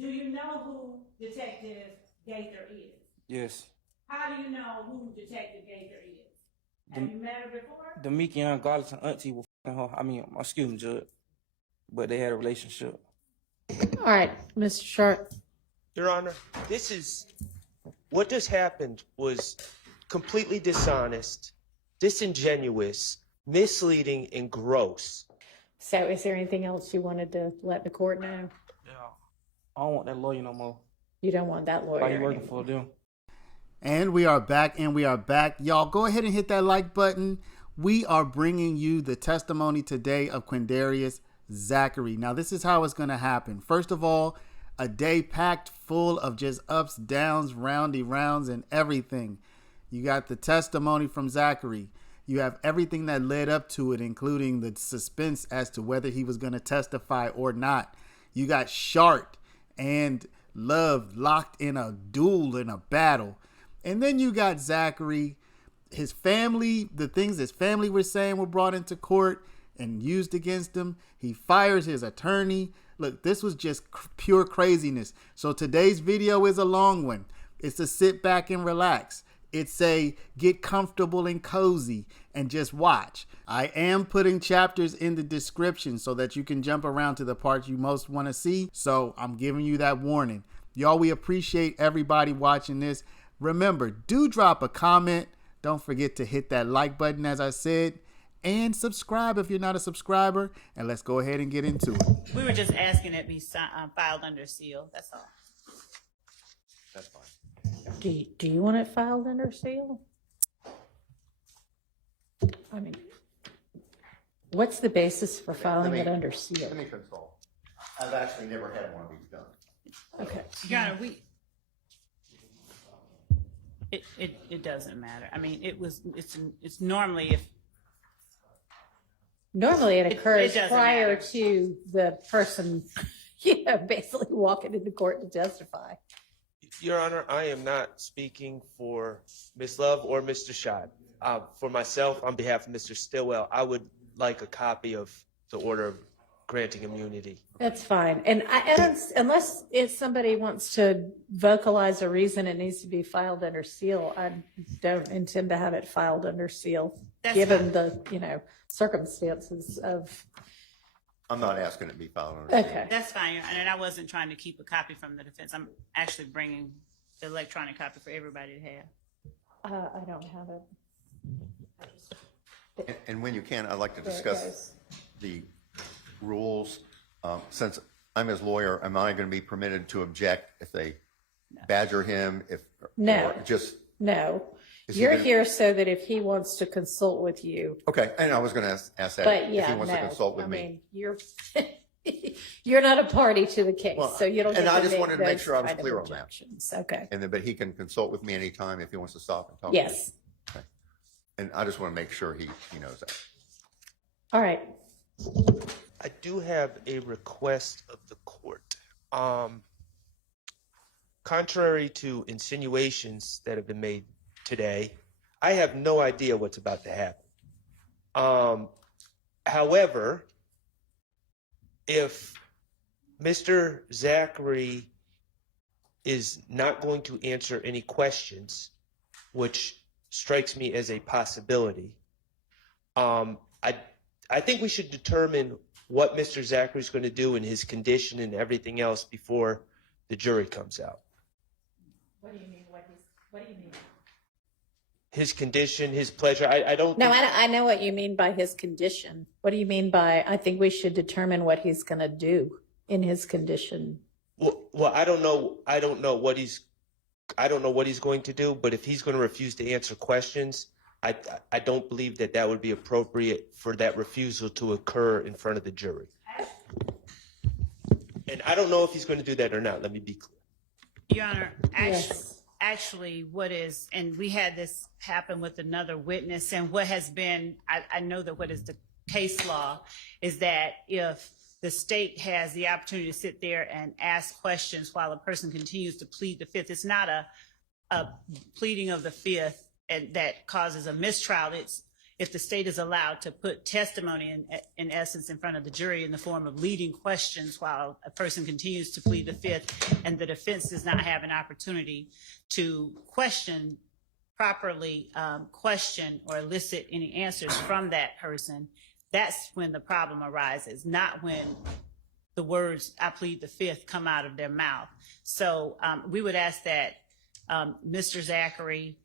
Do you know who Detective Gaither is? Yes. How do you know who Detective Gaither is? Have you met her before? The Mickey and Garlic and auntie were fucking her. I mean, excuse me, Judge. But they had a relationship. All right, Mr. Schardt. Your Honor, what just happened was completely dishonest, disingenuous, misleading, and gross. So is there anything else you wanted to let the court know? Yeah. I don't want that lawyer no more. You don't want that lawyer Why you working anymore. for them? And we are back, Y'all go ahead and hit that like button. We are bringing you the testimony today of Quindarius Zachary. Now, this is how it's going to happen. First of all, a day packed full of just ups, downs, roundy rounds, and everything. You got the testimony from Zachary. You have everything that led up to it, including the suspense as to whether he was going to testify or not. You got Schardt and Love locked in a duel, in a battle. And then you got Zachary, his family, the things his family were saying were brought into court and used against him. He fires his attorney. Look, this was just pure craziness. So today's video is a long one. It's a sit back and relax. It's a get comfortable and cozy and just watch. I am putting chapters in the description so that you can jump around to the parts you most want to see. So I'm giving you that warning. Y'all, we appreciate everybody watching this. Remember, do drop a comment. Don't forget to hit that like button, as I said, and subscribe if you're not a subscriber. And let's go ahead and get into it. We were just asking it be filed under seal. That's all. That's fine. Do you want it filed under seal? I mean, what's the basis for filing it under seal? Let me consult. I've actually never had one of these done. Okay. Your Honor, it doesn't matter. I mean, it's normally Normally it occurs doesn't prior matter. to the person, basically walking into court to testify. Your Honor, I am not speaking for Ms. Love or Mr. Schardt. For myself, on behalf of Mr. Stillwell, I would like a copy of the order granting immunity. That's fine. And I don't, unless if somebody wants to vocalize a reason it needs to be filed under seal, I don't intend to have it filed under seal, That's given fine. the, circumstances of, I'm not asking it to be filed under seal. okay. That's fine, Your Honor. And I wasn't trying to keep a copy from the defense. I'm actually bringing the electronic copy for everybody to have. I don't have it. And when you can, I'd like to There it discuss goes. the rules. Since I'm his lawyer, am I going to be permitted to object if they badger him? No. Or just, No, Is he you're gonna- here so that if he wants to consult with you, okay, and I was going to ask that, but if yeah, he wants to no, consult with I me. mean, you're not a party to the case, Well, so you don't. and get I to just wanted to make those sure I was kind of clear on that. objections. Okay, And then, but he can consult with me anytime if he wants to stop and talk. yes, To me. Okay. And I just want to make sure he knows that. all right. I do have a request of the court. Contrary to insinuations that have been made today, I have no idea what's about to happen. However, if Mr. Zachary is not going to answer any questions, which strikes me as a possibility, I think we should determine what Mr. Zachary is going to do in his condition and everything else before the jury comes out. What do you mean? What do you mean? His condition, his pleasure. I don't. No, think- I know what you mean by his condition. What do you mean by? I think we should determine what he's going to do in his condition. Well, I don't know. I don't know what he's going to do. But if he's going to refuse to answer questions, I don't believe that would be appropriate for that refusal to occur in front of the jury. And I don't know if he's going to do that or not. Let me be clear. Your Honor, Yes. actually what is, and we had this happen with another witness, and what has been, I know that what is the case law is that if the state has the opportunity to sit there and ask questions while a person continues to plead the fifth, it's not a pleading of the fifth and that causes a mistrial. if the state is allowed to put testimony in essence in front of the jury in the form of leading questions while a person continues to plead the fifth, and the defense does not have an opportunity to properly question or elicit any answers from that person, that's when the problem arises, not when the words "I plead the fifth" come out of their mouth. So we would ask that Mr. Zachary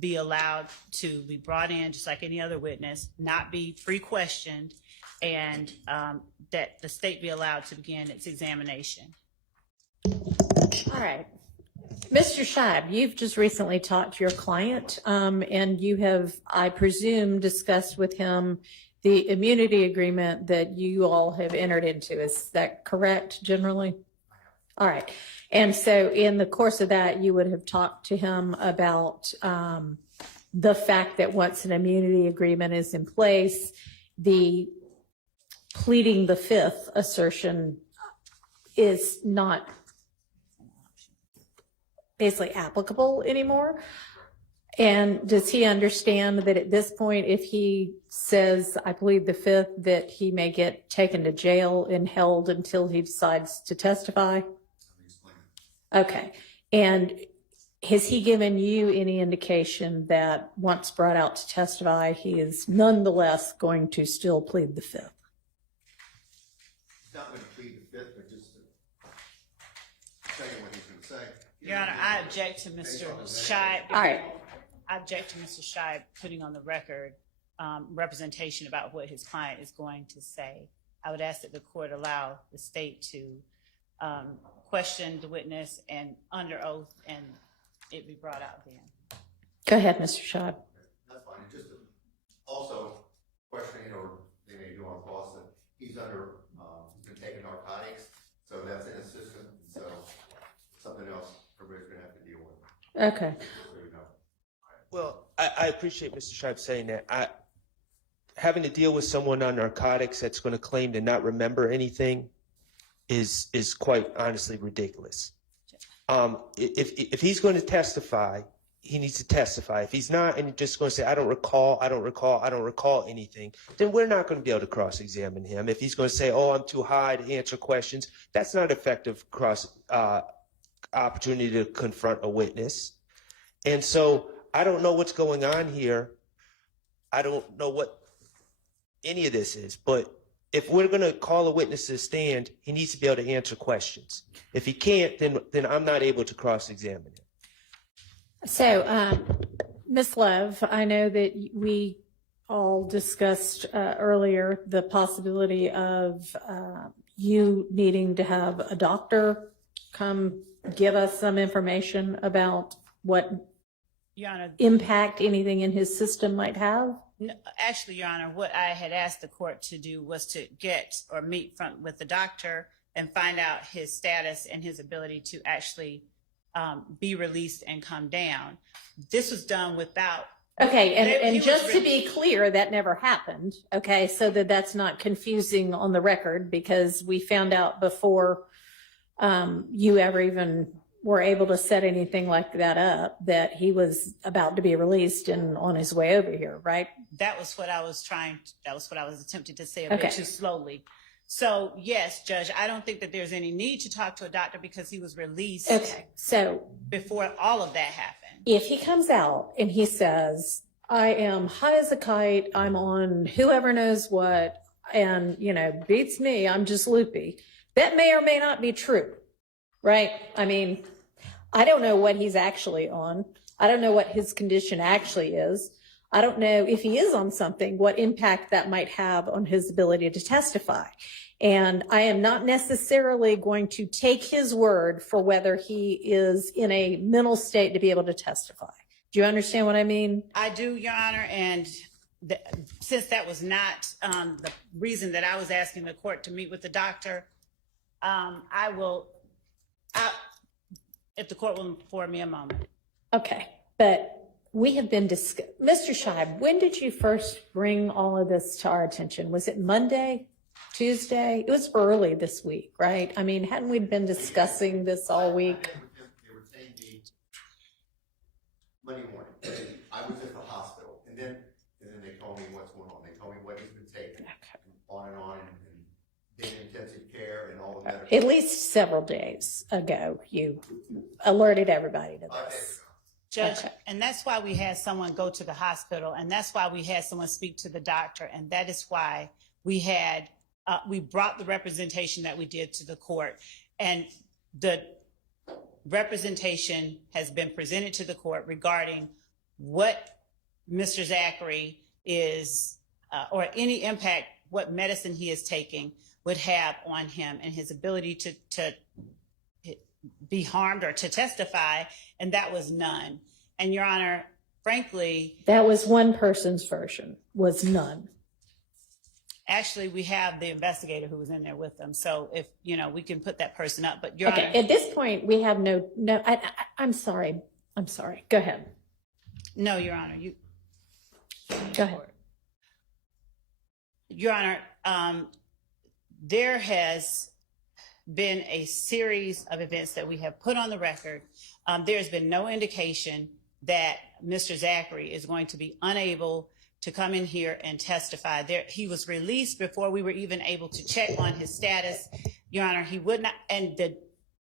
be allowed to be brought in just like any other witness, not be pre-questioned, and that the state be allowed to begin its examination. All right. Mr. Scheib, you've just recently talked to your client, and you have, I presume, discussed with him the immunity agreement that you all have entered into. Is that correct, generally? All right. And so in the course of that, you would have talked to him about the fact that once an immunity agreement is in place, the pleading the fifth assertion is not basically applicable anymore. And does he understand that at this point, if he says, "I plead the fifth," that he may get taken to jail and held until he decides to testify? Okay. And has he given you any indication that once brought out to testify, he is nonetheless going to still plead the fifth? He's not going to plead the fifth, but just tell you what he's going to say. Your Honor, I object to Mr. Scheib. All right. I object to Mr. Scheib putting on the record representation about what his client is going to say. I would ask that the court allow the state to question the witness and under oath, and it be brought out then. Go ahead, Mr. Scheib. That's fine. Just also questioning, or they may do on cross, that he's under, he's been taking narcotics, so that's in his system. So something else everybody's going to have to deal with. Okay. So, you know. Well, I appreciate Mr. Scheib saying that. Having to deal with someone on narcotics that's going to claim to not remember anything is quite honestly ridiculous. If he's going to testify, he needs to testify. If he's not, and he's just going to say, I don't recall anything, then we're not going to be able to cross-examine him. If he's going to say, "Oh, I'm too high to answer questions," that's not effective opportunity to confront a witness. And so I don't know what's going on here. I don't know what any of this is, but if we're going to call a witness to the stand, he needs to be able to answer questions. If he can't, then I'm not able to cross-examine him. So, Ms. Love, I know that we all discussed earlier the possibility of you needing to have a doctor come give us some information about what Your Honor, impact anything in his system might have. no, actually, Your Honor, what I had asked the court to do was to get or meet with the doctor and find out his status and his ability to actually be released and come down. This was done without. Okay, and was just to really- be clear, that never happened, okay, so that that's not confusing on the record, because we found out before you ever even were able to set anything like that up, that he was about to be released and on his way over here, right? That was what I was attempting to say a Okay. bit too slowly. So yes, Judge, I don't think that there's any need to talk to a doctor because he was released Okay, so before all of that happened. if he comes out and he says, "I am high as a kite, I'm on whoever knows what, and, beats me, I'm just loopy," that may or may not be true, right? I mean, I don't know what he's actually on. I don't know what his condition actually is. I don't know if he is on something, what impact that might have on his ability to testify. And I am not necessarily going to take his word for whether he is in a mental state to be able to testify. Do you understand what I mean? I do, Your Honor, and since that was not the reason that I was asking the court to meet with the doctor, if the court will afford me a moment. Okay, but we have been Mr. Scheib, when did you first bring all of this to our attention? Was it Monday, Tuesday? It was early this week, right? I mean, hadn't we been discussing this all week? They were saying Monday morning. I was at the hospital, and then they called me me what's going on. They told me what he's been taking, Okay. on and being in intensive care and all the medical. At least several days ago, you alerted everybody to 5 days this. ago. Judge, Okay. and that's why we had someone go to the hospital, and that's why we had someone speak to the doctor, and that is why we had, we brought the representation that we did to the court. And the representation has been presented to the court regarding what Mr. Zachary is, or any impact what medicine he is taking would have on him and his ability to be harmed or to testify, and that was none. And Your Honor, frankly, That was one person's version, was none. actually, we have the investigator who was in there with them. So if, you know, we can put that person up, but Your Okay, Honor, at this point, we have I'm sorry. Go ahead. no, Your Honor, you, Go ahead. Your Honor, there has been a series of events that we have put on the record. There's been no indication that Mr. Zachary is going to be unable to come in here and testify. He was released before we were even able to check on his status. Your Honor, he would not, and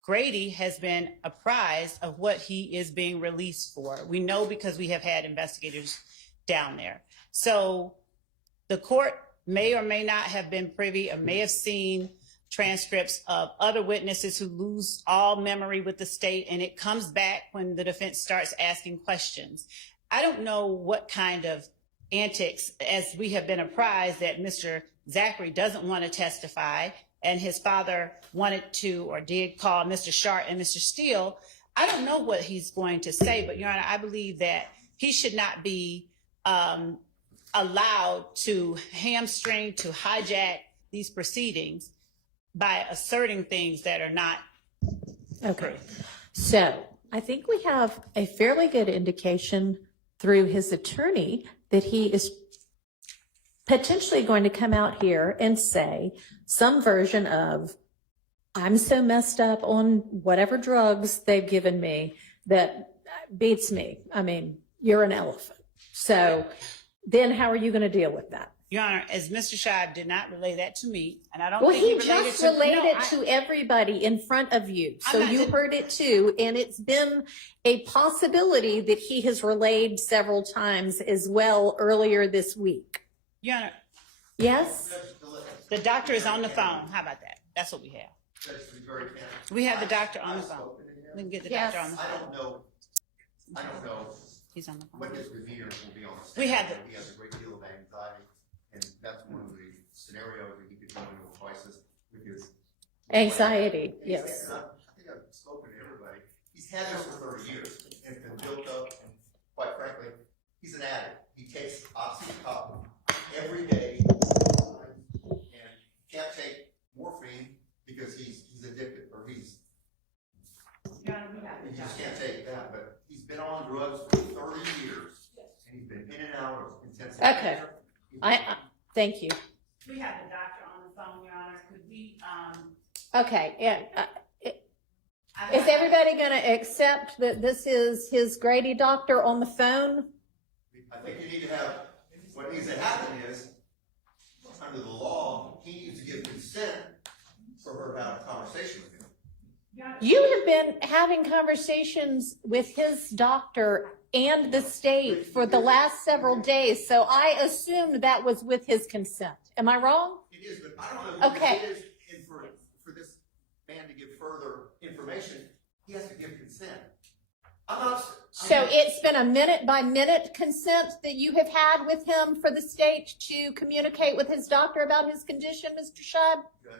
Grady has been apprised of what he is being released for. We know because we have had investigators down there. So the court may or may not have been privy or may have seen transcripts of other witnesses who lose all memory with the state, and it comes back when the defense starts asking questions. I don't know what kind of antics, as we have been apprised that Mr. Zachary doesn't want to testify, and his father wanted to or did call Mr. Schardt and Mr. Steele. I don't know what he's going to say, but Your Honor, I believe that he should not be allowed to hamstring, to hijack these proceedings by asserting things that are not Okay. So I think we have a fairly good indication through his attorney that he is potentially going to come out here and say some version of, I'm so messed up on whatever drugs they've given me that beats me. I mean, you're an elephant. So then how are you going to deal with that? Your Honor, as Mr. Schardt did not relay that to me, and I don't Well, think he related just to, relayed no, it I- to everybody in front of you. So I'm not you de- heard it too. And it's been a possibility that he has relayed several times as well earlier this week. Your Honor, Yes? the doctor is on the phone. How about that? That's what we have. Judge, to be very candid, We have the doctor on the I've phone. spoken to him. We can get the Yes. doctor on the I phone. don't know He's on the phone. what his demeanor will be on the stand. We have it. He has a great deal of anxiety, and that's one of the scenarios that he could go into a crisis with his Anxiety, And he's yes. had- and I think I've spoken to everybody. He's had this for 30 years and it's been built up, and quite frankly, he's an addict. He takes oxycontin every day, and can't take morphine because he's addicted, or Your Honor, we have the he just doctor. can't take that, but he's been on drugs for 30 years, and he's been in and out of intensive Okay. care. Thank you. We have the doctor on the phone, Your Honor. Could we, Okay. Yeah. Is everybody going to accept that this is his Grady doctor on the phone? I think you need to have, what needs to happen is, under the law, he needs to give consent for her to have a conversation with him. You have been having conversations with his doctor and the state for the last several days, so I assumed that was with his consent. Am I wrong? It is, but I don't know who Okay. it is, and for this man to give further information, he has to give consent. So it's been a minute by minute consent that you have had with him for the state to communicate with his doctor about his condition, Mr. Shad? Judge,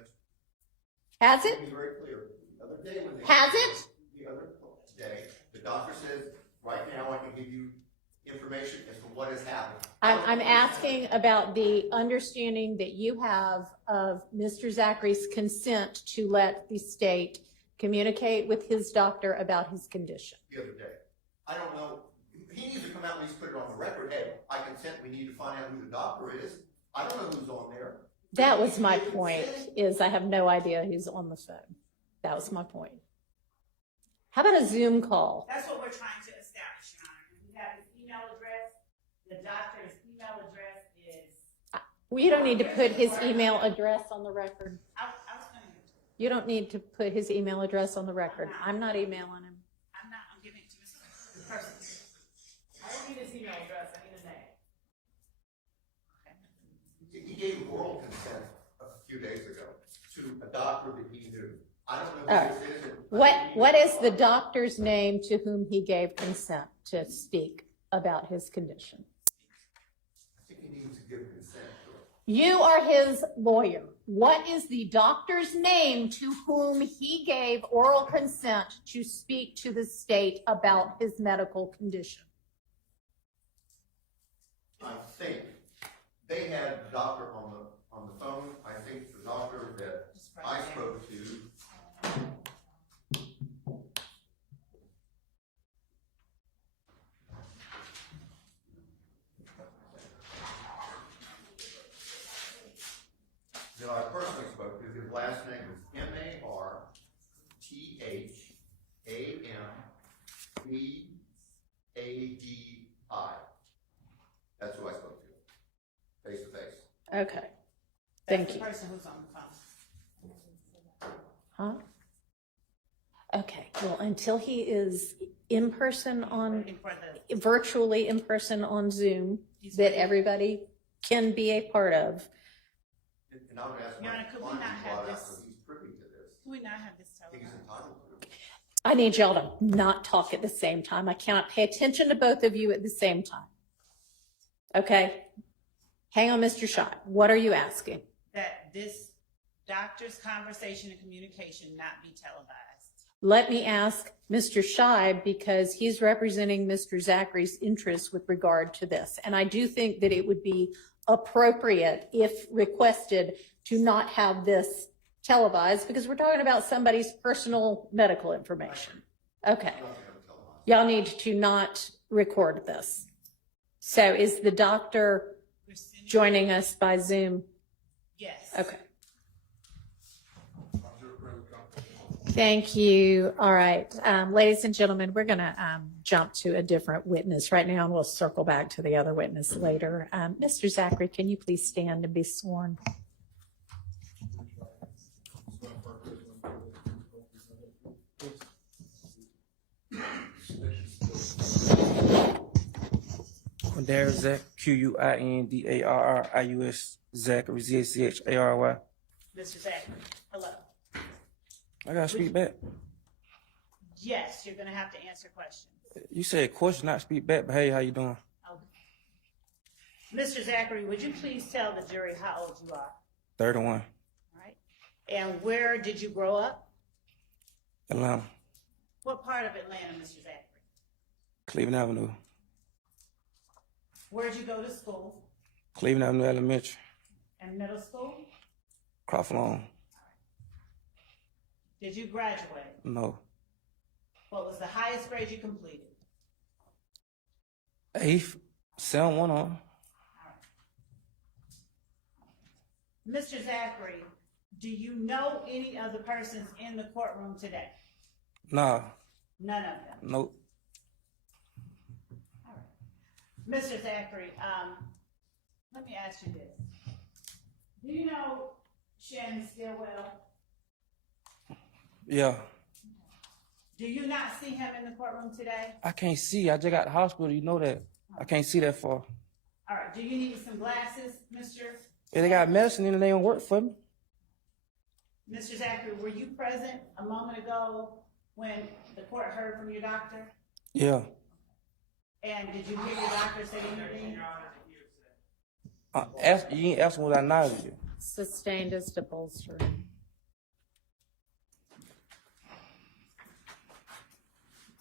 Has to it? be very clear, the other day when they. Has it? The other day, the doctor said, right now I can give you information as to what has happened. I'm asking about the understanding that you have of Mr. Zachary's consent to let the state communicate with his doctor about his condition. The other day. I don't know, he needs to come out and at least put it on the record, hey, I consent, we need to find out who the doctor is. I don't know who's on there. That was my point, is I have no idea who's on the phone. That was my point. How about a Zoom call? That's what we're trying to establish, Your Honor. We have his email address. The doctor's email address Well, you don't need to put his email address on the record. I was gonna, You don't need to put his email address on the record. I'm not emailing him. I'm giving it to Mr. Person. I don't need his email address, I need his name. He gave oral consent a few days ago to a doctor that he knew. I don't know All who right. this is. and- What is the doctor's name to whom he gave consent to speak about his condition? I think he needs to give consent to it. You are his lawyer. What is the doctor's name to whom he gave oral consent to speak to the state about his medical condition? I think they had the doctor on the phone. I think the doctor that I spoke to. That I personally spoke to, his last name was Marthambedi. That's who I spoke to, face to face. Okay. Thank That's you. the person who's on the phone. Huh? Okay. Well, until he is in person on, Waiting for the, virtually in person on Zoom, that everybody can be a part of. And I would ask Your my Honor, could we client not to have brought out, this- so he's privy to this. can we not have this I think he's televised? entitled to it. I need y'all to not talk at the same time. I cannot pay attention to both of you at the same time. Okay? Hang on, Mr. Schott. What are you asking? That this doctor's conversation and communication not be televised. Let me ask Mr. Scheib, because he's representing Mr. Zachary's interests with regard to this. And I do think that it would be appropriate, if requested, to not have this televised, because we're talking about somebody's personal medical information. Okay. Nothing ever televised. Y'all need to not record this. So is the doctor We're sending- joining us by Zoom? Yes. Okay. Thank you. All right. Ladies and gentlemen, we're going to jump to a different witness right now, and we'll circle back to the other witness later. Mr. Zachary, can you please stand and be sworn? Quindarius Zach, Quindarius Zachary, Zachary. Mr. Zachary, hello. I gotta speak back. Yes, you're gonna have to answer questions. You said question, not speak back, but hey, how you doing? Okay. Mr. Zachary, would you please tell the jury how old you are? 31, All right. And where did you grow up? Atlanta, What part of Atlanta, Mr. Zachary? Cleveland Avenue, Where'd you go to school? Cleveland Avenue Elementary, And middle school? Crawford Lawn. Did you graduate? No. What was the highest grade you completed? 8th, 7-1 on. Mr. Zachary, do you know any of the persons in the courtroom today? Nah, None of them. nope. All right. Mr. Zachary, let me ask you this. Do you know Shannon Stillwell? Yeah, Do you not see him in the courtroom today? I can't see. I just got to the hospital. You know that. I can't see that far. All right, do you need some glasses, Mr.? If they got medicine in it, they don't work for me. Mr. Zachary, were you present a moment ago when the court heard from your doctor? Yeah. And did you hear your doctor say anything? You ain't asking what I know. Sustained as to bolster.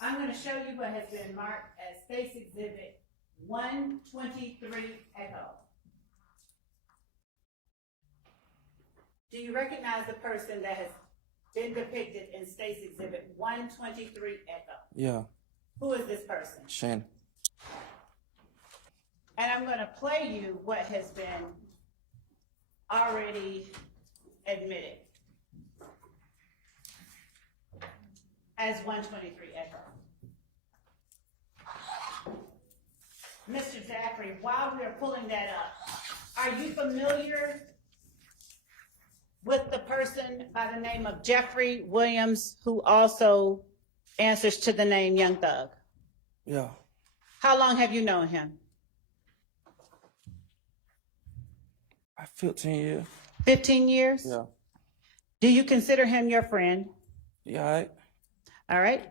I'm going to show you what has been marked as Space Exhibit 123 Echo. Do you recognize the person that has been depicted in Space Exhibit 123 Echo? Yeah, Who is this person? Shannon. And I'm going to play you what has been already admitted as 123 Echo. Mr. Zachary, while we are pulling that up, Are you familiar with the person by the name of Jeffrey Williams, who also answers to the name Young Thug? Yeah. How long have you known him? 15 years. 15 years? Yeah. Do you consider him your friend? Yeah, all right. All right.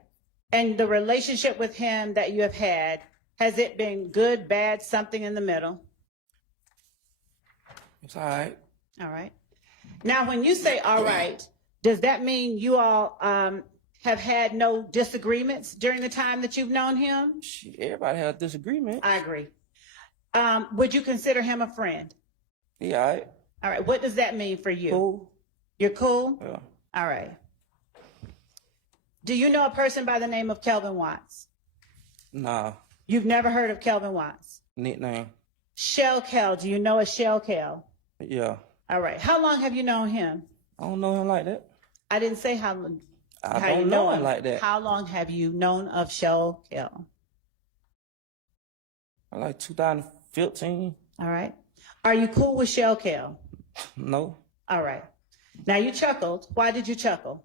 And the relationship with him that you have had, has it been good, bad, something in the middle? It's all right. All right. Now, when you say all right, does that mean you all have had no disagreements during the time that you've known him? Shit, everybody had a disagreement. I agree. Would you consider him a friend? Yeah, all right. All right. What does that mean for you? Cool. You're cool? Yeah. All right. Do you know a person by the name of Kelvin Watts? Nah. You've never heard of Kelvin Watts? Nickname. Shell Kel. Do you know a Shell Kel? Yeah. All right. How long have you known him? I don't know him like that. I didn't say how long. I how you don't know him like that. How long have you known of Shell Kel? Like 2015. All right. Are you cool with Shell Kel? No. All right. Now you chuckled. Why did you chuckle?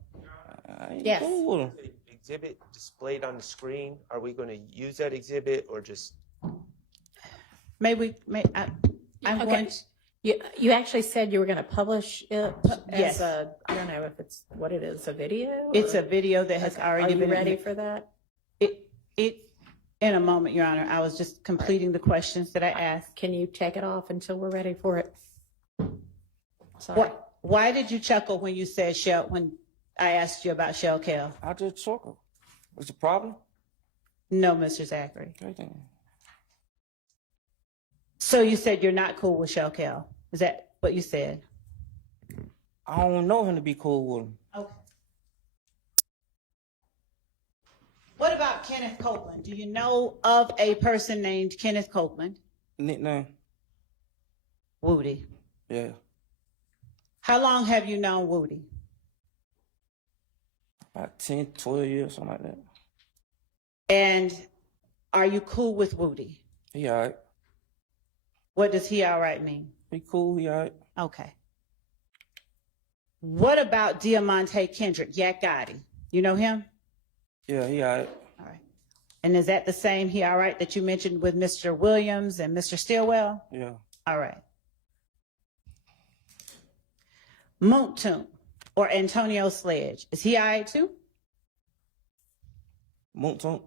I ain't Yes. cool with him. Exhibit displayed on the screen, are we going to use that exhibit or just? I'm Okay. going to, You actually said you were going to publish it Yes. as a, I don't know if it's what it is, a video? it's or- a video that has Okay. already Are been. you ready for that? In a moment, Your Honor. I was just completing the questions that I asked. Can you take it off until we're ready for it? Sorry. Why did you chuckle when you said Shell, when I asked you about Shell Kel? I just chuckle. What's the problem? No, Mr. Zachary. Okay, then. So you said you're not cool with Shell Kel. Is that what you said? I don't know him to be cool with him. Okay. What about Kenneth Copeland? Do you know of a person named Kenneth Copeland? Nickname. Woody. Yeah. How long have you known Woody? About 10, 12 years, something like that. And are you cool with Woody? He all right. What does he all right mean? He cool, he all right. Okay. What about Diamante Kendrick, Yak Gotti? You know him? Yeah, he all right. All right. And is that the same he all right that you mentioned with Mr. Williams and Mr. Stillwell? Yeah. All right. Moontoon or Antonio Sledge, is he all right too? Moonton.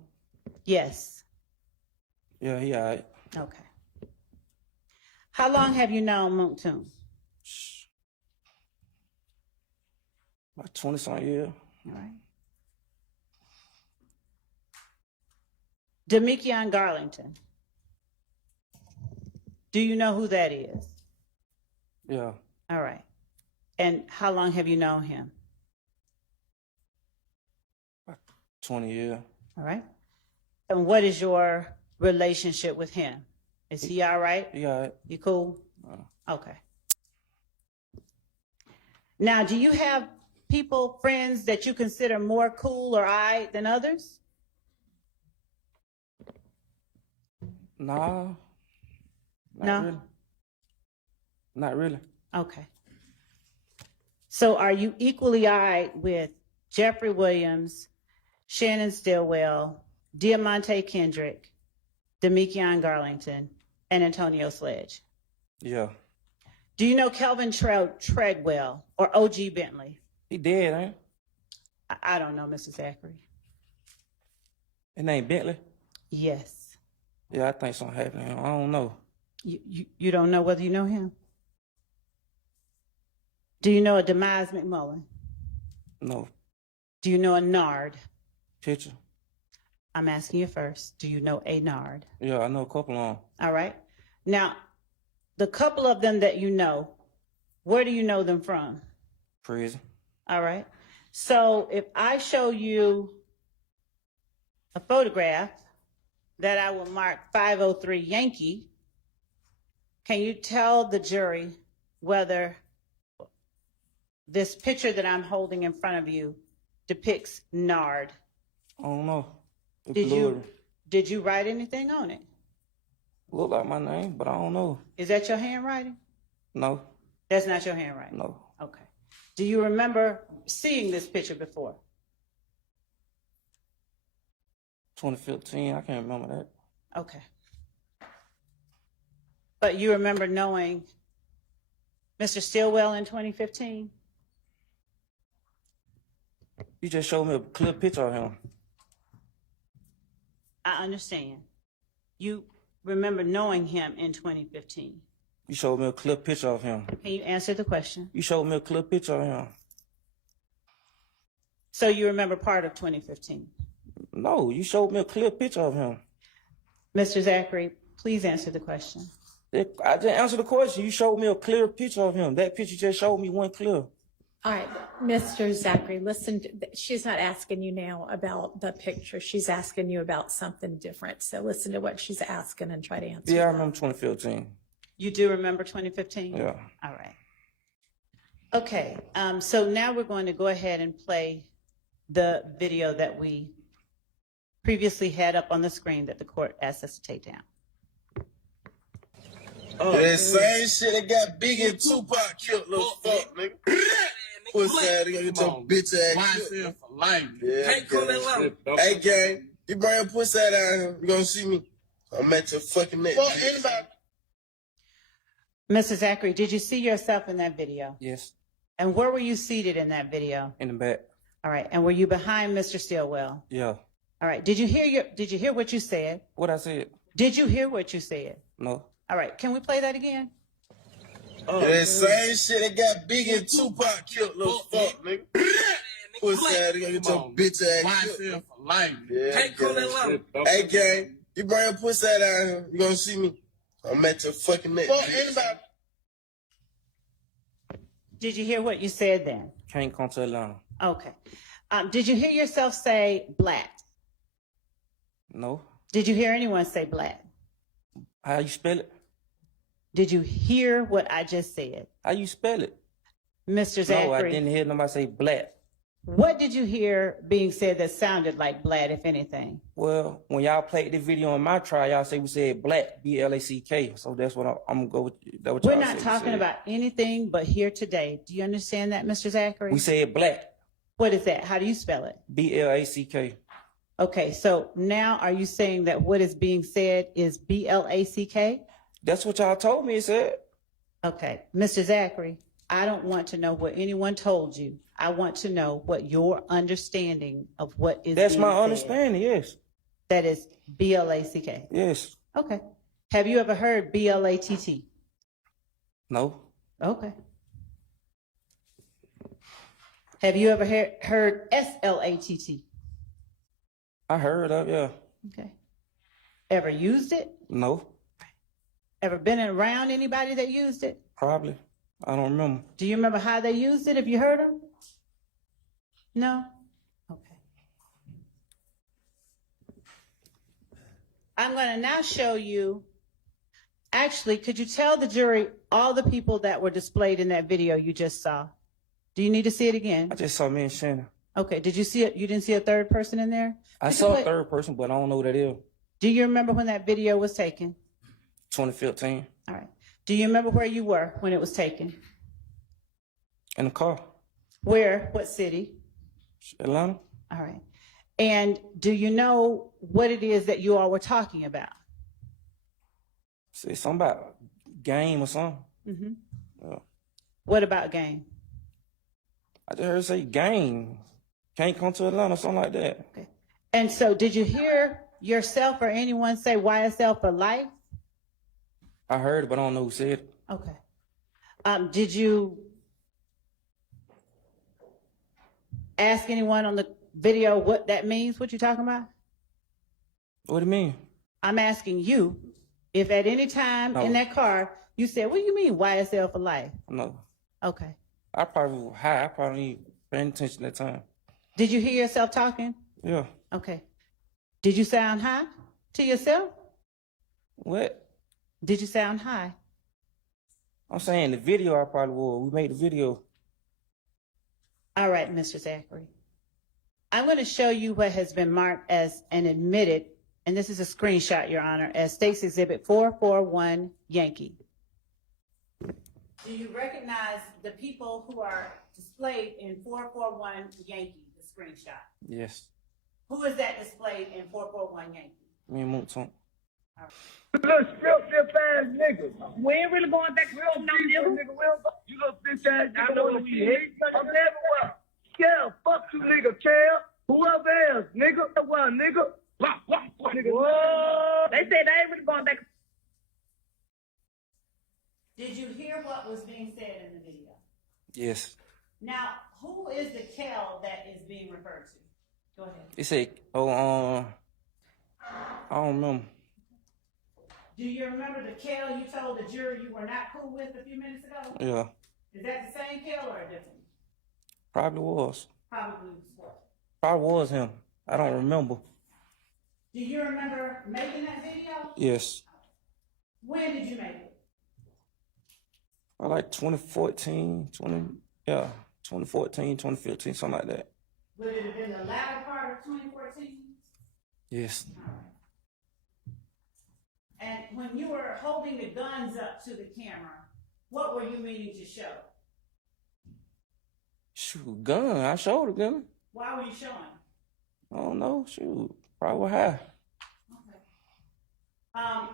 Yes. Yeah, he all right. Okay. How long have you known Moontoon? About 20-something years. All right. Demekion Garlington. Do you know who that is? Yeah. All right. And how long have you known him? 20 years. All right. And what is your relationship with him? Is he all right? He all right. You cool? Okay. Now, do you have people, friends that you consider more cool or I than others? Nah. No? Really. Not really. Okay. So are you equally eyed with Jeffrey Williams, Shannon Stillwell, Diamante Kendrick, Demekion Garlington, and Antonio Sledge? Yeah. Do you know Kelvin Treadwell or O.G. Bentley? He dead, ain't he? I don't know, Mr. Zachary. His name Bentley? Yes. Yeah, I think something happened to him. I don't know. You don't know whether you know him? Do you know a Demise McMullen? No. Do you know a Nard? Picture? I'm asking you first. Do you know a Nard? Yeah, I know a couple of them. All right. Now, the couple of them that you know, where do you know them from? Prison. All right. So if I show you a photograph that I will mark 503 Yankee, can you tell the jury whether this picture that I'm holding in front of you depicts Nard? I don't know. It Did you write anything on it? Look like my name, but I don't know. Is that your handwriting? No, That's not your handwriting? no. Okay. Do you remember seeing this picture before? 2015, I can't remember that. Okay. But you remember knowing Mr. Stillwell in 2015? You just showed me a clear picture of him. I understand. You remember knowing him in 2015. You showed me a clear picture of him. Can you answer the question? You showed me a clear picture of him. So you remember part of 2015? No, you showed me a clear picture of him. Mr. Zachary, please answer the question. I didn't answer the question. You showed me a clear picture of him. That picture just showed me one clear. All right, Mr. Zachary, listen, she's not asking you now about the picture. She's asking you about something different. So listen to what she's asking and try to answer. Yeah, I that. remember 2015. You do remember 2015? Yeah. All right. Okay, so now we're going to go ahead and play the video that we previously had up on the screen that the court asked us to take down. That same shit that got Big and Tupac killed, little fuck, nigga. Pussy ass, nigga, get your bitch ass killed. For life. Yeah, hey, gang, you bring your pussy ass down here, you gonna see me. I'm at your fucking neck. Fuck anybody. Mr. Zachary, did you see yourself in that video? Yes, And where were you seated in that video? in the back. All right, and were you behind Mr. Stillwell? Yeah. All right, did you hear what you said? What I said? Did you hear what you said? No. All right, can we play that again? That same shit that got Big and Tupac killed, little fuck, nigga. Pussy ass, nigga, get your bitch ass killed. For life. Yeah, hey, gang, you bring your pussy ass down here, you gonna see me. I'm at your fucking neck. Fuck anybody. Did you hear what you said then? Can't come to Atlanta. Okay. Did you hear yourself say black? No. Did you hear anyone say black? How you spell it? Did you hear what I just said? How you spell it? Mr. No, I Zachary, didn't hear nobody say black. what did you hear being said that sounded like black, if anything? Well, when y'all played the video on my trial, y'all say we said black, B-L-A-C-K. So that's what I'm gonna go with. That what We're y'all not said we talking said. about anything but here today. Do you understand that, Mr. Zachary? We said black, What is that? How do you spell it? B-L-A-C-K. Okay, so now are you saying that what is being said is B-L-A-C-K? That's what y'all told me it said. Okay, Mr. Zachary, I don't want to know what anyone told you. I want to know what your understanding of what is That's being my said. understanding, yes. That is B-L-A-C-K. Yes. Okay. Have you ever heard B-L-A-T-T? No. Okay. Have you ever heard S-L-A-T-T? I heard of, yeah. Okay. Ever used it? No, Ever been around anybody that used it? probably. I don't remember. Do you remember how they used it if you heard them? No? Okay. I'm going to now show you, actually, could you tell the jury all the people that were displayed in that video you just saw? Do you need to see it again? I just saw me and Shannon. Okay, did you see it? You didn't see a third person in there? I Could you saw a put- third person, but I don't know who that is. Do you remember when that video was taken? 2015. All right. Do you remember where you were when it was taken? In the car. Where? What city? Atlanta. All right. And do you know what it is that you all were talking about? Say something about game or something. Mm-hmm. Yeah. What about game? I just heard say game. Can't come to Atlanta, something like that. Okay. And so did you hear yourself or anyone say YSL for life? I heard it, but I don't know who said it. Okay. Did you ask anyone on the video what that means, what you're talking about? What do you mean? I'm asking you if at any time No. in that car you said, what do you mean YSL for life? No. Okay. I probably was high. I probably ain't paying attention that time. Did you hear yourself talking? Yeah. Okay. Did you sound high to yourself? What? Did you sound high? I'm saying the video I probably was. We made the video. All right, Mr. Zachary. I'm going to show you what has been marked as an admitted, and this is a screenshot, Your Honor, as State's Exhibit 441 Yankee. Do you recognize the people who are displayed in 441 Yankee, the screenshot? Yes. Who is that displayed in 441 Yankee? Me and Moonton. Little strip ass nigga. We ain't really going back to real nigga. You little bitch ass nigga. I know what we hate. I'm everywhere. Yeah, fuck you nigga, Kel. Whoever else, nigga. Well, nigga. Nigga. Whoa. They said they ain't really going back. Did you hear what was being said in the video? Yes. Now, who is the Kel that is being referred to? Go ahead. He said, I don't remember. Do you remember the Kel you told the jury you were not cool with a few minutes ago? Yeah. Is that the same Kel or a different? Probably was. Probably was. Probably was him. I don't remember. Do you remember making that video? Yes. When did you make it? I like 2014, 2014, 2015, something like that. Would it have been the latter part of 2014? Yes. All right. And when you were holding the guns up to the camera, what were you meaning to show? Shoot, gun. I showed a gun. Why were you showing? I don't know. Shoot, probably high. Okay.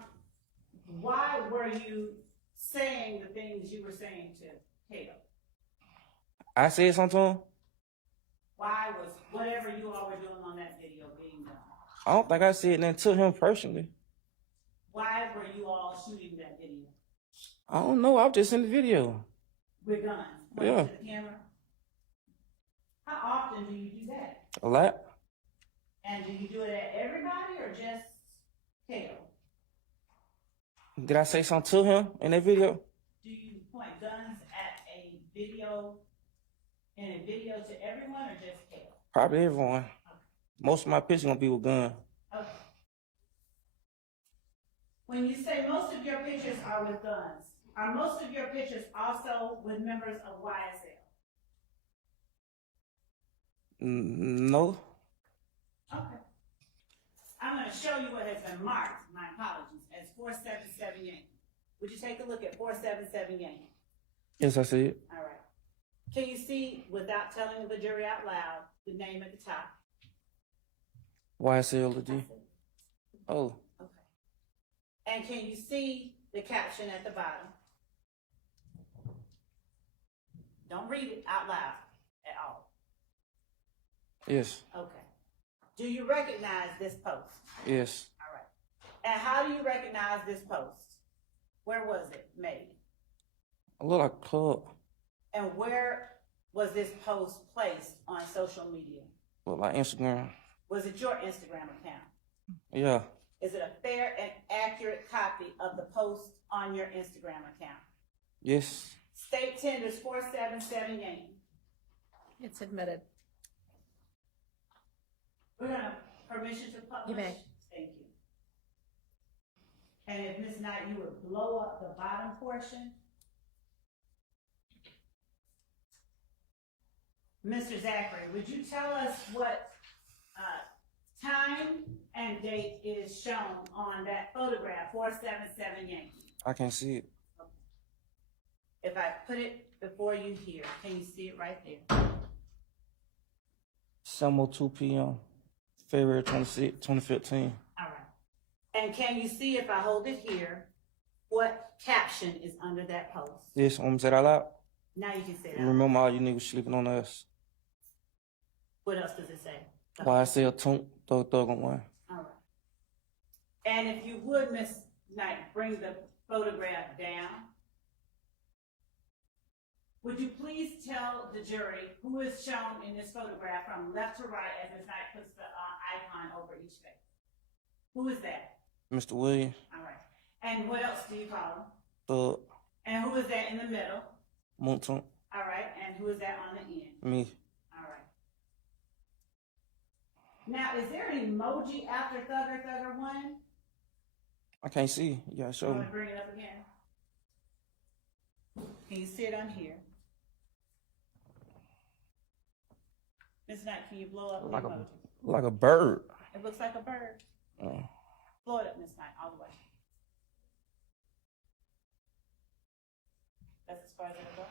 Why were you saying the things you were saying to Cato? I said something to him. Why was whatever you all were doing on that video being done? I don't think I said nothing to him personally. Why were you all shooting that video? I don't know. I was just in the video. With guns? Yeah. To the camera? How often do you do that? A lot. And do you do it at everybody or just Cato? Did I say something to him in that video? Do you point guns at a video, in a video to everyone or just Cato? Probably everyone. Most of my pictures gonna be with gun. Okay. When you say most of your pictures are with guns, are most of your pictures also with members of YSL? No. Okay. I'm going to show you what has been marked, my apologies, as 477 Yankee. Would you take a look at 477 Yankee? Yes, I see it. All right. Can you see, without telling the jury out loud, the name at the top? YSLG. Oh. Okay. And can you see the caption at the bottom? Don't read it out loud at all. Yes. Okay. Do you recognize this post? Yes. All right. And how do you recognize this post? Where was it made? I look like a club. And where was this post placed on social media? Look like Instagram. Was it your Instagram account? Yeah. Is it a fair and accurate copy of the post on your Instagram account? Yes. State tenders 477 Yankee. It's admitted. We're gonna permission to publish. You may. Thank you. And if Ms. Knight, you would blow up the bottom portion. Mr. Zachary, would you tell us what time and date is shown on that photograph, 477 Yankee? I can't see it. If I put it before you here, can you see it right there? 7:02 p.m. February 26, 2015. All right. And can you see, if I hold it here, what caption is under that post? Yes, want me to say that out loud? Now you can say that. Remember all you niggas sleeping on us. What else does it say? YSL Thug on one. All right. And if you would, Ms. Knight, bring the photograph down. Would you please tell the jury who is shown in this photograph from left to right as Ms. Knight puts the icon over each face? Who is that? Mr. Williams. All right. And what else do you call him? Thug. And who is that in the middle? Moonton. All right. And who is that on the end? Me. All right. Now, is there an emoji after Thugger 1? I can't see. You gotta show You me. want to bring it up again? Can you see it on here? Ms. Knight, can you blow up the emoji? Like a bird. It looks like a bird. Blow it up, Ms. Knight, all the way. That's as far as it'll go.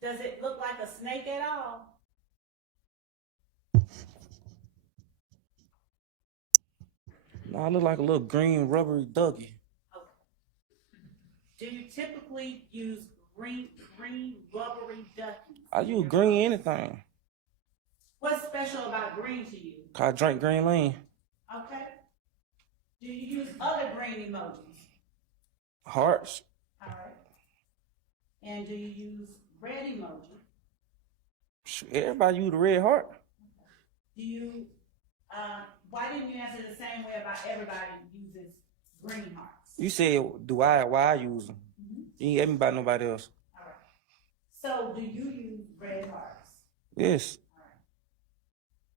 Does it look like a snake at all? Nah, I look like a little green rubbery ducky. Okay. Do you typically use green rubbery duckies? I use green anything. What's special about green to you? 'Cause I drink green lean. Okay. Do you use other green emojis? Hearts. All right. And do you use red emoji? Shoot, everybody use the red heart. Do you, why didn't you answer the same way about everybody uses green hearts? You said, why I use them? You ain't ask me about nobody else. All right. So do you use red hearts? Yes. All right.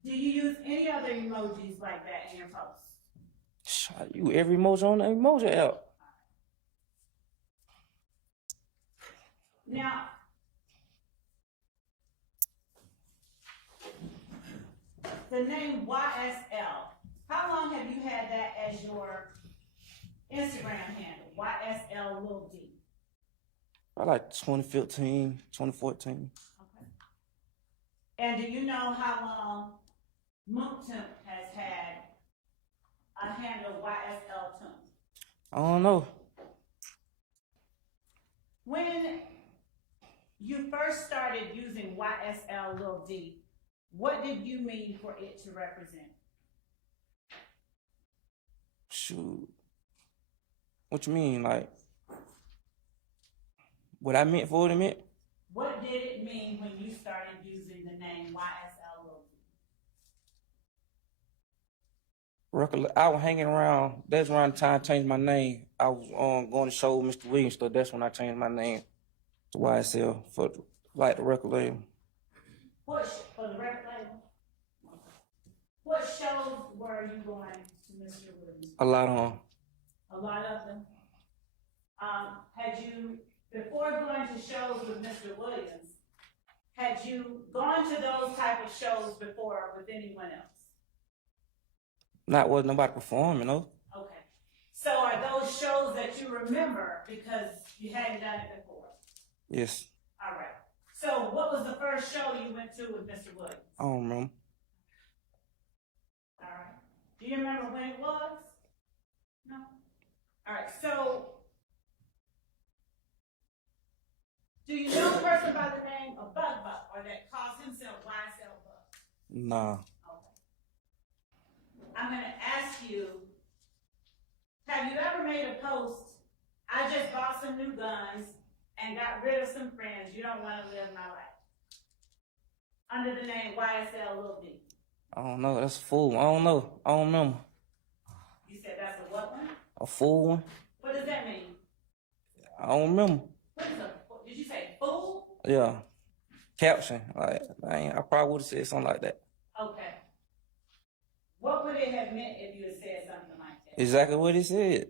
Do you use any other emojis like that in your posts? I use every emoji on the emoji app. Now, the name YSL, how long have you had that as your Instagram handle? YSL Lil D. I like 2015, 2014. Okay. And do you know how long Mooktemp has had a handle YSL Temp? I don't know. When you first started using YSL Lil D, what did you mean for it to represent? Shoot. What you mean? Like, what I meant for it to mean? What did it mean when you started using the name YSL Lil D? I was hanging around. That's around the time I changed my name. I was going to show Mr. Williams stuff. That's when I changed my name to YSL for like the record label. For the record label? What shows were you going to Mr. Williams? A lot on. A lot of them. Had you, before going to shows with Mr. Williams, had you gone to those type of shows before with anyone else? Not was nobody performing, no. Okay. So are those shows that you remember because you hadn't done it before? Yes. All right. So what was the first show you went to with Mr. Williams? I don't remember. All right. Do you remember when it was? No? All right. So do you know a person by the name of Bug Buck or that calls himself YSL Bug? Nah. Okay. I'm going to ask you, have you ever made a post, I just bought some new guns and got rid of some friends, you don't want to live my life? Under the name YSL Lil D. I don't know. That's a fool one. I don't know. I don't remember. You said that's a what one? A fool one? What does that mean? I don't remember. What is a, did you say fool? Yeah. Caption. Like, I probably would have said something like that. Okay. What would it have meant if you had said something like that? Exactly what he said.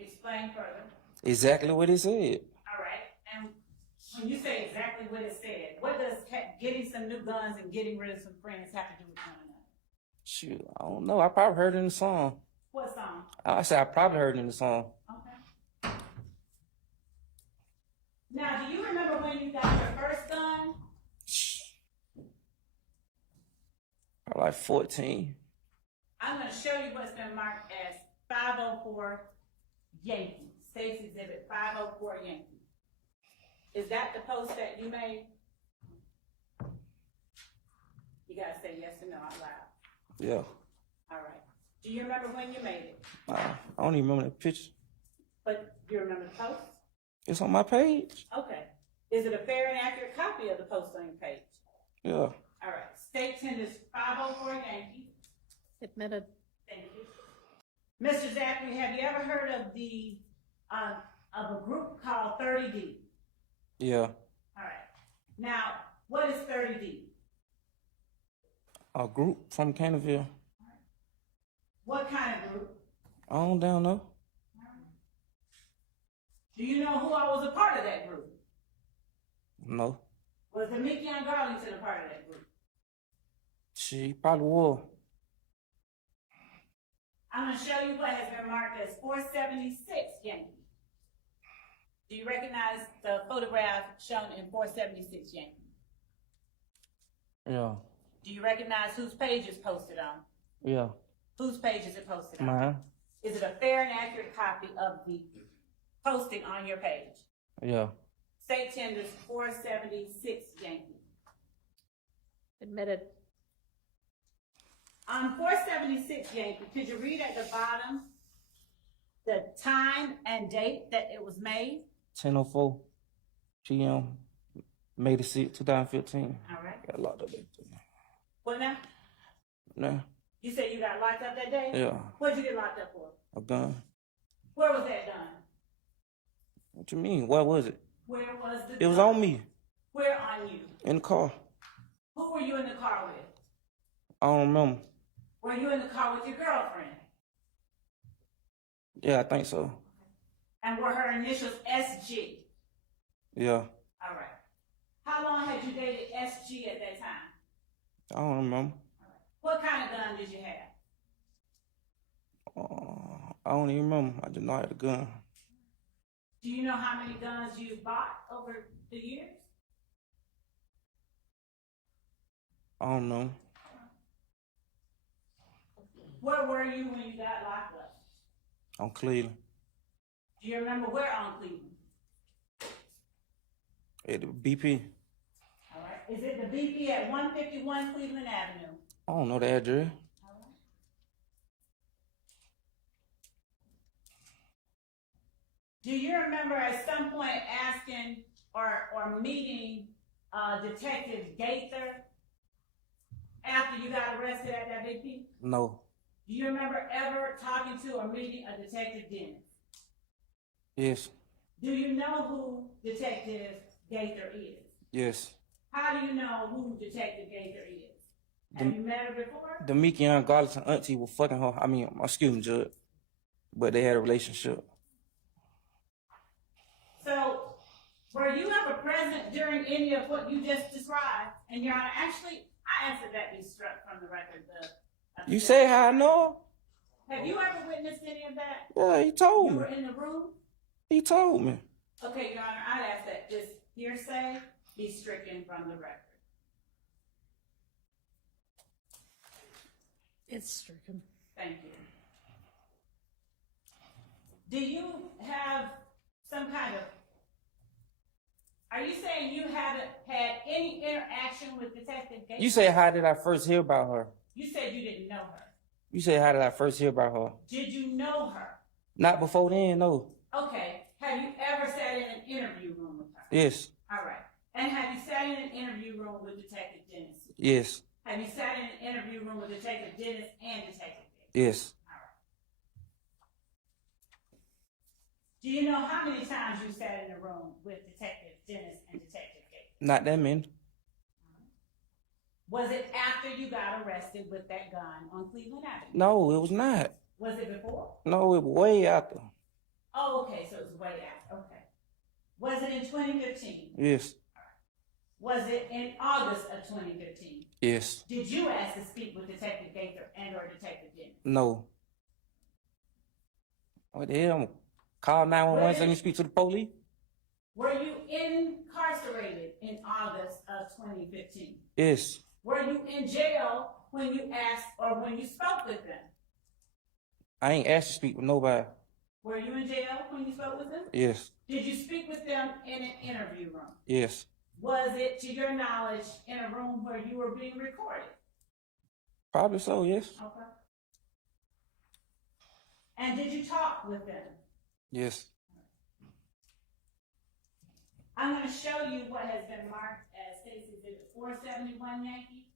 Explain further. Exactly what he said. All right. And when you say exactly what it said, what does getting some new guns and getting rid of some friends have to do with one another? Shoot, I don't know. I probably heard it in the song. What song? I said I probably heard it in the song. Okay. Now, do you remember when you got your first gun? I like 14. I'm going to show you what's been marked as 504 Yankee. State's Exhibit 504 Yankee. Is that the post that you made? You got to say yes or no out loud. Yeah. All right. Do you remember when you made it? I don't even remember that picture. But you remember the post? It's on my page. Okay. Is it a fair and accurate copy of the post on your page? Yeah. All right. State tenders 504 Yankee. Admitted. Thank you. Mr. Zachary, have you ever heard of the of a group called 30D? Yeah. All right. Now, what is 30D? A group from Canterville. What kind of group? I don't down know. Do you know who all was a part of that group? No. Was the Mickey and Garlington a part of that group? She probably will. I'm gonna show you what has been marked as 476 Yankee. Do you recognize the photograph shown in 476 Yankee? Yeah. Do you recognize whose page is posted on? Yeah. Whose page is it posted on? Mine. Is it a fair and accurate copy of the posting on your page? Yeah. State tenders 476 Yankee. Admitted. On 476 Yankee, could you read at the bottom the time and date that it was made? 10:04 p.m. May the 6th, 2015. All right. Got locked up that day. What now? Nah. You said you got locked up that day? Yeah. What'd you get locked up for? A gun. Where was that done? What you mean? Where was it? Where was the It was gun? on me. Where on you? In the car. Who were you in the car with? I don't remember. Were you in the car with your girlfriend? Yeah, I think so. And were her initials SG? Yeah. All right. How long had you dated SG at that time? I don't remember. What kind of gun did you have? I don't even remember. I just know I had a gun. Do you know how many guns you bought over the years? I don't know. Where were you when you got locked up? On Cleveland. Do you remember where on Cleveland? At the BP. All right. Is it the BP at 151 Cleveland Avenue? I don't know the address. All right. Do you remember at some point asking or meeting Detective Gaither after you got arrested at that BP? No. Do you remember ever talking to or meeting a Detective Dennis? Yes. Do you know who Detective Gaither is? Yes. How do you know who Detective Gaither is? Have you met her before? The Meek Young Garlic and auntie were fucking her. I mean, excuse me, Judge. But they had a relationship. So, were you ever present during any of what you just described? And Your Honor, actually, I asked that that be struck from the record. You say how I know? Have you ever witnessed any of that? Yeah, he told You me. were in the room? He told me. Okay, Your Honor, I'd ask that this hearsay be stricken from the record. It's stricken. Thank you. Do you have some kind of, are you saying you haven't had any interaction with Detective Gates? You say how did I first hear about her? You said you didn't know her. You say how did I first hear about her? Did you know her? Not before then, no. Okay. Have you ever sat in an interview room with her? Yes. All right. And have you sat in an interview room with Detective Dennis? Yes. Have you sat in an interview room with Detective Dennis and Detective Gates? Yes. All right. Do you know how many times you sat in a room with Detective Dennis and Detective Gates? Not that many. Was it after you got arrested with that gun on Cleveland Avenue? No, it was not. Was it before? No, it was way after. Oh, okay, so it was way after. Okay. Was it in 2015? Yes. Was it in August of 2015? Yes. Did you ask to speak with Detective Gaither and or Detective Dennis? No. What the hell? Call 911 so you can speak to the police? Were you incarcerated in August of 2015? Yes. Were you in jail when you asked or when you spoke with them? I ain't asked to speak with nobody. Were you in jail when you spoke with them? Yes. Did you speak with them in an interview room? Yes. Was it, to your knowledge, in a room where you were being recorded? Probably so, yes. Okay. And did you talk with them? Yes. I'm going to show you what has been marked as State's Exhibit 471 Yankee,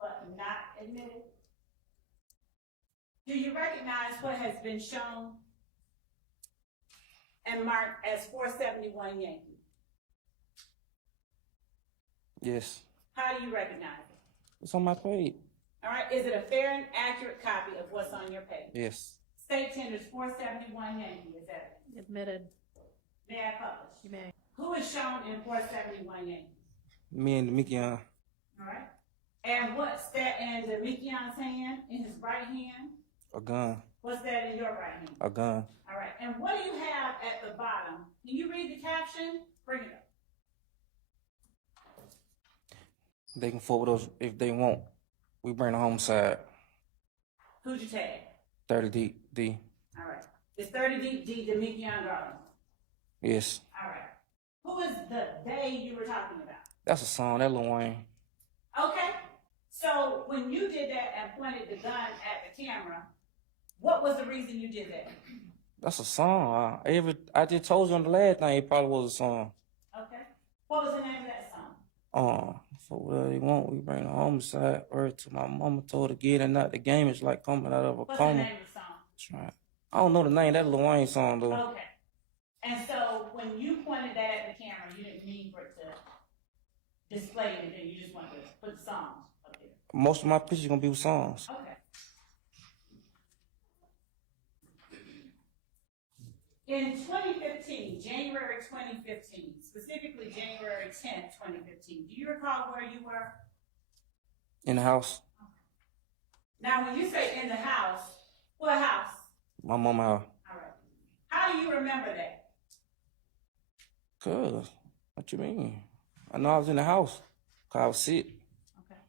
but not admitted. Do you recognize what has been shown and marked as 471 Yankee? Yes. How do you recognize it? It's on my page. All right, is it a fair and accurate copy of what's on your page? Yes. State tenders 471 Yankee, is that it? Admitted. May I publish? You may. Who is shown in 471 Yankee? Me and the Meek Young. All right. And what's that in the Mikion's hand, in his right hand? A gun. What's that in your right hand? A gun. All right, and what do you have at the bottom? Can you read the caption? Bring it up. They can forward us if they want. We bring the homicide. Who'd you tag? 30 deep D. All right. It's 30 deep D, Demekion Garland. Yes. All right. Who is the they you were talking about? That's a song, that Lil Wayne. Okay. So when you did that and pointed the gun at the camera, what was the reason you did that? That's a song. I just told you on the last thing it probably was a song. Okay. What was the name of that song? For whatever they want, we bring the homicide. Word to my mama told her to get it, not the game is like coming out of a What's coma. the name of the song? That's right. I don't know the name. That Lil Wayne song though. Okay. And so when you pointed that at the camera, you didn't mean for it to display anything. You just wanted to put the songs up there. Most of my pictures gonna be with songs. Okay. In 2015, January 2015, specifically January 10th, 2015, do you recall where you were? In the house. Now, when you say in the house, what house? My mama house. All right. How do you remember that? Cuz, what you mean? I know I was in the house. Cause I was sick. Okay.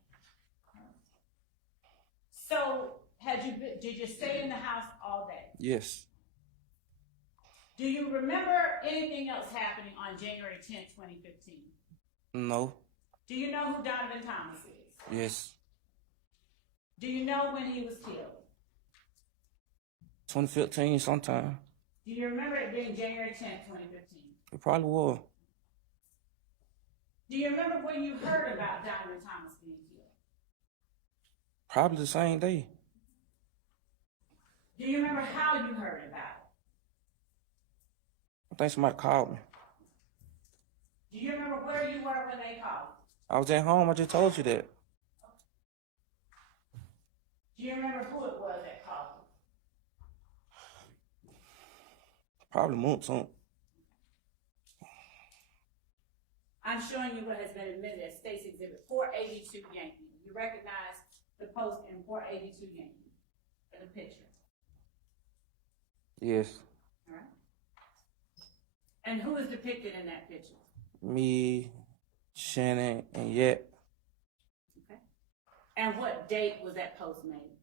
So, did you stay in the house all day? Yes. Do you remember anything else happening on January 10th, 2015? No. Do you know who Donovan Thomas is? Yes. Do you know when he was killed? 2015 sometime. Do you remember it being January 10th, 2015? It probably was. Do you remember when you heard about Donovan Thomas being killed? Probably the same day. Do you remember how you heard about it? I think somebody called me. Do you remember where you were when they called? I was at home. I just told you that. Do you remember who it was that called you? Probably Moonson. I'm showing you what has been admitted as State's Exhibit 482 Yankee. You recognize the post in 482 Yankee in the picture. Yes. All right. And who is depicted in that picture? Me, Shannon, and Yet. Okay. And what date was that post made?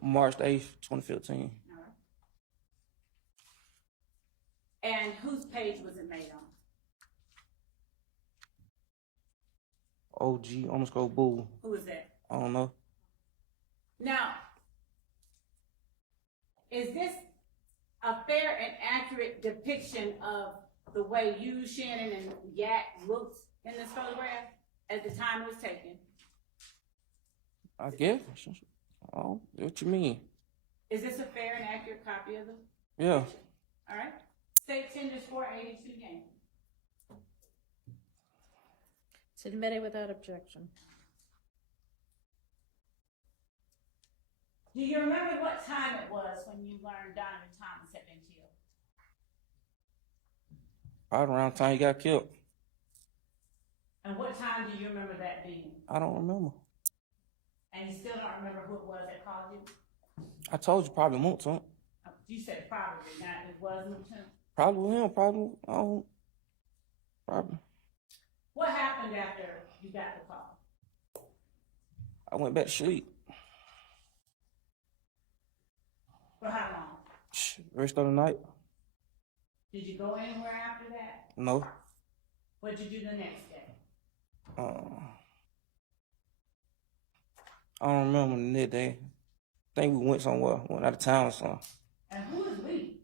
March 8th, 2015. All right. And whose page was it made on? OG_Bull. Who is that? I don't know. Now, is this a fair and accurate depiction of the way you, Shannon, and Yak looked in this photograph at the time it was taken? I guess. Oh, what you mean? Is this a fair and accurate copy of the Yeah. picture? All right. State tenders 482 Yankee. Submitted without objection. Do you remember what time it was when you learned Donovan Thomas had been killed? Right around the time he got killed. And what time do you remember that being? I don't remember. And you still don't remember who it was that called you? I told you probably Moonson. You said probably, not it was Newton. Probably him, probably. I don't. Probably. What happened after you got the call? I went back to sleep. For how long? Rest of the night. Did you go anywhere after that? No. What did you do the next day? I don't remember the next day. I think we went somewhere, went out of town or something. And who is we?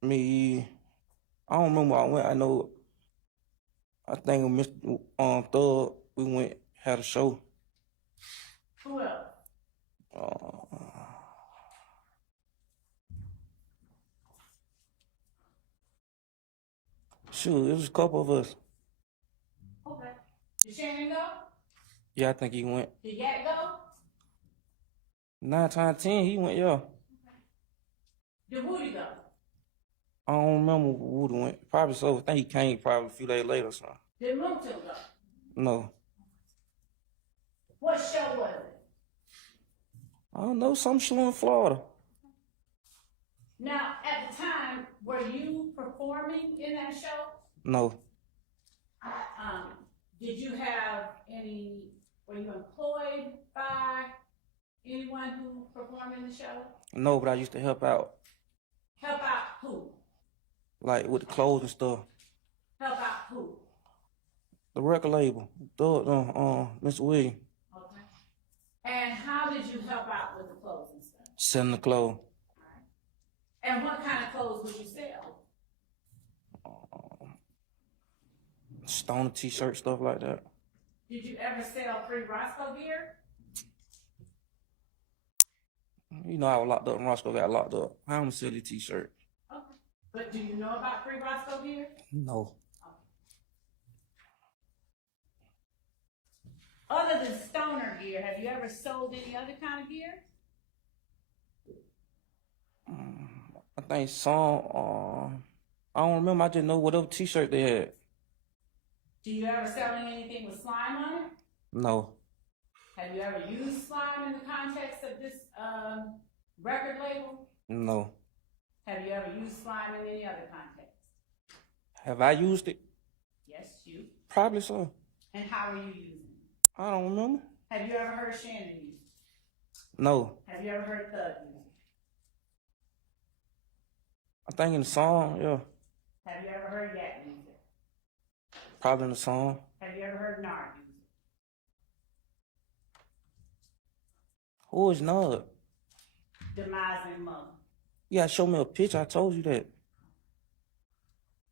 Me, I don't remember where I went. I know, I think with Mr. Thug, we went, had a show. Who else? Shoot, it was a couple of us. Okay. Did Shannon go? Yeah, I think he went. Did Yak go? 9 times 10, he went, yeah. Did Woody go? I don't remember where Woody went. Probably so. I think he came probably a few days later or something. Did Moonton go? No. What show was it? I don't know, some show in Florida. Now, at the time, were you performing in that show? No, Did you have were you employed by anyone who performed in the show? no, but I used to help out, Help out who? like with the clothes and stuff. Help out who? The record label, Mr. Williams, Okay. And how did you help out with the clothes and stuff? selling the clothes. And what kind of clothes would you sell? Stoner t-shirt, stuff like that. Did you ever sell free Roscoe gear? You know, I was locked up and Roscoe got locked up. How am I sell the t-shirt? Okay. But do you know about free Roscoe gear? No. Other than stoner gear, have you ever sold any other kind of gear? I think some, I don't remember, I just know whatever t-shirt they had. Do you ever sell anything with slime on it? No, Have you ever used slime in the context of this record label? no. Have you ever used slime in any other context? Have I used it? Yes, you. Probably so. And how are you using it? I don't remember. Have you ever heard Shannon use it? No. Have you ever heard Thug use it? I think in the song, yeah. Have you ever heard Yak use it? Probably in the song. Have you ever heard Nard use it? Who is Nug? Demising mother. Yeah, show me a picture, I told you that.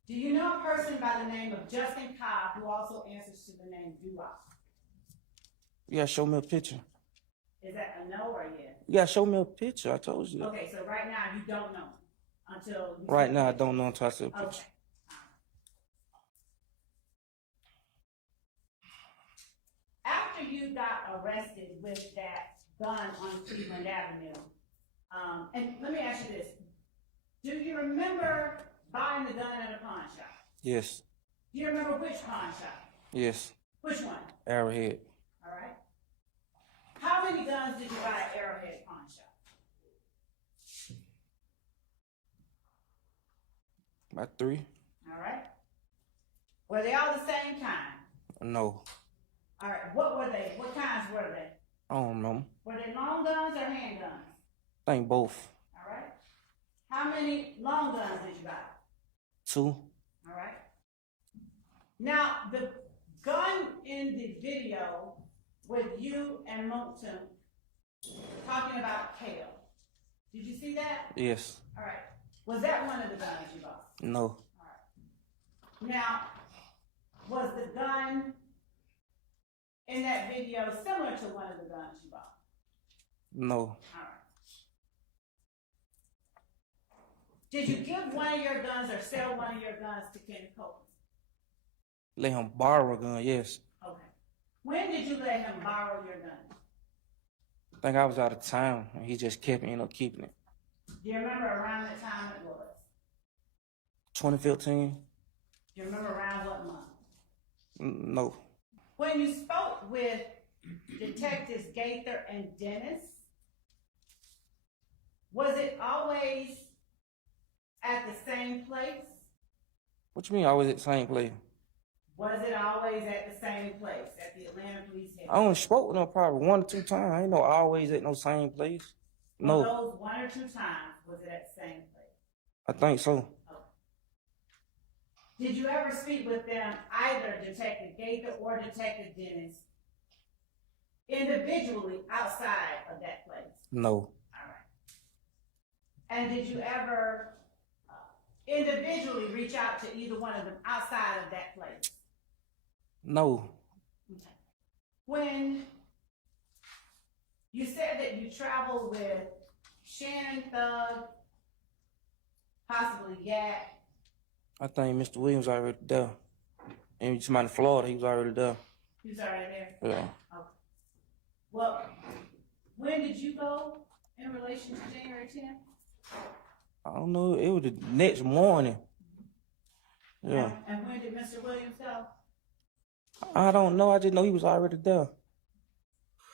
Do you know a person by the name of Justin Cobb who also answers to the name Doo-Wop? Yeah, show me a picture. Is that a no or a yes? Yeah, show me a picture, I told you that. Okay, so right now you don't know until you Right see now, I the don't know until I see a picture. picture. Okay. After you got arrested with that gun on Cleveland Avenue, and let me ask you this. Do you remember buying the gun at a pawn shop? Yes, Do you remember which pawn shop? yes. Which one? Arrowhead. All right. How many guns did you buy at Arrowhead Pawn Shop? About 3? All right. Were they all the same kind? No, All right. What were they? What kinds were they? I don't know. Were they long guns or handguns? I think both. All right. How many long guns did you buy? 2? All right. Now, the gun in the video with you and Moulton talking about Kale. Did you see that? Yes. All right. Was that one of the guns you bought? No. Now, was the gun in that video similar to one of the guns you bought? No. All right. Did you give one of your guns or sell one of your guns to Kenny Copeland? Let him borrow a gun, yes. Okay. When did you let him borrow your gun? I think I was out of town and he just ended up keeping it. Do you remember around the time it was? 2015? Do you remember around what month? No. When you spoke with Detectives Gaither and Dennis, was it always at the same place? What you mean always at the same place? Was it always at the same place, at the Atlanta Police I Headquarters? only spoke with him probably 1 or 2 times. I ain't no always at no same place. No, Those 1 or 2 times, was it at the same place? I think so. Okay. Did you ever speak with them, either Detective Gaither or Detective Dennis, individually outside of that place? No. All right. And did you ever individually reach out to either one of them outside of that place? No. Okay. When you said that you traveled with Shannon Thug, possibly Yak, I think Mr. Williams already there. And he's in Florida, he was already there. he was already there? Yeah. Okay. Well, when did you go in relation to January 10th? I don't know, it was the next morning. Yeah. And when did Mr. Williams go? I don't know, I just know he was already there.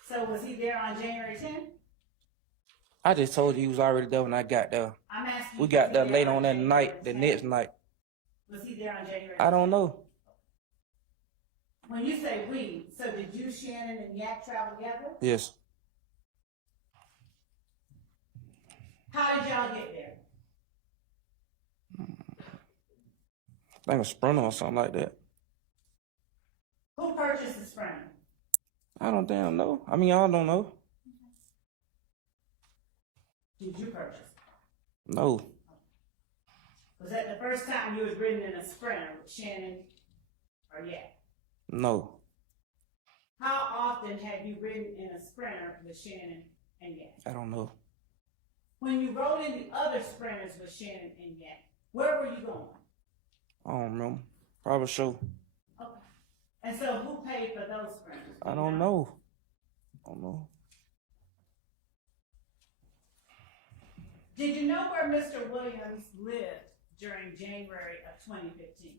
So was he there on January 10th? I just told you he was already there when I got there. I'm asking. We you, got was there he late on that January night, the 10th? next night. Was he there on January 10th? I don't know. When you say we, so did you, Shannon, and Yak travel together? Yes. How did y'all get there? I think a Sprinter or something like that. Who purchased the Sprinter? I don't damn know. I mean, y'all don't know. Did you purchase? No. Was that the first time you was ridden in a Sprinter with Shannon or Yak? No. How often have you ridden in a Sprinter with Shannon and Yak? I don't know. When you rode in the other Sprinters with Shannon and Yak, where were you going? I don't remember. Probably sure. Okay. And so who paid for those Sprinters? I don't know. I don't know. Did you know where Mr. Williams lived during January of 2015?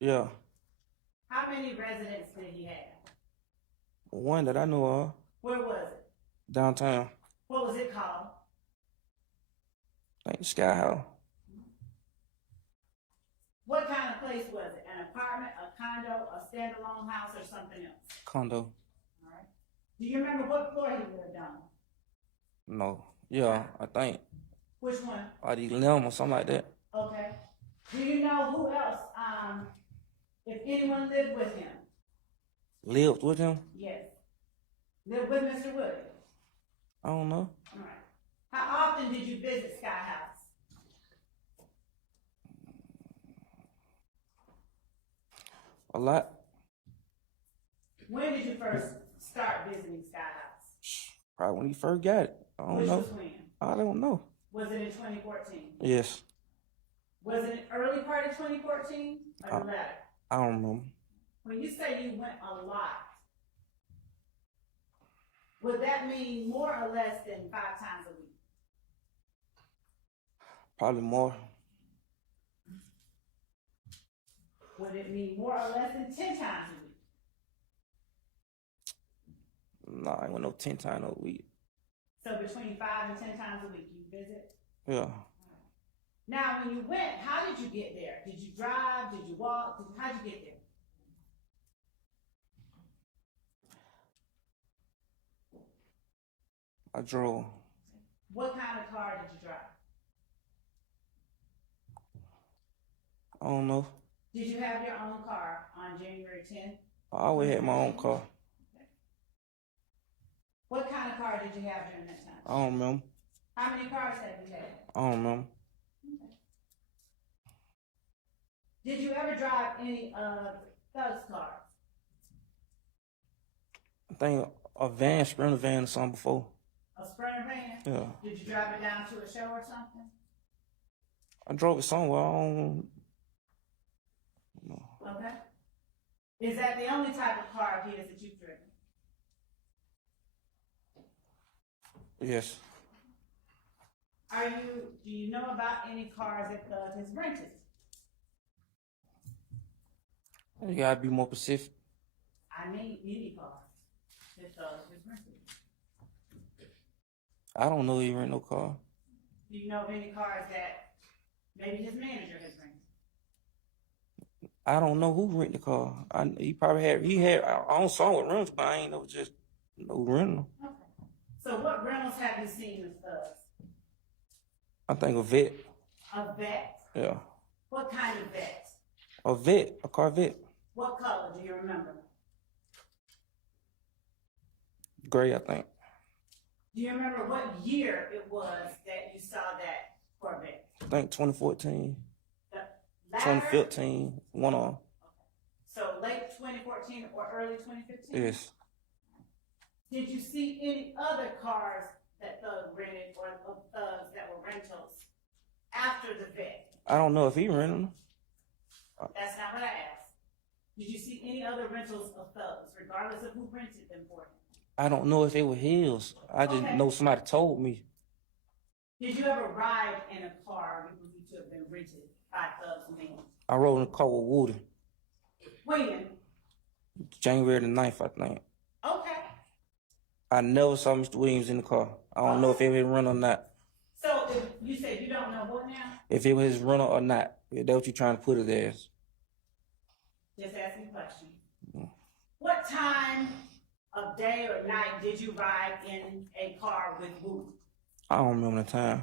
Yeah. How many residents did he have? One that I know of. Where was it? Downtown. What was it called? I think Sky House. What kind of place was it? An apartment, a condo, a standalone house, or something else? Condo. All right. Do you remember what floor he lived on? No. Yeah, I think. Which one? Like 11 or something like that. Okay. Do you know who else, if anyone lived with him? Lived with him? Yes. Lived with Mr. Williams? I don't know. All right. How often did you visit Sky House? A lot. When did you first start visiting Sky House? Probably when he first got it. I don't Which know. was when? I don't know. Was it in 2014? Yes. Was it an early part of 2014 or the latter? I don't remember. When you say you went a lot, would that mean more or less than 5 times a week? Probably more. Would it mean more or less than 10 times a week? Nah, I went no 10 times a week. So between 5 and 10 times a week you visit? Yeah. Now, when you went, how did you get there? Did you drive? Did you walk? How'd you get there? I drove. What kind of car did you drive? I don't know. Did you have your own car on January 10th? I always had my own car. What kind of car did you have during that time? I don't remember. How many cars have you had? I don't remember. Did you ever drive any of Thug's cars? I think a van, Sprinter van or something before. A Sprinter van? Yeah. Did you drive it down to a show or something? I drove it somewhere. I don't know. Okay. Is that the only type of car of his that you've driven? Yes. Do you know about any cars that Thug has rented? You gotta be more specific. I mean, any cars that Thug has rented. I don't know he rent no car. Do you know of any cars that maybe his manager has rented? I don't know who rent the car. He probably had, I don't saw what rentals, but I ain't know just no rental. Okay. So what rentals have you seen with Thugs? I think a vet. A vet? Yeah. What kind of vet? A vet, a Corvette. What color, do you remember? Gray, I think. Do you remember what year it was that you saw that Corvette? I think 2014, The latter? 2015, one on. So late 2014 or early 2015? Yes. Did you see any other cars that Thug rented or of Thugs that were rentals after the vet? I don't know if he rented them. That's not what I asked. Did you see any other rentals of Thugs, regardless of who rented them for him? I don't know if they were his. I just Okay. know somebody told me. Did you ever ride in a car that believed to have been rented by Thug's man? I rode in a car with Woody, When? January the 9th, I think. Okay. I never saw Mr. Williams in the car. I don't know if it was his rental or not. So if you said you don't know what now? If it was his rental or not. If that's what you're trying to put it as. Just asking a question. What time of day or night did you ride in a car with Woody? I don't remember the time.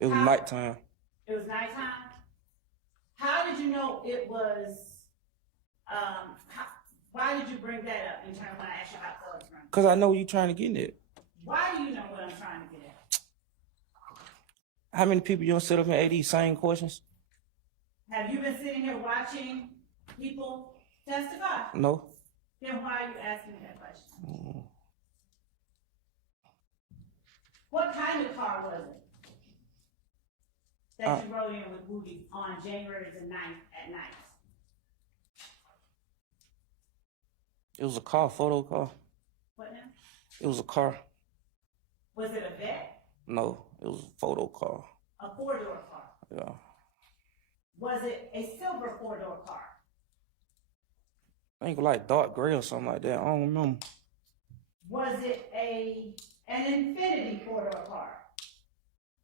It was How- nighttime. It was nighttime? How did you know it was, why did you bring that up in terms when I asked you about thugs running? Because I know you're trying to get in it. Why do you know what I'm trying to get at? How many people you don't sit up and ask these same questions? Have you been sitting here watching people testify? No. Then why are you asking me that question? What kind of car was it that you rode in with Woody on January the 9th at night? It was a car, photo car. What now? It was a car. Was it a vet? No, it was a photo car. A four-door car? Yeah. Was it a silver four-door car? I think it was like dark gray or something like that. I don't remember. Was it an Infinity four-door car?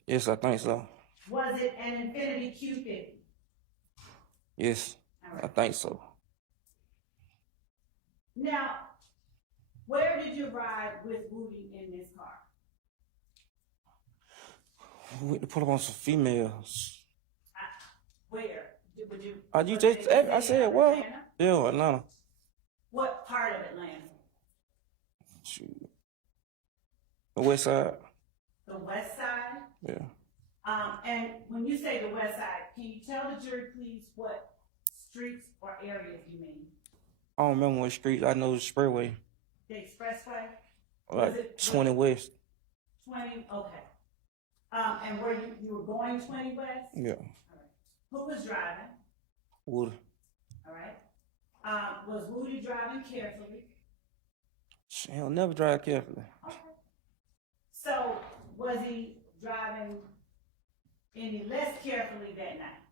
Yes, I think so. Was it an Infinity Q50? Yes, All I right. think so. Now, where did you ride with Woody in this car? We went to put up on some females. Where? Would you? You was just, it in the I city said, of well, Atlanta? yeah, Atlanta. What part of Atlanta? Shoot. The west side. The west side? Yeah. And when you say the west side, can you tell the jury, please, what streets or areas you mean? I don't remember what street. I know the Sprayway. The expressway? Like it- 20 West. 20, okay. And where you were going 20 west? Yeah. All right. Who was driving? Wood. All right. Was Woody driving carefully? He'll never drive carefully. Okay. So was he driving any less carefully that night?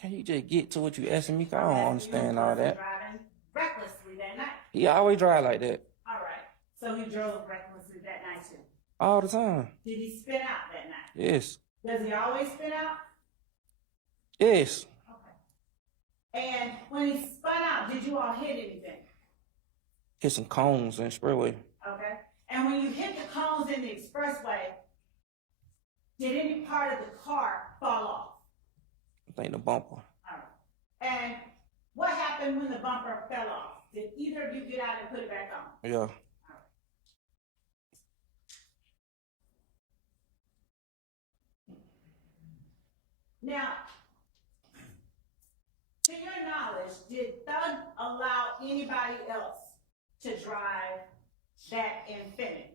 Can you just get to what you asking me? 'Cause I I'm don't asking understand you, all was he that. driving recklessly that night? He always drive like that. All right. So he drove recklessly that night too. All the time. Did he spin out that night? Yes. Does he always spin out? Yes. Okay. And when he spun out, did you all hit anything? Hit some cones in Sprayway. Okay. And when you hit the cones in the expressway, did any part of the car fall off? I think the bumper. All right. And what happened when the bumper fell off? Did either of you get out and put it back on? Yeah. Now, to your knowledge, did Thug allow anybody else to drive that Infinity?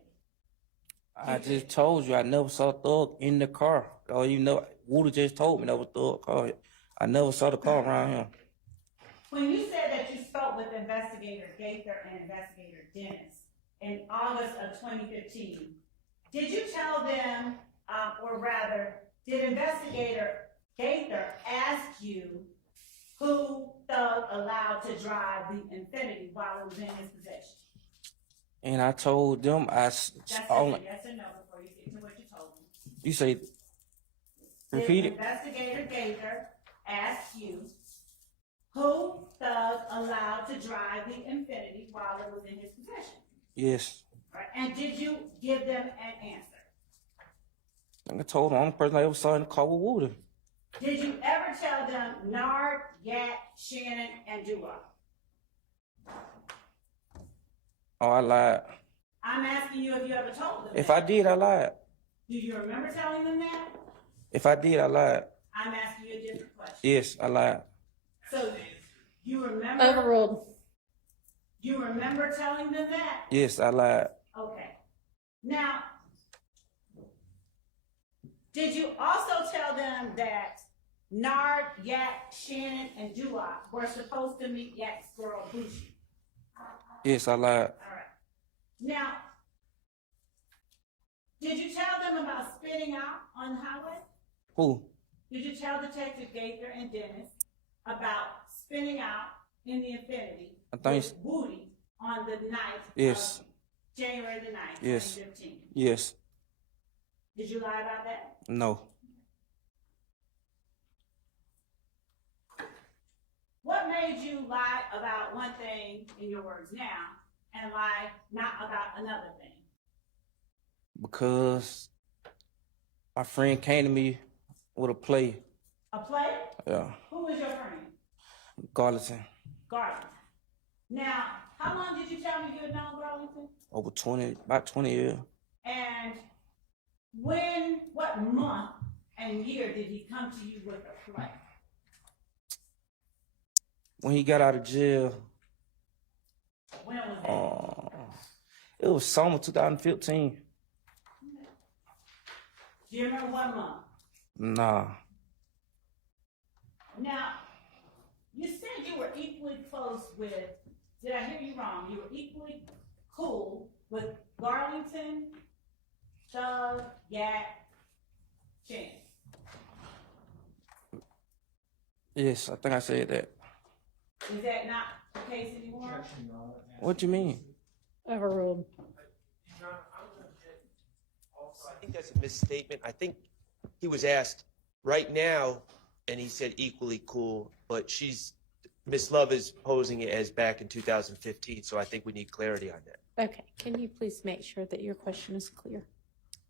I just told you I never saw Thug in the car. Oh, you know, Woody just told me that was Thug car. I never saw the car around him. When you said that you spoke with Investigator Gaither and Investigator Dennis in August of 2015, did you tell them, or rather, did Investigator Gaither ask you who Thug allowed to drive the Infinity while it was in his possession? And I told them That's only. it, yes or no, before you get to what you told them. You say, repeat Did it. Investigator Gaither ask you who Thug allowed to drive the Infinity while it was in his possession? Yes. Right. And did you give them an answer? I told them the only person I ever saw in the car was Woody. Did you ever tell them Nard, Yak, Shannon, and Dua? Oh, I lied. I'm asking you if you ever told them If that. I did, I lied. Do you remember telling them that? If I did, I lied. I'm asking you a different question. Yes, I lied. So you remember? Overruled. You remember telling them that? Yes, I lied. Okay. Now, did you also tell them that Nard, Yak, Shannon, and Dua were supposed to meet Yak's girl, Bushi? Yes, I lied. All right. Now, did you tell them about spinning out on the highway? Who? Did you tell Detective Gaither and Dennis about spinning out in the Infinity I think, with Woody on the night yes, of January the 9th, Yes. 2015. yes, Did you lie about that? no. What made you lie about one thing in your words now and lie not about another thing? Because my friend came to me with a play. A play? Yeah, Who was your friend? Garlington. Garland. Now, how long did you tell me you had known Garlington? Over about 20 years. And what month and year did he come to you with a play? When he got out of jail, When was that? it was summer 2015. Do you remember what month? Nah, Now, you said you were equally close with, did I hear you wrong? You were equally cool with Garlington, Thug, Yak, Chance. yes, I think I said that. Is that not the case anymore? What you mean? Overruled. I think that's a misstatement. I think he was asked right now, and he said equally cool, but Miss Love is posing it as back in 2015, so I think we need clarity on that. Okay, can you please make sure that your question is clear?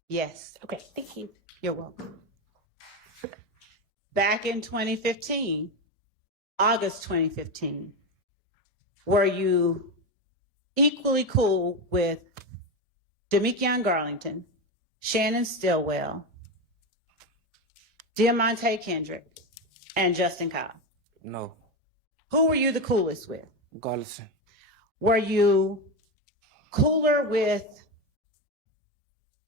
Yes, Okay, thank you. you're welcome. Back in 2015, August 2015, were you equally cool with Demekion Garlington, Shannon Stillwell, Diamante Kendrick, and Justin Cobb? No, Who were you the coolest with? Garlington. Were you cooler with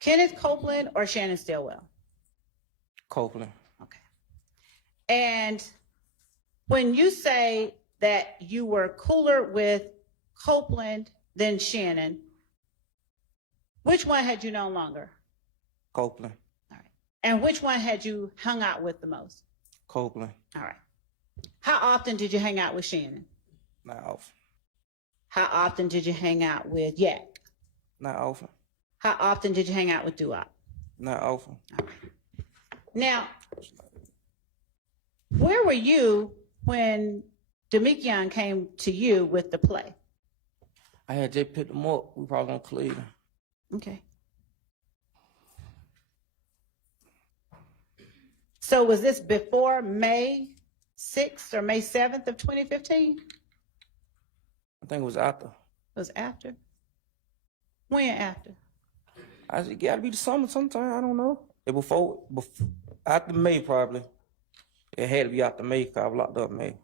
Kenneth Copeland or Shannon Stillwell? Copeland. Okay. And when you say that you were cooler with Copeland than Shannon, which one had you known longer? Copeland. All right. And which one had you hung out with the most? Copeland. All right. How often did you hang out with Shannon? Not often. How often did you hang out with Yak? Not often. How often did you hang out with Duop? Not often. Now, where were you when Demekion came to you with the play? I had just picked him up. We probably gonna Cleveland. Okay. So was this before May 6th or May 7th of 2015? It I think it was after. was after? When after? I said, gotta be the summer sometime. I don't know. It before after May probably. It had to be after May because I was locked up in May.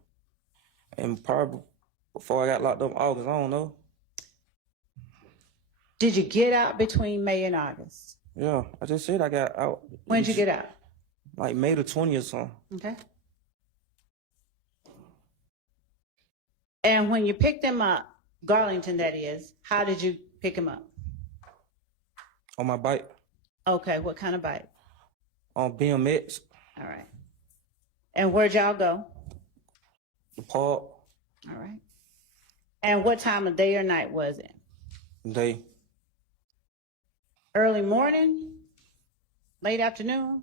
And probably before I got locked up in August, I don't know. Did you get out between May and August? Yeah, I just said I got out. When did you get out? Like May the 20th or something. Okay. And when you picked him up, Garlington that is, how did you pick him up? On my bike. Okay, what kind of bike? On BMX. All right. And where'd y'all go? The park. All right. And what time of day or night was it? Day. Early morning? Late afternoon?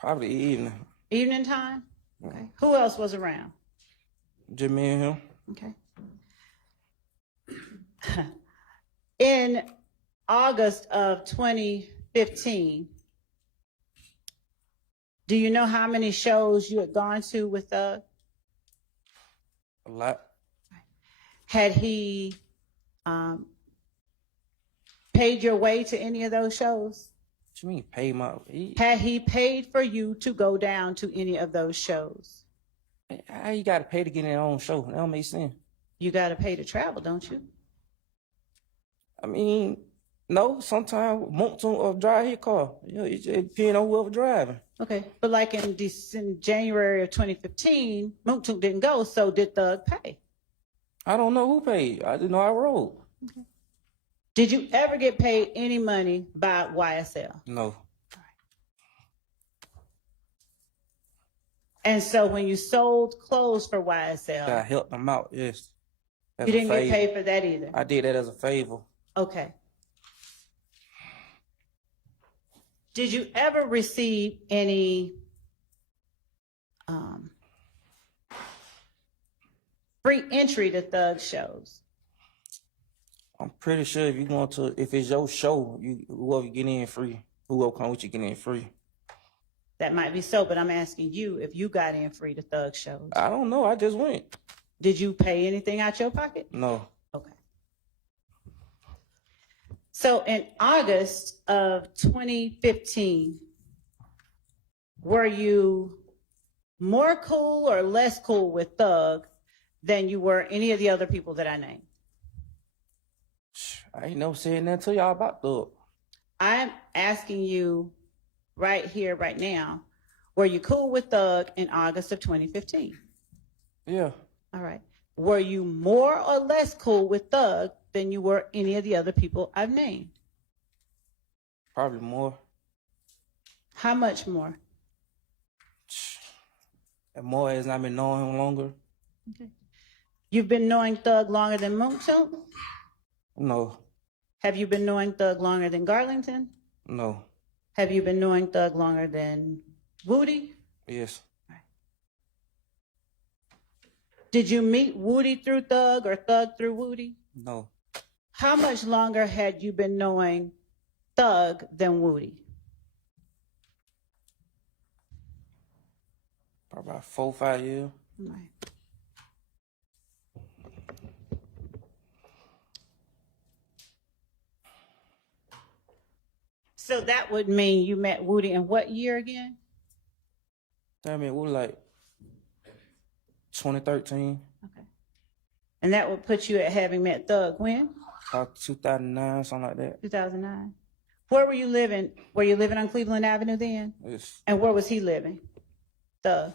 Probably evening. Evening time? Okay. Who else was around? Just me and him. Okay. In August of 2015, do you know how many shows you had gone to with Thug? A lot. Had he paid your way to any of those shows? What you mean pay my Had he paid for you to go down to any of those shows? How you gotta pay to get in your own show? That don't make sense. You got to pay to travel, don't you? I mean, no, sometimes Moncton or drive his car. You know, it depends on whoever driving. Okay, but like in January of 2015, Moontook didn't go, so did Thug pay? I don't know who paid. I didn't know I rode. Okay. Did you ever get paid any money by YSL? No. And so when you sold clothes for YSL, I helped them out, yes. As You a didn't get favor. paid for that either? I did that as a favor. Okay. Did you ever receive any free entry to Thug shows? I'm pretty sure if it's your show, whoever get in free, whoever come with you get in free. That might be so, but I'm asking you if you got in free to Thug shows. I don't know. I just went. Did you pay anything out your pocket? No. Okay. So in August of 2015, were you more cool or less cool with Thug than you were any of the other people that I named? I ain't never said nothing to y'all about Thug. I'm asking you right here, right now, were you cool with Thug in August of 2015? Yeah. All right. Were you more or less cool with Thug than you were any of the other people I've named? Probably more. How much more? And more as I've been knowing him longer. Okay. You've been knowing Thug longer than Moonshot? No. Have you been knowing Thug longer than Garlington? No. Have you been knowing Thug longer than Woody? Yes. Did you meet Woody through Thug or Thug through Woody? No. How much longer had you been knowing Thug than Woody? Probably about 4 or 5 years. Right. So that would mean you met Woody in what year again? I mean, we were like 2013, Okay. And that would put you at having met Thug when? about 2009, something like that. 2009. Where were you living? Were you living on Cleveland Avenue then? Yes. And where was he living? Thug.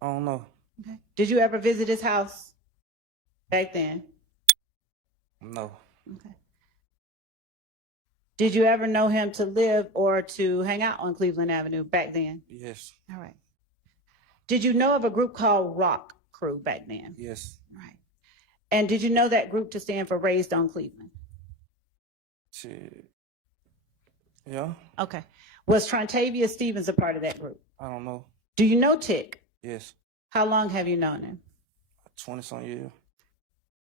I don't know. Okay. Did you ever visit his house back then? No. Okay. Did you ever know him to live or to hang out on Cleveland Avenue back then? Yes. All right. Did you know of a group called Rock Crew back then? Yes. Right. And did you know that group to stand for Raised on Cleveland? Shit. Yeah. Okay. Was Trontavia Stevens a part of that group? I don't know. Do you know Tick? Yes. How long have you known him? 20-some years.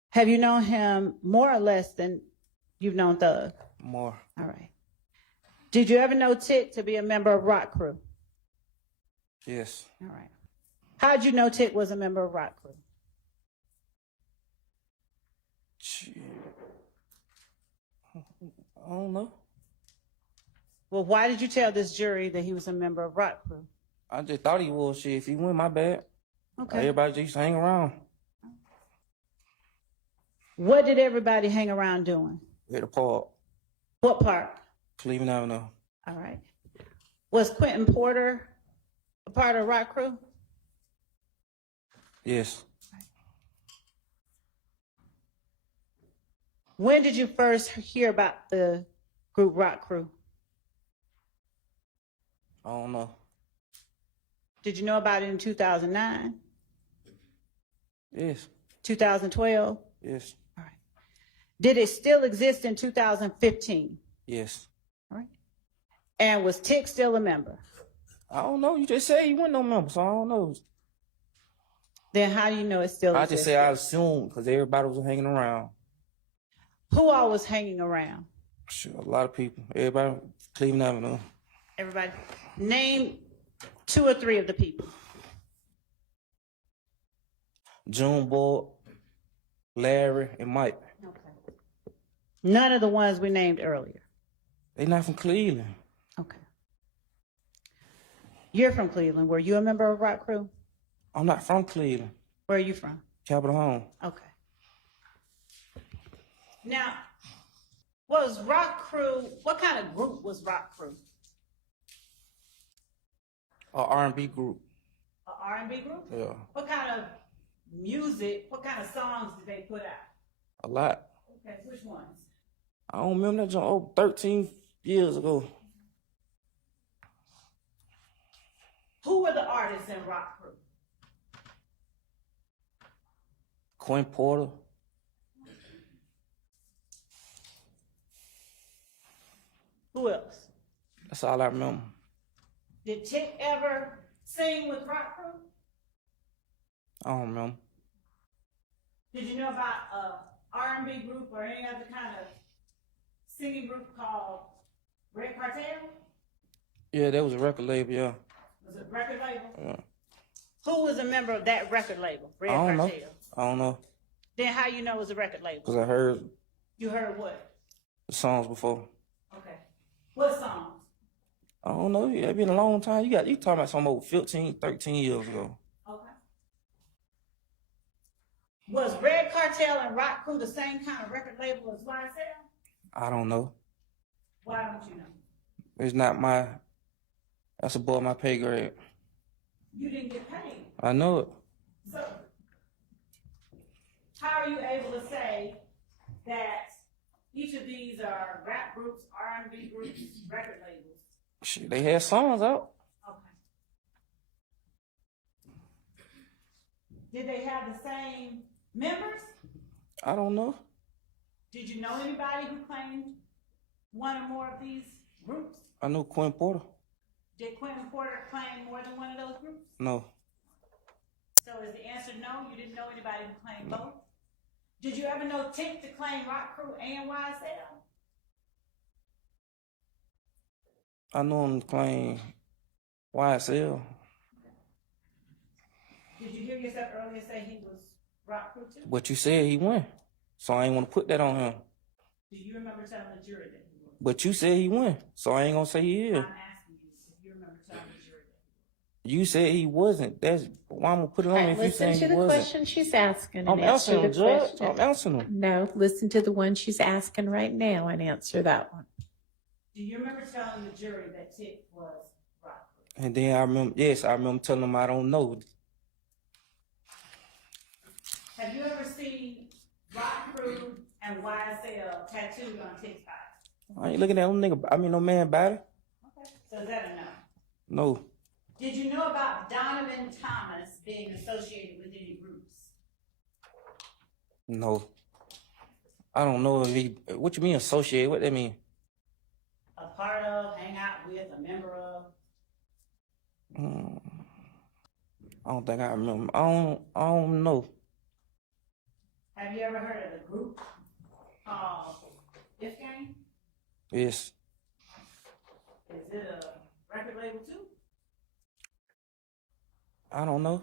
Have you known him more or less than you've known Thug? More. All right. Did you ever know Tick to be a member of Rock Crew? Yes. All right. How'd you know Tick was a member of Rock Crew? Shit. I don't know. Well, why did you tell this jury that he was a member of Rock Crew? I just thought he was. Shit, if he went, my bad. Okay. Everybody just used to hang around. What did everybody hang around doing? At the park, What park? Cleveland Avenue. All right. Was Quentin Porter a part of Rock Crew? Yes. When did you first hear about the group Rock Crew? I don't know. Did you know about it in 2009, Yes. 2012? Yes. All right. Did it still exist in 2015? Yes. All right. And was Tick still a member? I don't know. You just said you wasn't no member, so I don't know. Then how do you know it still I exists? just say I assumed because everybody was hanging around. Who all was hanging around? Sure, a lot of people. Everybody, Cleveland Avenue. Everybody. Name 2 or 3 of the people. Junebug, Larry, and Mike. Okay. None of the ones we named earlier. They not from Cleveland. Okay. You're from Cleveland. Were you a member of Rock Crew? I'm not from Cleveland. Where are you from? Capitol Home. Okay. Now, was Rock Crew, what kind of group was Rock Crew? A R&B group. An R&B group? Yeah. What kind of music, what kind of songs did they put out? A lot. Okay, which ones? I don't remember that joint 13 years ago. Who were the artists in Rock Crew? Quinn Porter, Who else? That's all I remember. Did Tick ever sing with Rock Crew? I don't remember. Did you know about a R&B group or any other kind of singing group called Red Cartel? Yeah, that was a record label, yeah. Was it a record label? Yeah. Who was a member of that record label, Red I don't know. Cartel? I don't know. Then how you know it was a record label? Because I heard You heard what? the songs before. Okay. What songs? I I don't know. Yeah, it's been a long time. You talking about something over 15, 13 years ago. Okay. Was Red Cartel and Rock Crew the same kind of record label as YSL? I don't know. Why don't you know? It's not that's above my pay grade. You didn't get paid. I know it. So, how are you able to say that each of these are rap groups, R&B groups, record labels? Shit, they had songs out. Okay. Did they have the same members? I don't know. Did you know anybody who claimed one or more of these groups? I know Quinn Porter. Did Quentin Porter claim more than one of those groups? No. So is the answer no? You didn't know anybody who claimed both? Did you ever know Tick to claim Rock Crew and YSL? I know him claim YSL. Did you hear yourself earlier say he was Rock Crew too? But you said he won. So I ain't want to put that on him. Do you remember telling the jury that he was? But you said he won. So I ain't going to say he is. I'm asking you if you remember telling the jury that he was. You said he wasn't. That's why I'm going to put it on All right, if you listen saying to he the wasn't. question she's asking and I'm answer answering the him, Judge. question. I'm answering him. No, listen to the one she's asking right now and answer that one. Do you remember telling the jury that Tick was Rock Crew? And then I remember telling him I don't know. Have you ever seen Rock Crew and YSL tattooed on Tick's body? I ain't looking at no man body. Okay. So is that a no? No. Did you know about Donovan Thomas being associated with any groups? No. I don't know if he, what you mean associated? What that mean? A part of, hang out with, a member of? I don't think I remember. I don't know. Have you ever heard of the group called If Gang? Yes. Is it a record label too? I don't know.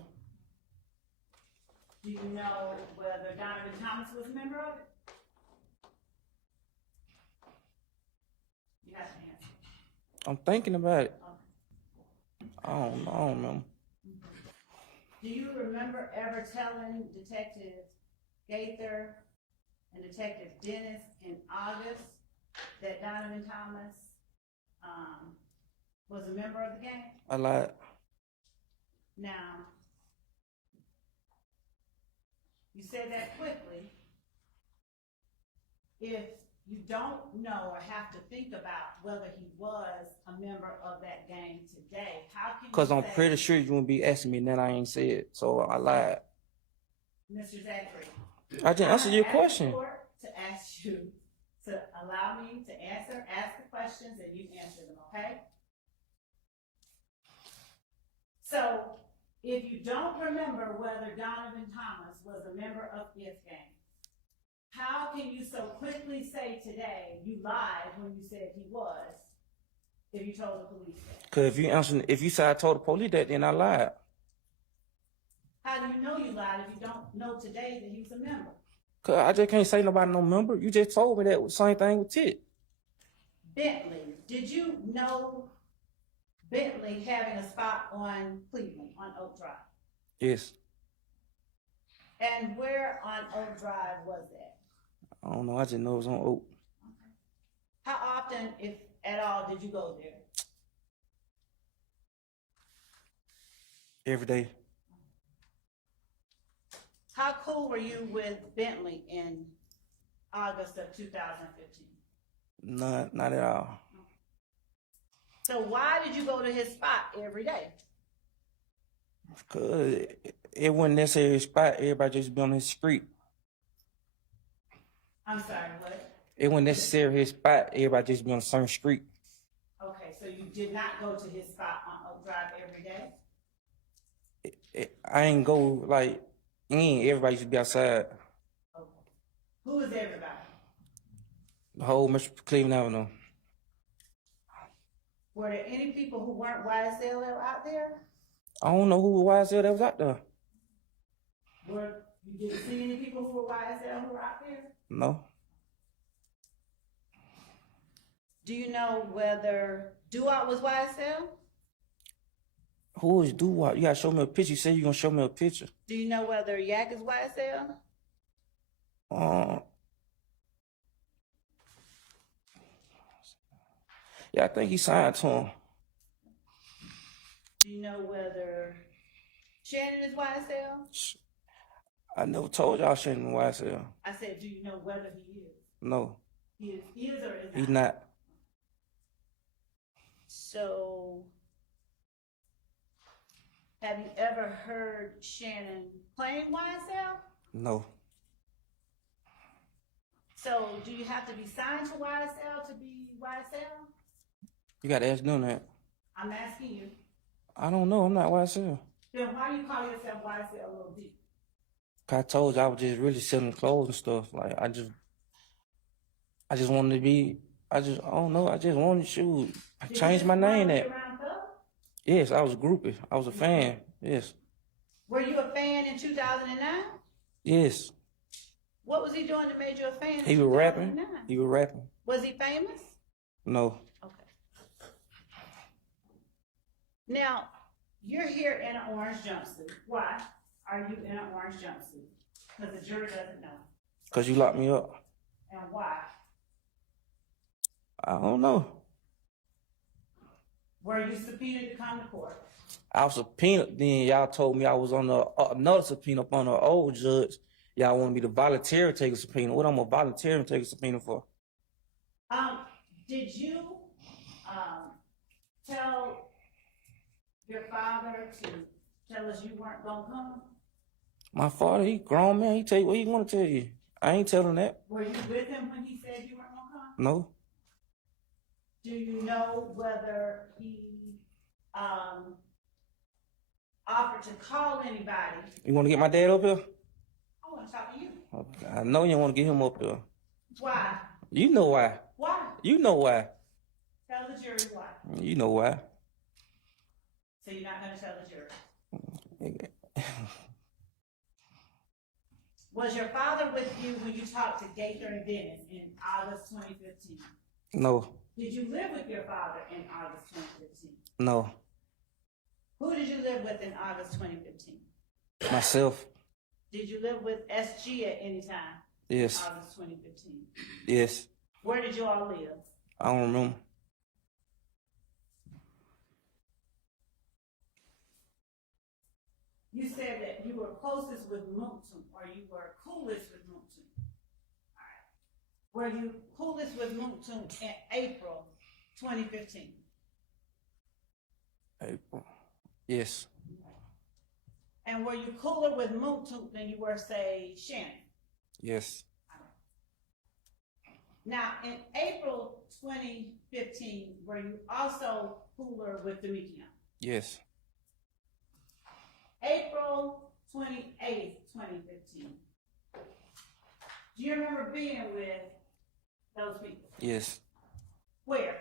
Do you know whether Donovan Thomas was a member of it? You have to answer. I'm thinking about it. Okay. I don't remember. Do you remember ever telling Detective Gaither and Detective Dennis in August that Donovan Thomas was a member of the gang? I lied. Now, you said that quickly. If you don't know or have to think about whether he was a member of that gang today, how can you Because I'm say, pretty sure you wouldn't be asking me and then I ain't said. So I lied. Mr. Zachary? I just answered your question. I'm gonna ask the court to ask you to allow me to ask the questions and you answer them, okay? So, if you don't remember whether Donovan Thomas was a member of If Gang, how can you so quickly say today you lied when you said he was, if you told the police that? Because if you said I told the police that, then I lied. How do you know you lied if you don't know today that he was a member? Because I just can't say nobody no member. You just told me that was the same thing with Tit. Bentley, did you know Bentley having a spot on Cleveland, on Oak Drive? Yes. And where on Oak Drive was that? I don't know. I just know it was on Oak. How often, if at all, did you go there? Every day. How cool were you with Bentley in August of 2015? Not at all. So why did you go to his spot every day? Because it wasn't necessarily a spot. Everybody just be on his street. I'm sorry, what? It wasn't necessarily his spot. Everybody just be on a certain street. Okay, so you did not go to his spot on Oak Drive every day? I ain't go like everybody used to be outside. Okay. Who is everybody? The whole Mr. Cleveland Avenue. Were there any people who weren't YSL out there? I don't know who YSL that was out there. You didn't see any people who were YSL who were out there? No. Do you know whether Duop was YSL? Who is Doo-Wop? You gotta show me a picture. You said you gonna show me a picture. Do you know whether Yak is YSL? Yeah, I think he signed to him. Do you know whether Shannon is YSL? I never told y'all Shannon YSL. I said, do you know whether he is? No, He is or is not? he's not. So, have you ever heard Shannon claim YSL? No. So, do you have to be signed to YSL to be YSL? You gotta ask them that. I'm asking you. I don't know. I'm not YSL. Then why you call yourself YSL Lil D? I told you I was just really selling clothes and stuff. Like I just wanted to be. I don't know. I just wanted to shoot. I changed my name. That. Yes, I was a groupie. I was a fan. Yes. Were you a fan in 2009? Yes. What was he doing that made you a fan? He was rapping. He was rapping. Was he famous? No. Okay. Now, you're here in an orange jumpsuit. Why are you in an orange jumpsuit? Because the jury doesn't know. Cause you locked me up. And why? I don't know. Were you subpoenaed to come to court? I was subpoenaed. Then y'all told me I was on another subpoena up on an old judge. Y'all wanted me to volunteer take a subpoena. What I'm gonna volunteer and take a subpoena for? Did you tell your father to tell us you weren't gonna come? My father, he grown man. He tell you what he want to tell you. I ain't telling that. Were you with him when he said you weren't gonna come? No. Do you know whether he offered to call anybody? You want to get my dad up here? I want to talk to you. Okay. I know you want to get him up here. Why? You know why. Why? You know why. Tell the jury why. You know why. So you're not gonna tell the jury. Was your father with you when you talked to Gaither and Dennis in August 2015? No. Did you live with your father in August 2015? No. Who did you live with in August 2015? Myself. Did you live with SG at any time? Yes. August 2015. Yes. Where did you all live? I don't remember. You said that you were closest with Mooktoon, or you were coolest with Mooktoon. All right. Were you coolest with Mooktoon in April 2015? April. Yes. And were you cooler with Mooktoon than you were, say, Shannon? Yes. Now, in April 2015, were you also cooler with Demekion? Yes. April 28th, 2015. Do you remember being with those people? Yes. Where?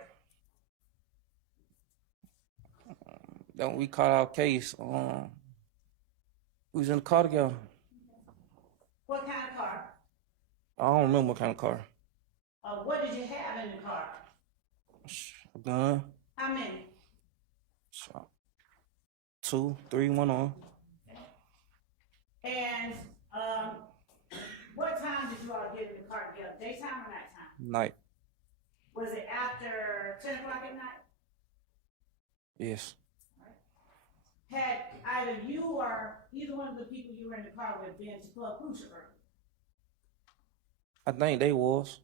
Don't we caught our case? We was in the car together. What kind of car? I don't remember what kind of car. What did you have in the car? A gun. How many? 2, 3, 1 on. And what time did you all get in the car together? Daytime or nighttime? Night. Was it after 10 o'clock at night? Yes. Had either you or either one of the people you were in the car with been to Club Crucial earlier? I think they was.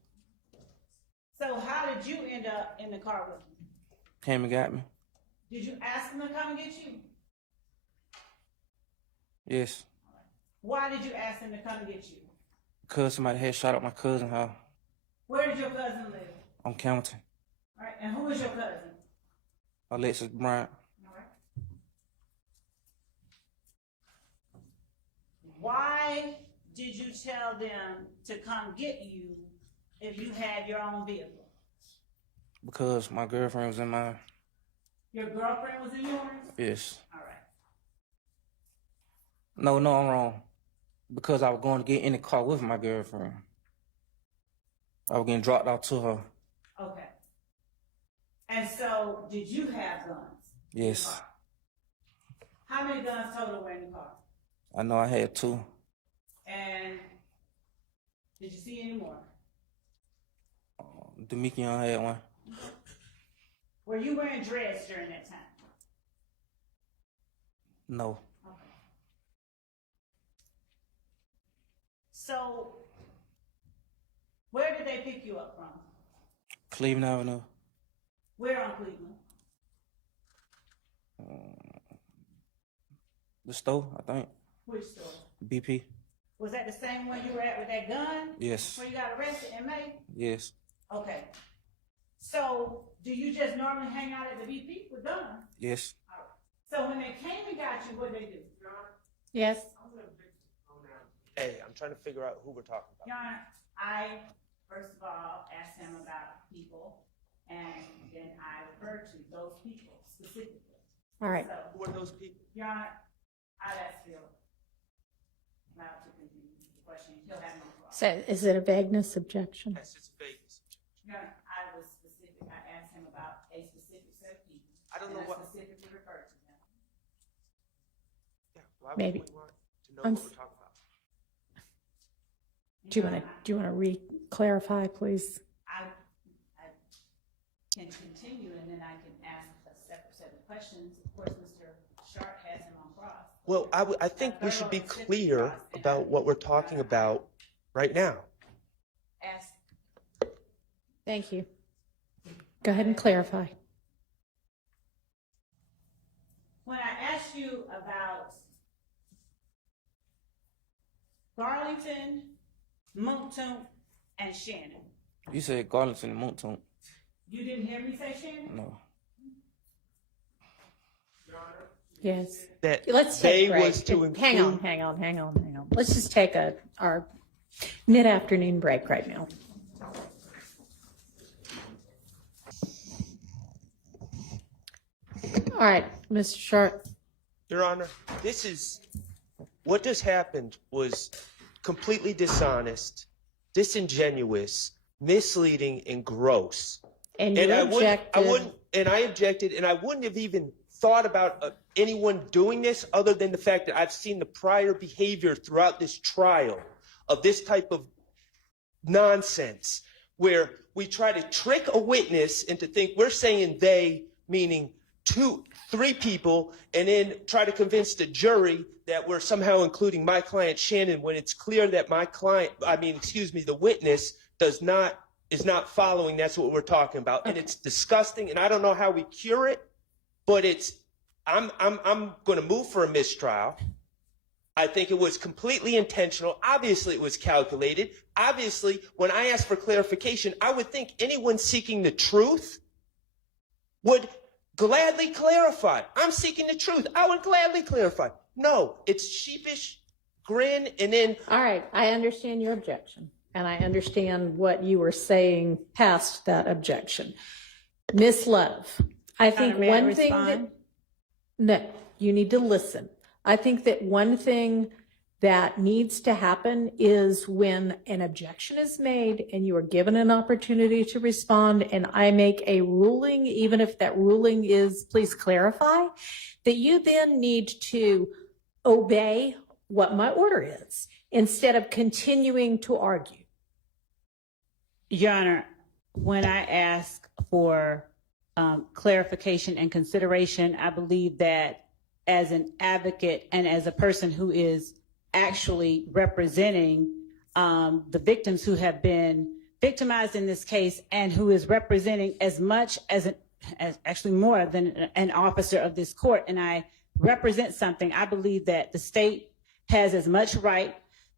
So how did you end up in the car with them? Came and got me. Did you ask them to come and get you? Yes. Why did you ask them to come and get you? Because somebody had shot up my cousin's house Where did your cousin live? on Campbellton. All right, and who is your cousin? Alexis Bryant. Why did you tell them to come get you if you had your own vehicle? Because my girlfriend was in mine. Your girlfriend was in yours? Yes. All right. No, I'm wrong. Because I was going to get in the car with my girlfriend. I was getting dropped off to her. Okay. And so, did you have guns? Yes. How many guns total were in the car? I know I had 2. And did you see any more? Demikion had 1. Were you wearing dreads during that time? No. Okay. So, where did they pick you up from? Cleveland Avenue. Where on Cleveland? The store, I think. Which store? BP. Was that the same one you were at with that gun? Yes. Where you got arrested in May? Yes. Okay. So, do you just normally hang out at the BP with guns? Yes. All right. So when they came and got you, what did they do? Yes. Hey, I'm trying to figure out who we're talking about. Your Honor, I, first of all, asked him about people, and then I referred to those people specifically. All right. So, Who are those people? Your Honor, I'd ask Phil not to continue the question. He'll have no problem. So is it a vagueness objection? Yes, it's Vegas. Your Honor, I was specific. I asked him about a specific set of people. I don't know and what. I specifically referred to them. Yeah, why Maybe. would we want to know I'm what we're talking about? Do you want to re-clarify, please? I can continue, and then I can ask a separate set of questions. Of course, Mr. Schardt has him on cross. Well, I think we should be clear about what we're talking about right now. Ask. Thank you. Go ahead and clarify. When I asked you about Garlington, Moncton, and Shannon, You said Garlington and Moncton. you didn't hear me say Shannon? No. Yes. That Let's they take a break. was to include. Hang on. Let's just take our mid-afternoon break right now. All right, Mr. Schardt. Your Honor, what just happened was completely dishonest, disingenuous, misleading, and gross. And you And I objected. wouldn't have even thought about anyone doing this other than the fact that I've seen the prior behavior throughout this trial of this type of nonsense where we try to trick a witness into think we're saying they, meaning 3 people, and then try to convince the jury that we're somehow including my client Shannon when it's clear that the witness is not following. That's what we're talking about. And it's disgusting, and I don't know how we cure it, but I'm going to move for a mistrial. I think it was completely intentional. Obviously, it was calculated. Obviously, when I asked for clarification, I would think anyone seeking the truth would gladly clarify. I'm seeking the truth. I would gladly clarify. No, it's sheepish grin and then. All right, I understand your objection, and I understand what you were saying past that objection. Miss Love, I think May I one thing that, respond? no, you need to listen. I think that one thing that needs to happen is when an objection is made and you are given an opportunity to respond and I make a ruling, even if that ruling is, please clarify, that you then need to obey what my order is instead of continuing to argue. Your Honor, when I ask for clarification and consideration, I believe that as an advocate and as a person who is actually representing the victims who have been victimized in this case and who is representing as much as actually more than an officer of this court, and I represent something, I believe that the state has as much right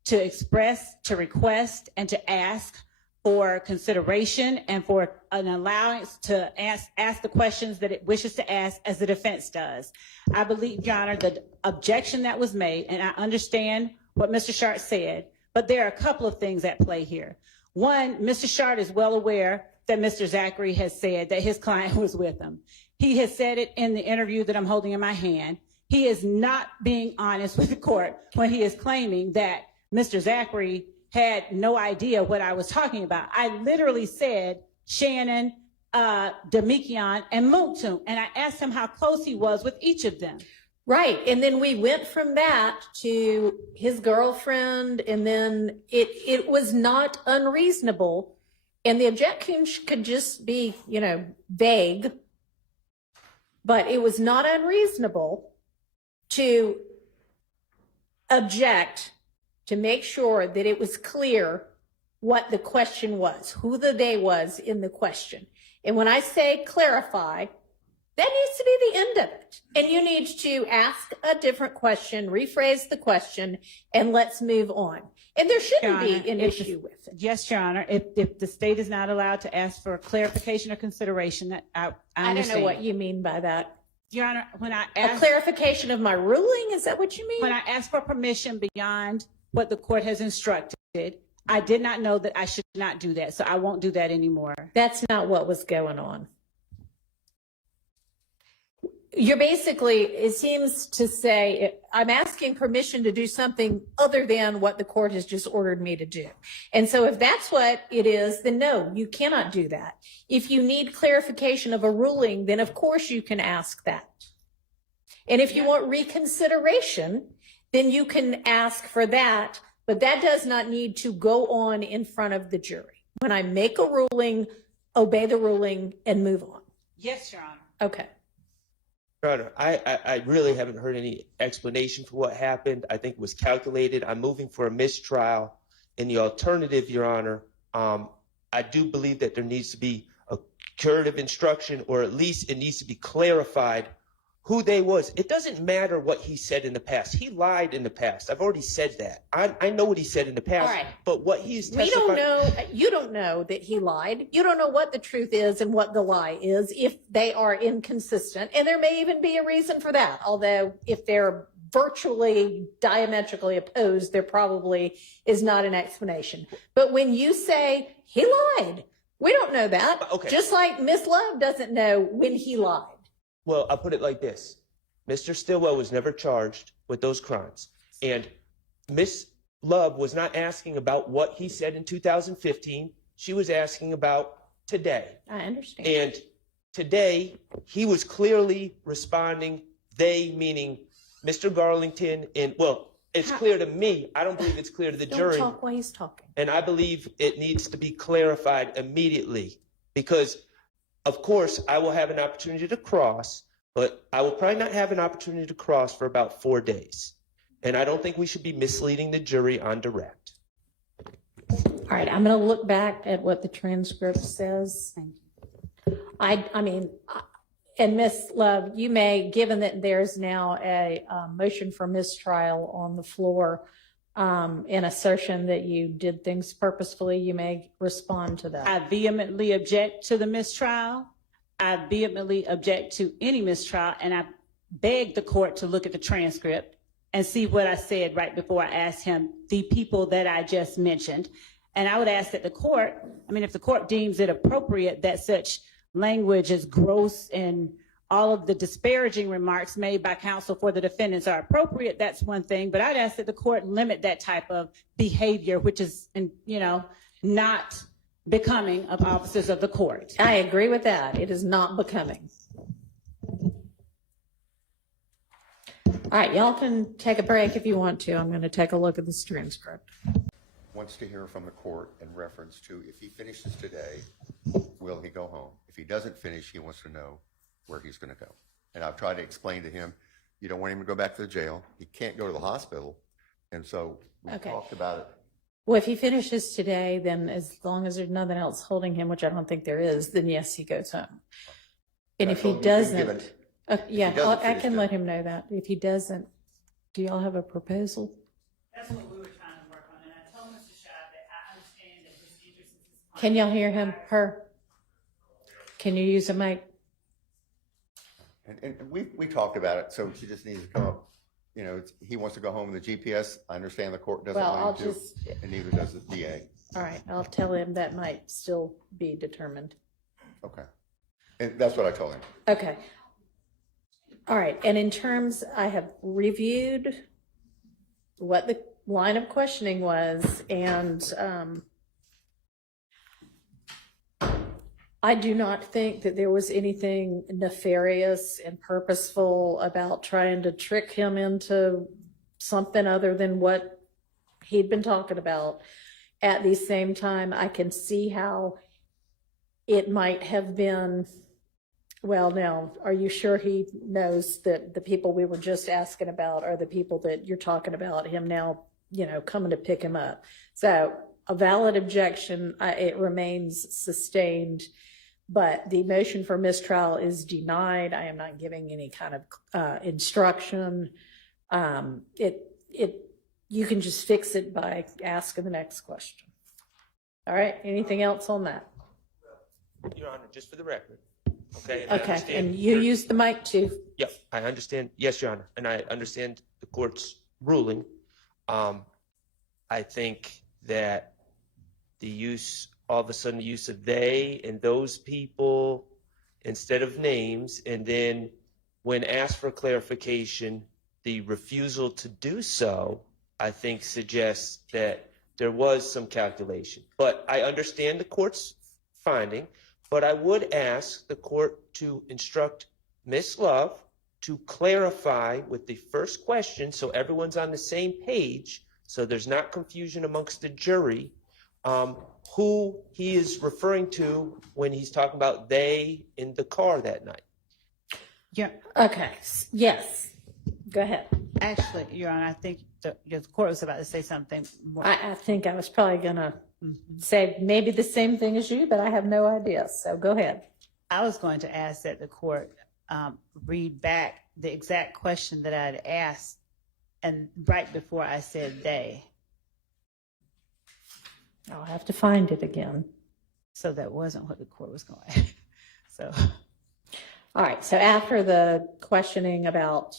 to express, to request, and to ask for consideration and for an allowance to ask the questions that it wishes to ask as the defense does. I believe, Your Honor, the objection that was made, and I understand what Mr. Schardt said, but there are a couple of things at play here. One, Mr. Schardt is well aware that Mr. Zachary has said that his client was with him. He has said it in the interview that I'm holding in my hand. He is not being honest with the court when he is claiming that Mr. Zachary had no idea what I was talking about. I literally said Shannon, Demikion, and Muktum, and I asked him how close he was with each of them. Right. And then we went from that to his girlfriend, and then it was not unreasonable. And the objection could just be, vague, but it was not unreasonable to object to make sure that it was clear what the question was, who the they was in the question. And when I say clarify, that needs to be the end of it. And you need to ask a different question, rephrase the question, and let's move on. And there shouldn't be an issue with it. Yes, Your Honor. If the state is not allowed to ask for clarification or consideration, that I understand. I don't know what you mean by that. Your Honor, when I A asked, clarification of my ruling, is that what you mean? when I asked for permission beyond what the court has instructed, I did not know that I should not do that, so I won't do that anymore. That's not what was going on. You're basically, it seems to say, I'm asking permission to do something other than what the court has just ordered me to do. And so if that's what it is, then no, you cannot do that. If you need clarification of a ruling, then of course you can ask that. And if you want reconsideration, then you can ask for that, but that does not need to go on in front of the jury. When I make a ruling, obey the ruling and move on. Yes, Your Honor. Okay. Your Honor, I really haven't heard any explanation for what happened. I think it was calculated. I'm moving for a mistrial. In the alternative, Your Honor, I do believe that there needs to be a curative instruction, or at least it needs to be clarified who they was. It doesn't matter what he said in the past. He lied in the past. I've already said that. I know what he said in the past. All right. But what he's We don't know, you don't know that he lied. You don't know what the truth is and what the lie is if they are inconsistent. And there may even be a reason for that. Although if they're virtually diametrically opposed, there probably is not an explanation. But when you say he lied, we don't know that. Okay. Just like Miss Love doesn't know when he lied. Well, I'll put it like this. Mr. Stillwell was never charged with those crimes. And Miss Love was not asking about what he said in 2015. She was asking about today. I understand. And today, he was clearly responding, they meaning Mr. Garlington, and, well, it's clear to me. I don't believe it's clear to the jury. Don't talk while he's talking. And I believe it needs to be clarified immediately because, of course, I will have an opportunity to cross, but I will probably not have an opportunity to cross for about 4 days. And I don't think we should be misleading the jury on direct. All right, I'm going to look back at what the transcript says. I mean, and Miss Love, you may, given that there's now a motion for mistrial on the floor, in assertion that you did things purposefully, you may respond to that. I vehemently object to the mistrial. I vehemently object to any mistrial, and I beg the court to look at the transcript and see what I said right before I asked him the people that I just mentioned. And I would ask that the court, if the court deems it appropriate that such language is gross and all of the disparaging remarks made by counsel for the defendants are appropriate, that's one thing. But I'd ask that the court limit that type of behavior, which is, not becoming of officers of the court. I agree with that. It is not becoming. All right, y'all can take a break if you want to. I'm going to take a look at this transcript. Wants to hear from the court in reference to if he finishes today, will he go home? If he doesn't finish, he wants to know where he's going to go. And I've tried to explain to him, you don't want him to go back to the jail. He can't go to the hospital. And so we talked about it. Well, if he finishes today, then as long as there's nothing else holding him, which I don't think there is, then yes, he goes home. And if he doesn't, I can let him know that. If he doesn't, do y'all have a proposal? That's what we were trying to work on. And I told Mr. Schardt that I understand that his interest is his Can y'all hear him? Her? Can you use a mic? And we talked about it, so she just needs to come up. You know, he wants to go home with the GPS. I understand the court doesn't Well, want him I'll to, just, and neither does the DA. all right, I'll tell him that might still be determined. Okay. And that's what I told him. Okay. All right, and in terms, I have reviewed what the line of questioning was, and I do not think that there was anything nefarious and purposeful about trying to trick him into something other than what he'd been talking about. At the same time, I can see how it might have been, well, now, are you sure he knows that the people we were just asking about are the people that you're talking about him now, you know, coming to pick him up? So a valid objection, it remains sustained, but the motion for mistrial is denied. I am not giving any kind of instruction. You can just fix it by asking the next question. All right, anything else on that? Your Honor, just for the record. Okay. I Okay, understand and you use the mic too. Yep, I understand. Yes, Your Honor, and I understand the court's ruling. I think that the use, all of a sudden, the use of they and those people instead of names, and then when asked for clarification, the refusal to do so, I think suggests that there was some calculation. But I understand the court's finding, but I would ask the court to instruct Ms. Love to clarify with the first question so everyone's on the same page, so there's not confusion amongst the jury, who he is referring to when he's talking about they in the car that night. Yeah, Okay, yes, go ahead. actually, Your Honor, I think the court was about to say something more. I think I was probably gonna say maybe the same thing as you, but I have no idea, so go ahead. I was going to ask that the court read back the exact question that I had asked, and right before I said they. I'll have to find it again. So that wasn't what the court was going. So, All right, so after the questioning about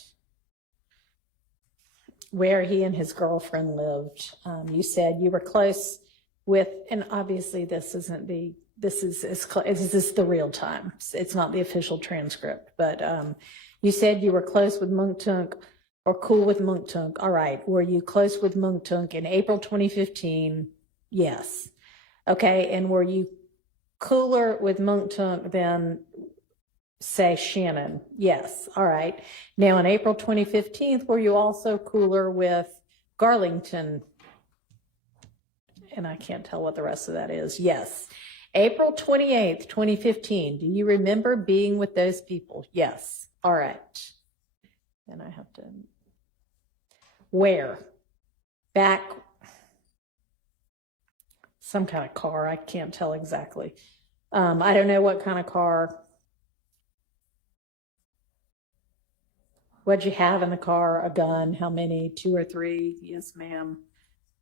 where he and his girlfriend lived, you said you were close with, and obviously this is the real time. It's not the official transcript, but you said you were close with Mungtunk or cool with Mungtunk. All right, were you close with Mungtunk in April 2015? Yes. Okay, and were you cooler with Mungtunk than, say, Shannon? Yes. All right. Now, in April 2015, were you also cooler with Garlington? And I can't tell what the rest of that is. Yes. April 28th, 2015, do you remember being with those people? Yes. All right. And I have to, where? Back, some kind of car. I can't tell exactly. I don't know what kind of car. What'd you have in the car? A gun? How many? 2 or 3? Yes, ma'am.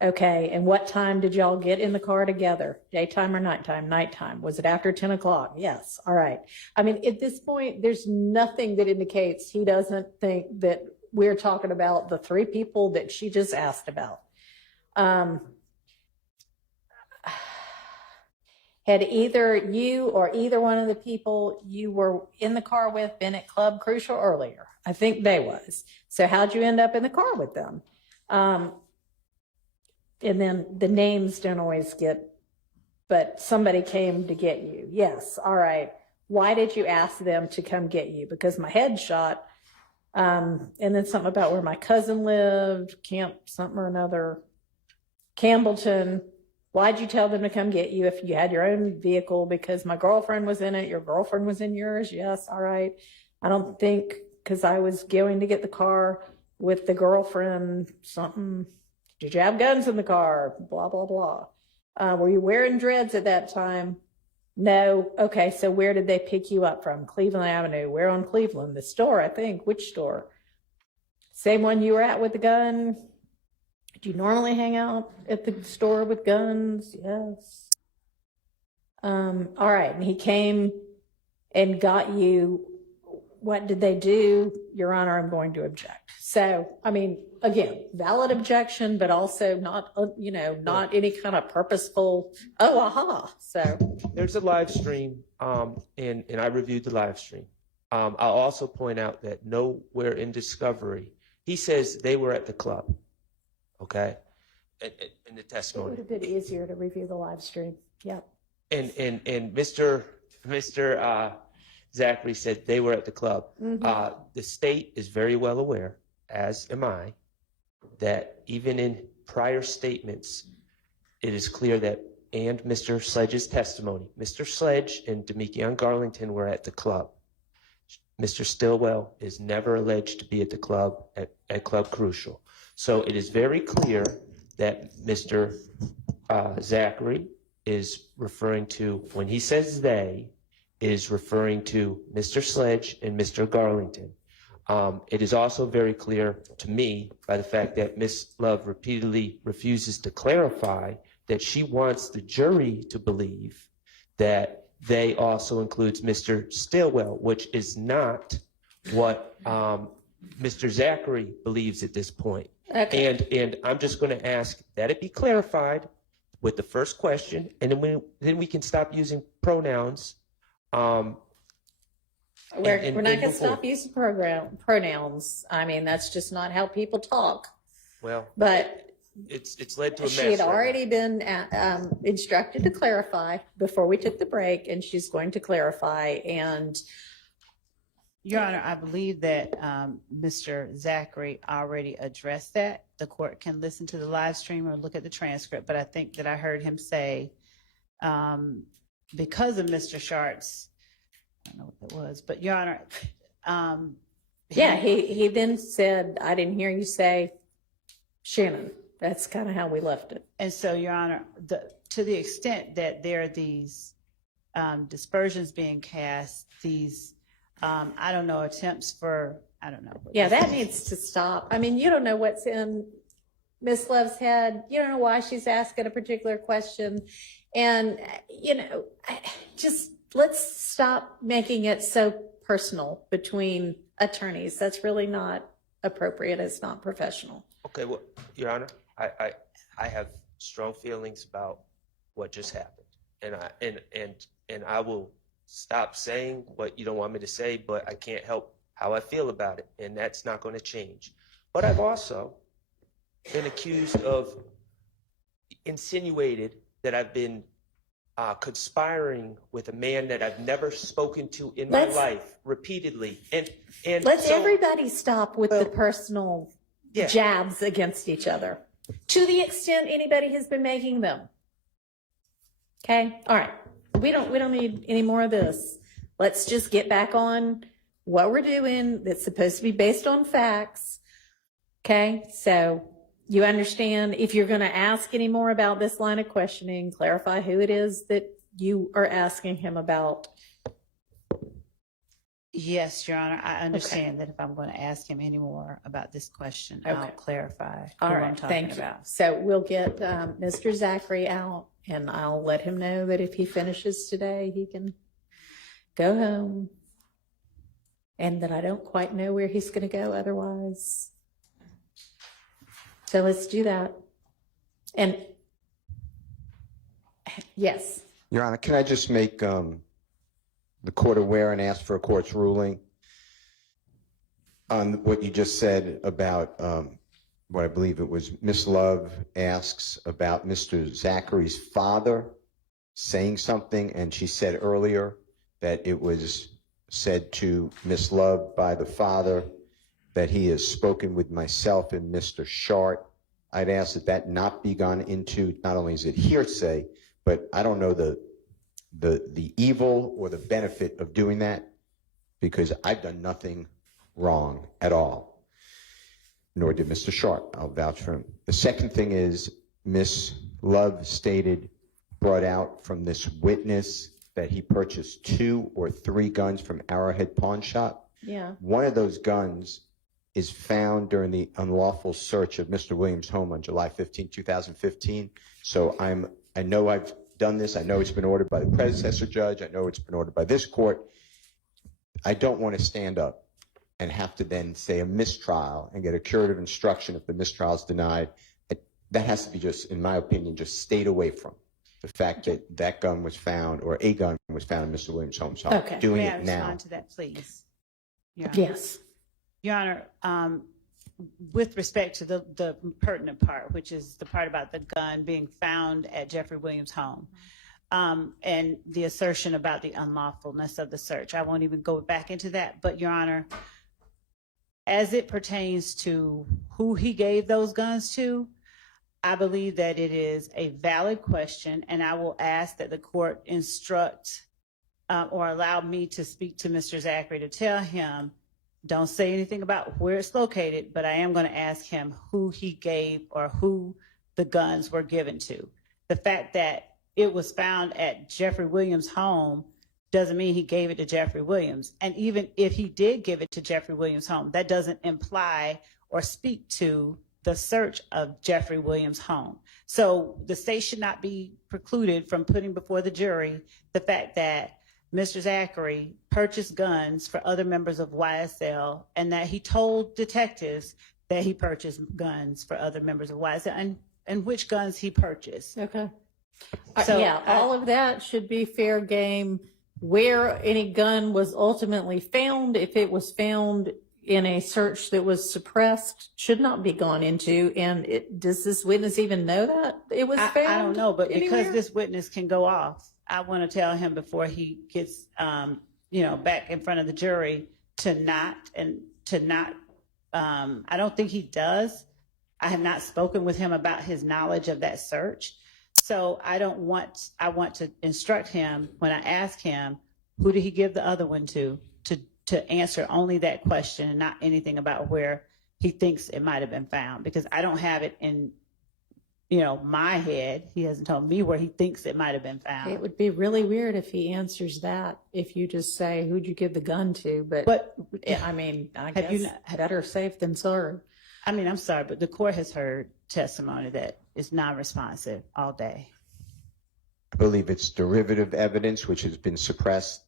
Okay, and what time did y'all get in the car together? Daytime or nighttime? Nighttime. Was it after 10 o'clock? Yes. All right. I mean, at this point, there's nothing that indicates he doesn't think that we're talking about the 3 people that she just asked about. Had either you or either one of the people you were in the car with been at Club Crucial earlier? I think they was. So how'd you end up in the car with them? And then the names don't always get, but somebody came to get you. Yes. All right. Why did you ask them to come get you? Because my head shot. And then something about where my cousin lived, camp something or another, Campbellton. Why'd you tell them to come get you if you had your own vehicle? Because my girlfriend was in it. Your girlfriend was in yours. Yes. All right. I don't think, because I was going to get the car with the girlfriend, something. Did you have guns in the car? Blah, blah, blah. Were you wearing dreads at that time? No. Okay, so where did they pick you up from? Cleveland Avenue. Where on Cleveland? The store, I think. Which store? Same one you were at with the gun? Do you normally hang out at the store with guns? Yes. All right, and he came and got you. What did they do? Your Honor, I'm going to object. So, I mean, again, valid objection, but also not, not any kind of purposeful, oh, aha. So, There's a live stream, and I reviewed the live stream. I'll also point out that nowhere in discovery, he says they were at the club, okay, in the it testimony. would have been easier to review the live stream. Yep. And Mr. Zachary said they were at the club. The state is very well aware, as am I, that even in prior statements, it is clear that, and Mr. Sledge's testimony, Mr. Sledge and Demekion Garlington were at the club. Mr. Stillwell is never alleged to be at the club at Club Crucial. So it is very clear that Mr. Zachary is referring to, when he says they, is referring to Mr. Sledge and Mr. Garlington. It is also very clear to me by the fact that Ms. Love repeatedly refuses to clarify that she wants the jury to believe that they also includes Mr. Stillwell, which is not what Mr. Zachary believes at this point. Okay. And I'm just going to ask that it be clarified with the first question, and then we can stop using pronouns. We're not and going to move stop forward. using pronouns. I mean, that's just not how people talk. Well, But it's led to a mess. she had right now. already been instructed to clarify before we took the break, and she's going to clarify. And Your Honor, I believe that Mr. Zachary already addressed that. The court can listen to the live stream or look at the transcript, but I think that I heard him say, because of Mr. Schart's, I don't know what that was, but Your Honor, yeah, he then said, I didn't hear you say Shannon. That's kind of how we left it. and so, Your Honor, to the extent that there are these dispersions being cast, these, I don't know, attempts for, I don't know. Yeah, that needs to stop. I mean, you don't know what's in Miss Love's head. You don't know why she's asking a particular question. And, just let's stop making it so personal between attorneys. That's really not appropriate. It's not professional. Okay, well, Your Honor, I have strong feelings about what just happened, and I will stop saying what you don't want me to say, but I can't help how I feel about it, and that's not going to change. But I've also been accused of, insinuated that I've been conspiring with a man that I've never spoken to in my life repeatedly, and Let's so, everybody stop with the personal yeah. jabs against each other to the extent anybody has been making them. Okay. All right. We don't need any more of this. Let's just get back on what we're doing. That's supposed to be based on facts. Okay. So you understand, if you're going to ask any more about this line of questioning, clarify who it is that you are asking him about. Yes, Your Honor, I understand that if I'm going to ask him any more about this question, I'll clarify All who right, I'm talking thank you. about. So we'll get Mr. Zachary out, and I'll let him know that if he finishes today, he can go home, and that I don't quite know where he's going to go otherwise. So let's do that. And yes. Your Honor, can I just make the court aware and ask for a court's ruling on what you just said about what I believe it was Miss Love asks about Mr. Zachary's father saying something, and she said earlier that it was said to Miss Love by the father that he has spoken with myself and Mr. Schardt. I'd ask that that not be gone into, not only is it hearsay, but I don't know the evil or the benefit of doing that, because I've done nothing wrong at all, nor did Mr. Schardt. I'll vouch for him. The second thing is Miss Love brought out from this witness that he purchased 2 or 3 guns from Arrowhead Pawn Shop. Yeah. One of those guns is found during the unlawful search of Mr. Williams' home on July 15, 2015. So I know I've done this. I know it's been ordered by the predecessor judge. I know it's been ordered by this court. I don't want to stand up and have to then say a mistrial and get a curative instruction if the mistrial is denied. That has to be just, in my opinion, just stayed away from. The fact that that gun was found, or a gun was found in Mr. Williams' home. So Okay. I'm doing May I it now. respond to that, please? Your Honor? Yes. Your Honor, with respect to the pertinent part, which is the part about the gun being found at Jeffrey Williams' home, and the assertion about the unlawfulness of the search, I won't even go back into that. But Your Honor, as it pertains to who he gave those guns to, I believe that it is a valid question, and I will ask that the court instruct or allow me to speak to Mr. Zachary to tell him, don't say anything about where it's located, but I am going to ask him who he gave or who the guns were given to. The fact that it was found at Jeffrey Williams' home doesn't mean he gave it to Jeffrey Williams. And even if he did give it to Jeffrey Williams' home, that doesn't imply or speak to the search of Jeffrey Williams' home. So the state should not be precluded from putting before the jury the fact that Mr. Zachary purchased guns for other members of YSL and that he told detectives that he purchased guns for other members of YSL and which guns he purchased. Okay. So yeah, all of that should be fair game. Where any gun was ultimately found, if it was found in a search that was suppressed, should not be gone into. And does this witness even know that it was found? I don't know, but anywhere? because this witness can go off, I want to tell him before he gets, back in front of the jury to not. I don't think he does. I have not spoken with him about his knowledge of that search. So I want to instruct him when I ask him, who did he give the other one to answer only that question and not anything about where he thinks it might have been found, because I don't have it in, my head. He hasn't told me where he thinks it might have been found. It would be really weird if he answers that, if you just say, who'd you give the gun to? But I mean, I guess better safe than sorry. I mean, I'm sorry, but the court has heard testimony that is non-responsive all day. I believe it's derivative evidence which has been suppressed,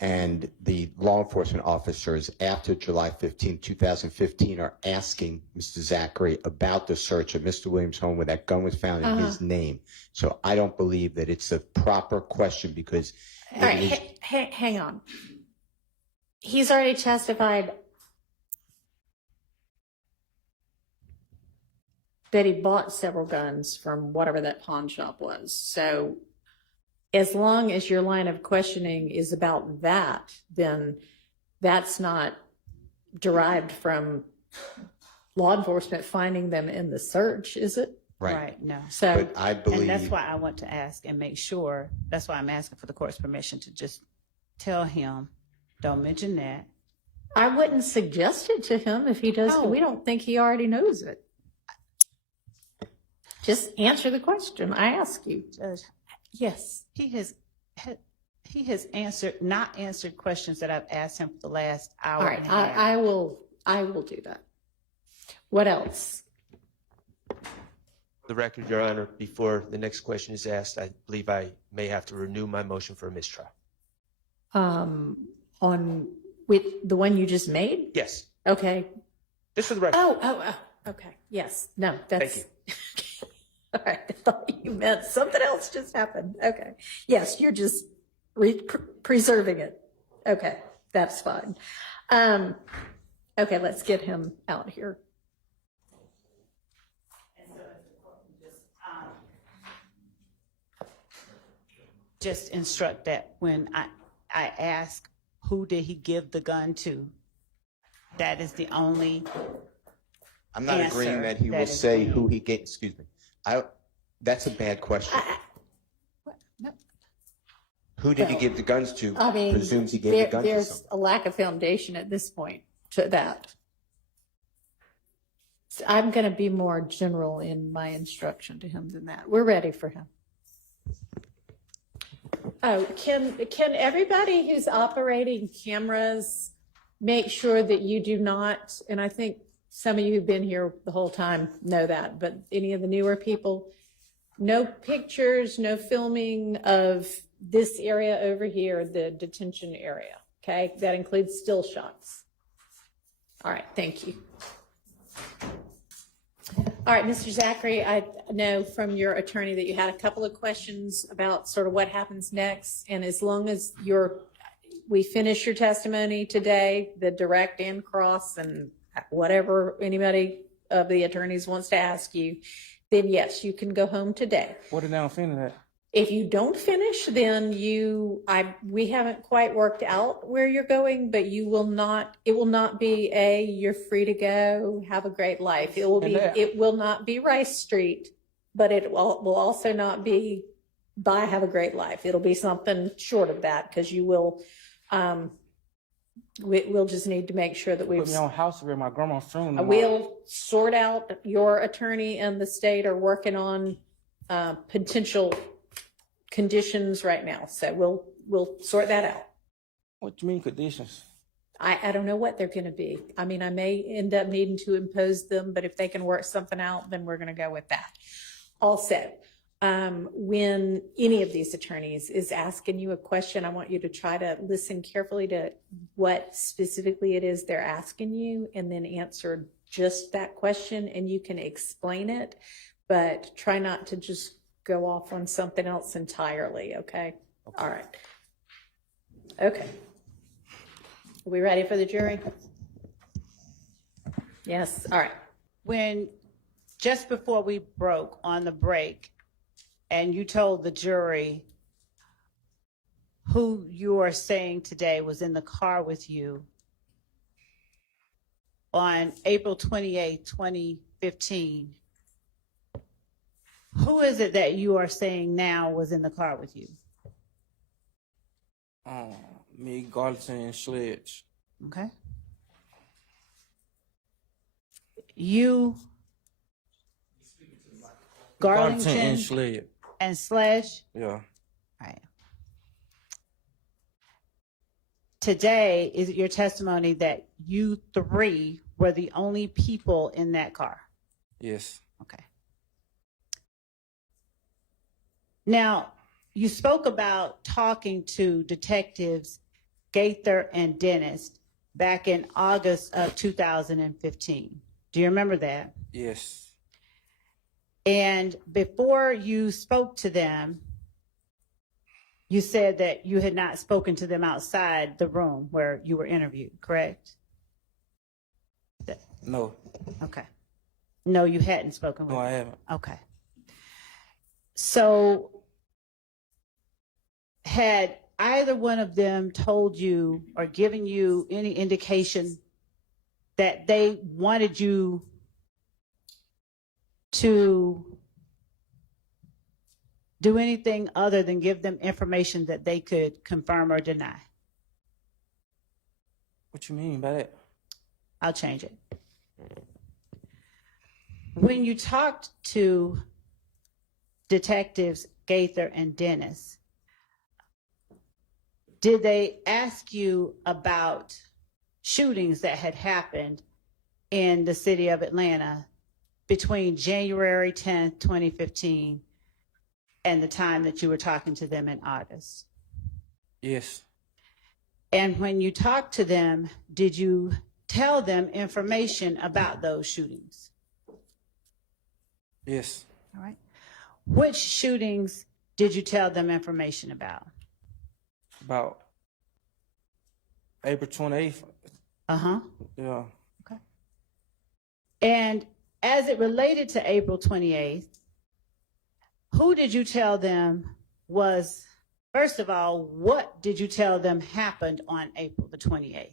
and the law enforcement officers after July 15, 2015 are asking Mr. Zachary about the search of Mr. Williams' home where that gun was found in his name. So I don't believe that it's a proper question because... All right, hang on. He's already testified that he bought several guns from whatever that pawn shop was. So as long as your line of questioning is about that, then that's not derived from law enforcement finding them in the search, is it? Right. No. So, But I believe... And that's why I want to ask and make sure, that's why I'm asking for the court's permission to just tell him, don't mention that. I wouldn't suggest it to him if he does. Oh. We don't think he already knows it. Just answer the question I ask you. Judge, Yes. he has not answered questions that I've asked him for the last hour. All right. and a half. I will do that. What else? The record, Your Honor, before the next question is asked, I believe I may have to renew my motion for a mistrial. On with the one you just made? Yes, Okay. just for the record. Oh, okay. Yes. No, that's. Thank All right. I thought you meant something else just happened. Okay. Yes, you're just preserving it. Okay. That's fine. Okay, let's get him out here. Just instruct that when I ask, who did he give the gun to? That is the only, I'm not answer agreeing that he that will is say being- who he gave, excuse me. That's a bad question. No. Who did he give the guns to? I mean, Presumes he gave the guns to there's someone. a lack of foundation at this point to that. So I'm going to be more general in my instruction to him than that. We're ready for him. Oh, can everybody who's operating cameras make sure that you do not, and I think some of you who've been here the whole time know that, but any of the newer people, No pictures, no filming of this area over here, the detention area, okay? That includes still shots. All right, thank you. All right, Mr. Zachary, I know from your attorney that you had a couple of questions about sort of what happens next, and as long as we finish your testimony today, the direct and cross and whatever anybody of the attorneys wants to ask you, then yes, you can go home today. What did I finish that? If you don't finish, then we haven't quite worked out where you're going, but it will not be you're free to go, have a great life. It will not be Rice Street, but it will also not be bye, have a great life. It'll be something short of that, because you will, we'll just need to make sure that Put me on house arrest. My grandma's funeral tomorrow. we'll sort out. Your attorney and the state are working on potential conditions right now, so we'll sort that out. What do you mean conditions? I don't know what they're going to be. I mean, I may end up needing to impose them, but if they can work something out, then we're going to go with that. Also, when any of these attorneys is asking you a question, I want you to try to listen carefully to what specifically it is they're asking you, and then answer just that question, and you can explain it, but try not to just go off on something else entirely, okay? All right. Okay. Are we ready for the jury? Yes, all right. Just before we broke on the break, and you told the jury who you are saying today was in the car with you on April 28, 2015, who is it that you are saying now was in the car with you? Me, Garlington, and Sledge. Okay. You, Garlington and Garlington, Sledge. and Sledge? Yeah. Right. Today, is it your testimony that you three were the only people in that car? Yes. Okay. Now, you spoke about talking to detectives Gaither and Dennis back in August of 2015. Do you remember that? Yes. And before you spoke to them, you said that you had not spoken to them outside the room where you were interviewed, correct? No. Okay. No, you hadn't spoken with No, them. I haven't. Okay. So had either one of them told you or given you any indication that they wanted you to do anything other than give them information that they could confirm or deny? What you mean by that? I'll change it. When you talked to detectives Gaither and Dennis, did they ask you about shootings that had happened in the city of Atlanta between January 10th, 2015 and the time that you were talking to them in August? Yes. And when you talked to them, did you tell them information about those shootings? Yes. All right. Which shootings did you tell them information about? About April 28th. Uh-huh. Yeah. Okay. And as it related to April 28th, who did you tell them was, first of all, what did you tell them happened on April the 28th?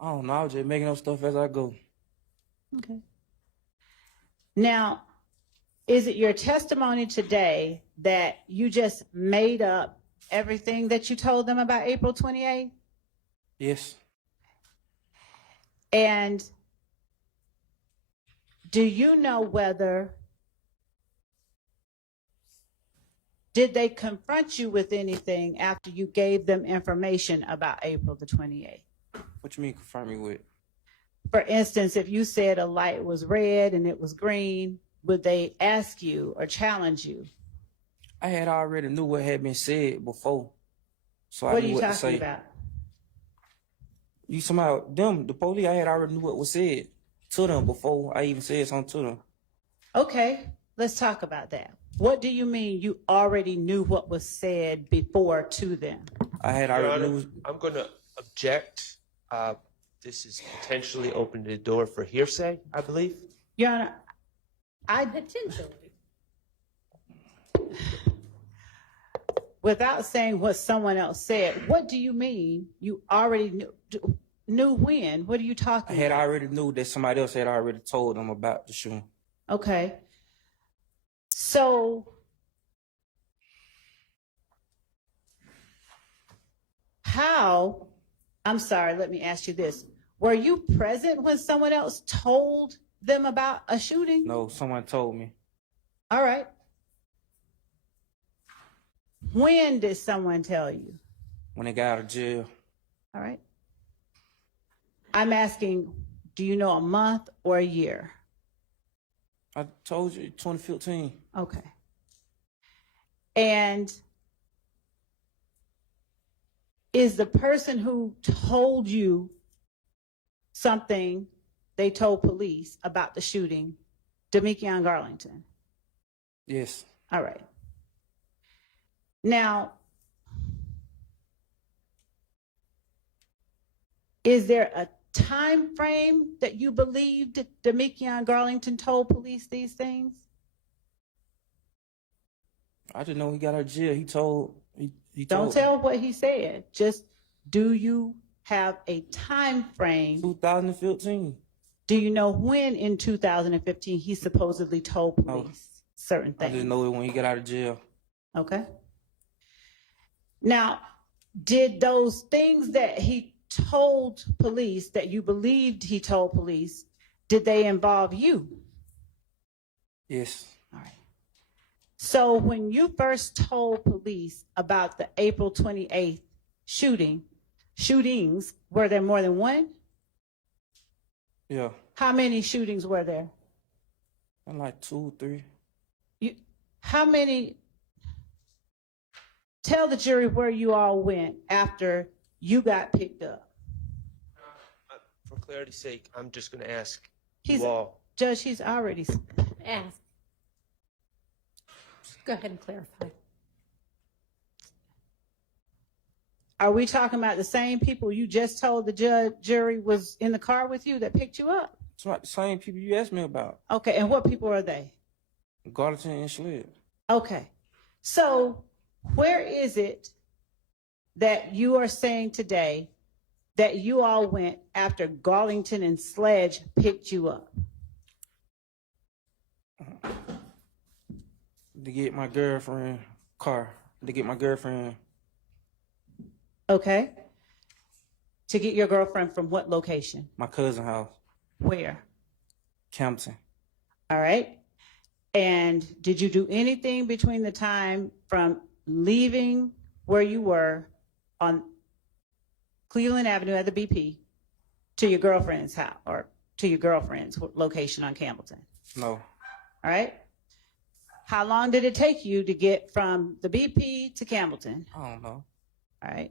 I don't know. I was just making up stuff as I go. Okay. Now, is it your testimony today that you just made up everything that you told them about April 28th? Yes. And do you know whether, did they confront you with anything after you gave them information about April the 28th? What you mean confirm me with? For instance, if you said a light was red and it was green, would they ask you or challenge you? I had already knew what had been said before, so I What are knew you what to talking say. about? You somehow them the police. I had already knew what was said to them before I even said something to them. Okay, let's talk about that. What do you mean you already knew what was said before to them? I had Your already Honor, knew. I'm going to object. This is potentially opening the door for hearsay, I believe. Your Honor, Potentially. without saying what someone else said, what do you mean you already knew when? What are you I talking had about? already knew that somebody else had already told them about the shooting. Okay. So how, I'm sorry, let me ask you this. Were you present when someone else told them about a shooting? No, someone told me. All right. When did someone tell you? When they got out of jail. All right. I'm asking, do you know a month or a year? I told you 2015. Okay. And is the person who told you something they told police about the shooting Demekion Garlington? Yes. All right. Now, is there a time frame that you believed Demekion Garlington told police these things? I just know he got out of jail. He told. He Don't told tell what he said. Just, do you have a time frame? 2015. Do you know when in 2015 he supposedly told police certain I things? just know it when he got out of jail. Okay. Now, did those things that he told police, that you believed he told police, did they involve you? Yes. All right. So when you first told police about the April 28th shootings, were there more than one? Yeah. How many shootings were there? I'm like 2, 3. How many? Tell the jury where you all went after you got picked up. For clarity's sake, I'm just going to ask He's you all. Judge, he's already Ask. Go ahead and clarify. Are we talking about the same people you just told the jury was in the car with you that picked you up? It's not the same people you asked me about. Okay, and what people are they? Garlington and Schlid. Okay, so where is it that you are saying today that you all went after Garlington and Sledge picked you up? To get my girlfriend car. To get my girlfriend. Okay. To get your girlfriend from what location? My cousin's house. Where? Campton. All right. And did you do anything between the time from leaving where you were on Cleveland Avenue at the BP to your girlfriend's house, or to your girlfriend's location on Campbellton? No. All right. How long did it take you to get from the BP to Campbellton? I don't know. All right.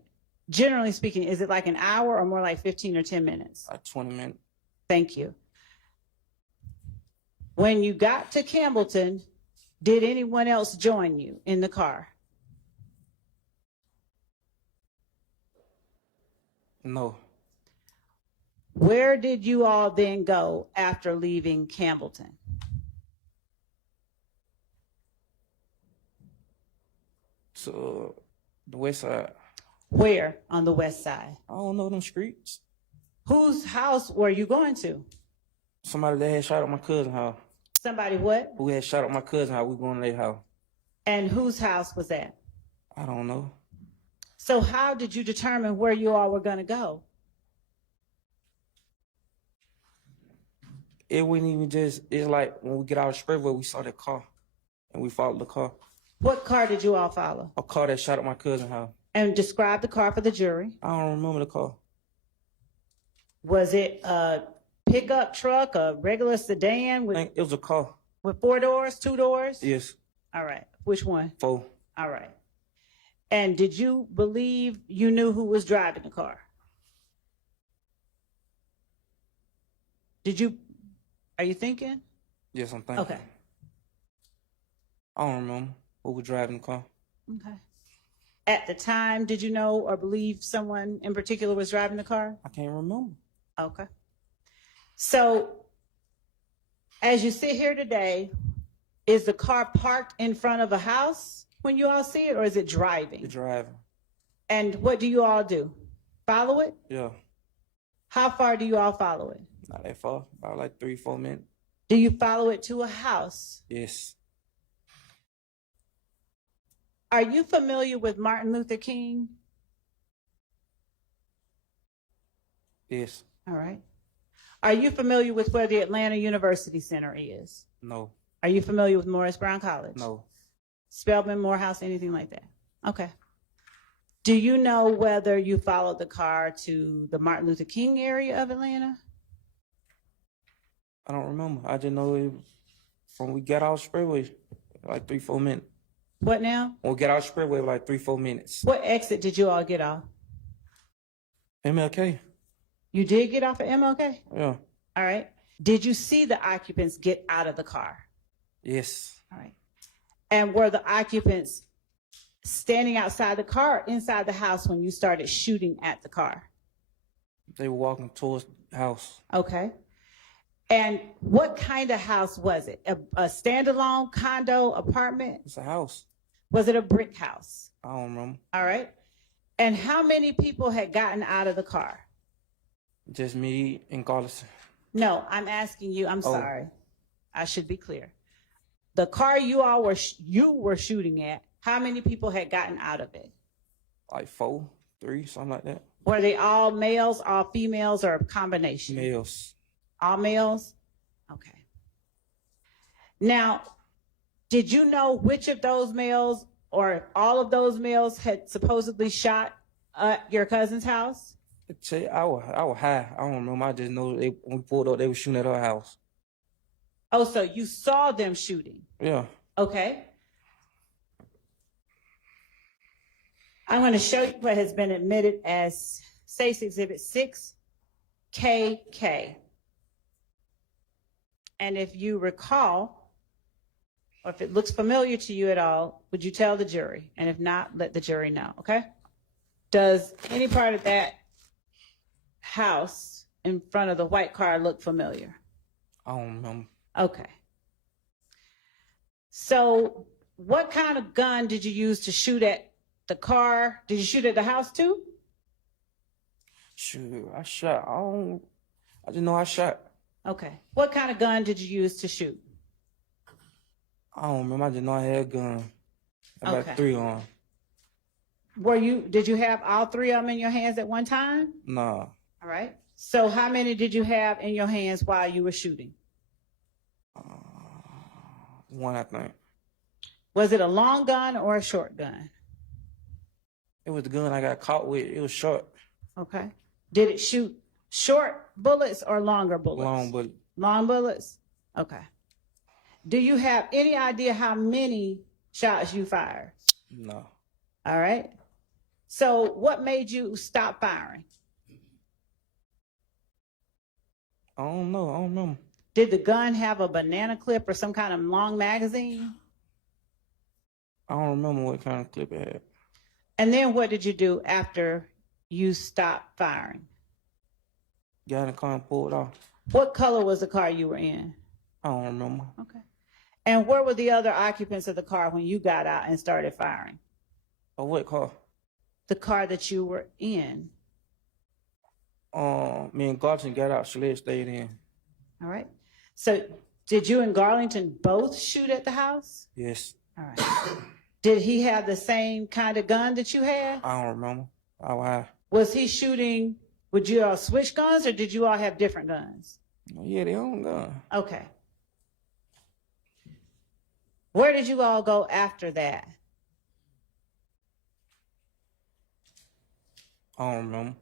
Generally speaking, is it like an hour or more like 15 or 10 minutes? Like 20 minutes. Thank you. When you got to Campbellton, did anyone else join you in the car? No. Where did you all then go after leaving Campbellton? To the west side. Where on the west side? I don't know them streets. Whose house were you going to? Somebody that had shot at my cousin's house. Somebody what? Who had shot at my cousin's house. We going to their house. And whose house was that? I don't know. So how did you determine where you all were going to go? It wasn't even just, it's like when we get out of the expressway, we saw that car. And we followed the car. What car did you all follow? A car that shot at my cousin's house. And describe the car for the jury. I don't remember the car. Was it a pickup truck, a regular sedan I with think it was a car. 4 doors, 2 doors? Yes, All right. Which one? 4. All right. And did you believe you knew who was driving the car? Are you thinking? Yes, I'm thinking. Okay. I don't remember who was driving the car. Okay. At the time, did you know or believe someone in particular was driving the car? I can't remember. Okay. So, as you sit here today, is the car parked in front of a house when you all see it, or is it driving? The driver. And what do you all do? Follow it? Yeah, How far do you all follow it? not that far. About like 3-4 minutes. Do you follow it to a house? Yes, Are you familiar with Martin Luther King? yes, All right. Are you familiar with where the Atlanta University Center is? no, Are you familiar with Morris Brown College? no, Spelman, Morehouse, anything like that? Okay. Do you know whether you followed the car to the Martin Luther King area of Atlanta? I don't remember. I just know it was from we got off Spreadway, like 3-4 minutes. What now? When we get off Spreadway, like 3-4 minutes. What exit did you all get off? MLK. You did get off at MLK? Yeah. All right. Did you see the occupants get out of the car? Yes. All right. And were the occupants standing outside the car, inside the house when you started shooting at the car? They were walking towards the house. Okay. And what kind of house was it? A standalone condo apartment? It's a house. Was it a brick house? I don't remember. All right. And how many people had gotten out of the car? Just me and Garlison. No, I'm asking you. I'm Oh. sorry. I should be clear. The car you all were shooting at, how many people had gotten out of it? Like 4, 3, something like that. Were they all males, all females, or a combination? Males. All males? Okay. Now, did you know which of those males or all of those males had supposedly shot at your cousin's house? I was high. I don't remember. I just know when we pulled up, they were shooting at our house. Oh, so you saw them shooting. Yeah. Okay. I'm going to show you what has been admitted as State's Exhibit 6KK. And if you recall, or if it looks familiar to you at all, would you tell the jury? And if not, let the jury know, okay? Does any part of that house in front of the white car look familiar? I don't remember. Okay. So what kind of gun did you use to shoot at the car? Did you shoot at the house too? Shoot, I shot. I just know I shot. Okay. What kind of gun did you use to shoot? I don't remember. I just know I had a gun. About Okay. 3 on. Did you have all 3 of them in your hands at one time? Nah. All right. So how many did you have in your hands while you were shooting? 1, I think. Was it a long gun or a short gun? It was the gun I got caught with. It was short. Okay. Did it shoot short bullets or longer bullets? Long, but Long bullets? Okay. Do you have any idea how many shots you fired? no. All right. So what made you stop firing? I don't know. I don't remember. Did the gun have a banana clip or some kind of long magazine? I don't remember what kind of clip it had. And then what did you do after you stopped firing? Got in the car and pulled off. What color was the car you were in? I don't remember. Okay. And where were the other occupants of the car when you got out and started firing? Oh, what car? The car that you were in. Me and Garlison got out. Shalette stayed in. All right. So did you and Garlington both shoot at the house? Yes. All right. Did he have the same kind of gun that you had? I don't remember. I was high. Was he shooting, would you all switch guns or did you all have different guns? Yeah, they own gun. Okay. Where did you all go after that? I don't remember.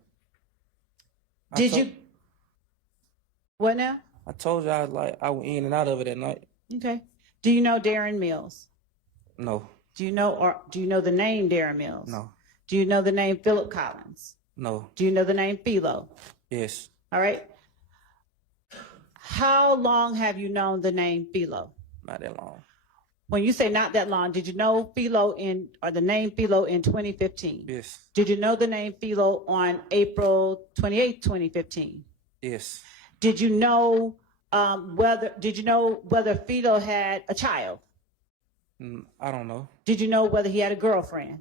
Did you? What now? I told you I went in and out of it at night. Okay. Do you know Darren Mills? No, Do you know the name Darren Mills? no, Do you know the name Philip Collins? no, Do you know the name Philo? yes, All right. How long have you known the name Philo? not that long. When you say not that long, did you know Philo the name Philo in 2015? Yes, Did you know the name Philo on April 28, 2015? yes, Did you know whether Philo had a child? I don't know. Did you know whether he had a girlfriend?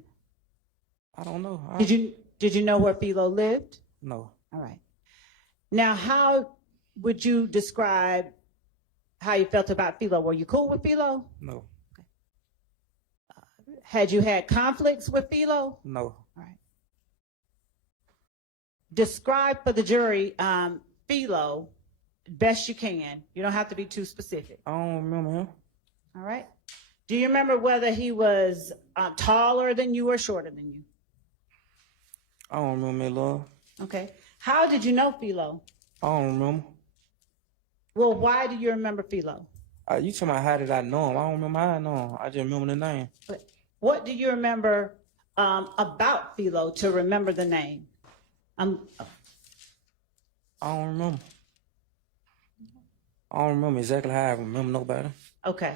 I don't know. Did you know where Philo lived? No, All right. Now, how would you describe how you felt about Philo? Were you cool with Philo? no, Had you had conflicts with Philo? no. All right. Describe for the jury Philo best you can. You don't have to be too specific. I don't remember him. All right. Do you remember whether he was taller than you or shorter than you? I don't remember me, Lord. Okay. How did you know Philo? I don't remember. Well, why do you remember Philo? You talking about how did I know him? I don't remember how I know him. I just remember the name. But what do you remember about Philo to remember the name? I don't remember. I don't remember exactly how I remember nobody. Okay.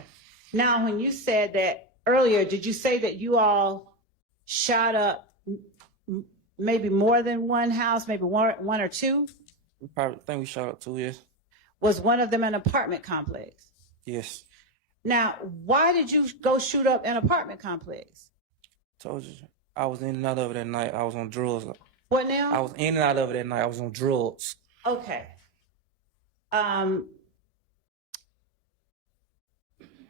Now, when you said that earlier, did you say that you all shot up maybe more than one house, maybe one or two? We probably think we shot up 2 years. Was one of them an apartment complex? Yes. Now, why did you go shoot up an apartment complex? Told you. I was in and out of it that night. I was on drugs. What now? I was in and out of it that night. I was on drugs. Okay.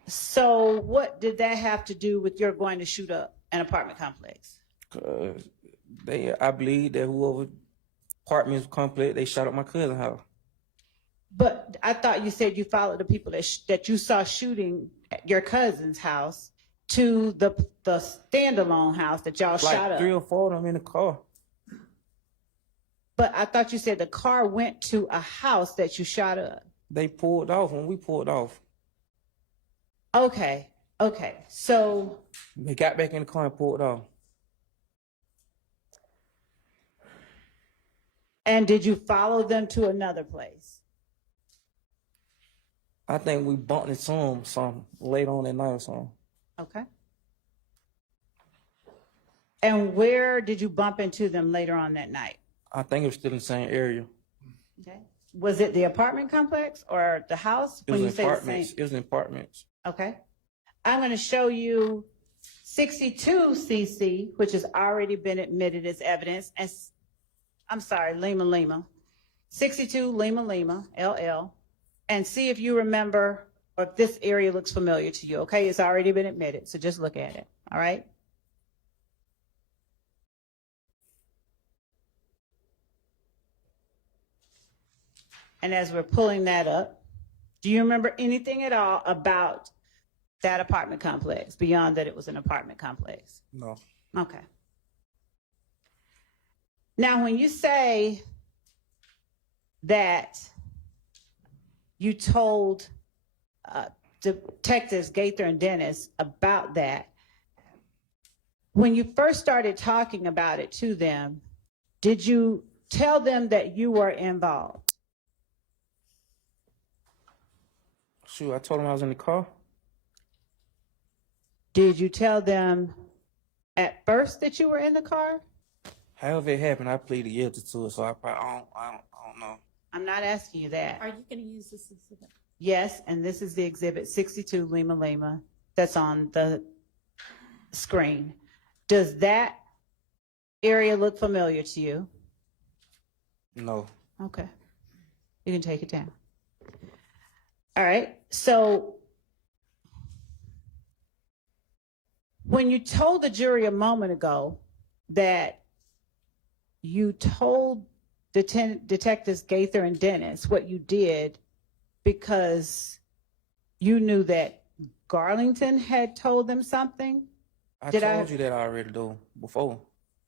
So what did that have to do with your going to shoot up an apartment complex? I believe that whoever apartments complex, they shot up my cousin's house. But I thought you said you followed the people that you saw shooting at your cousin's house to the standalone house that y'all shot Like 3 up. or 4 of them in the car. But I thought you said the car went to a house that you shot up. They pulled off when we pulled off. Okay. So They got back in the car and pulled off. and did you follow them to another place? I think we bumped into them some late on that night or something. Okay. And where did you bump into them later on that night? I think it was still in the same area. Okay. Was it the apartment complex or the house? It was in say the apartments. same? It was in apartments. Okay. I'm going to show you 62 CC, which has already been admitted as evidence. I'm sorry, Lima. 62 Lima, LL. And see if you remember or if this area looks familiar to you. Okay. It's already been admitted. So just look at it. All right. And as we're pulling that up, do you remember anything at all about that apartment complex beyond that it was an apartment complex? No. Okay. Now, when you say that you told Detectives Gaither and Dennis about that, when you first started talking about it to them, did you tell them that you were involved? Shoot, I told them I was in the car. Did you tell them at first that you were in the car? However it happened, I pleaded guilty to it, so I don't know. I'm not asking you that. Are you going to use this exhibit? Yes, and this is the exhibit 62 Lima that's on the screen. Does that area look familiar to you? No. Okay. You can take it down. All right. So when you told the jury a moment ago that you told Detectives Gaither and Dennis what you did because you knew that Garlington had told them something, I told you that already, though, before.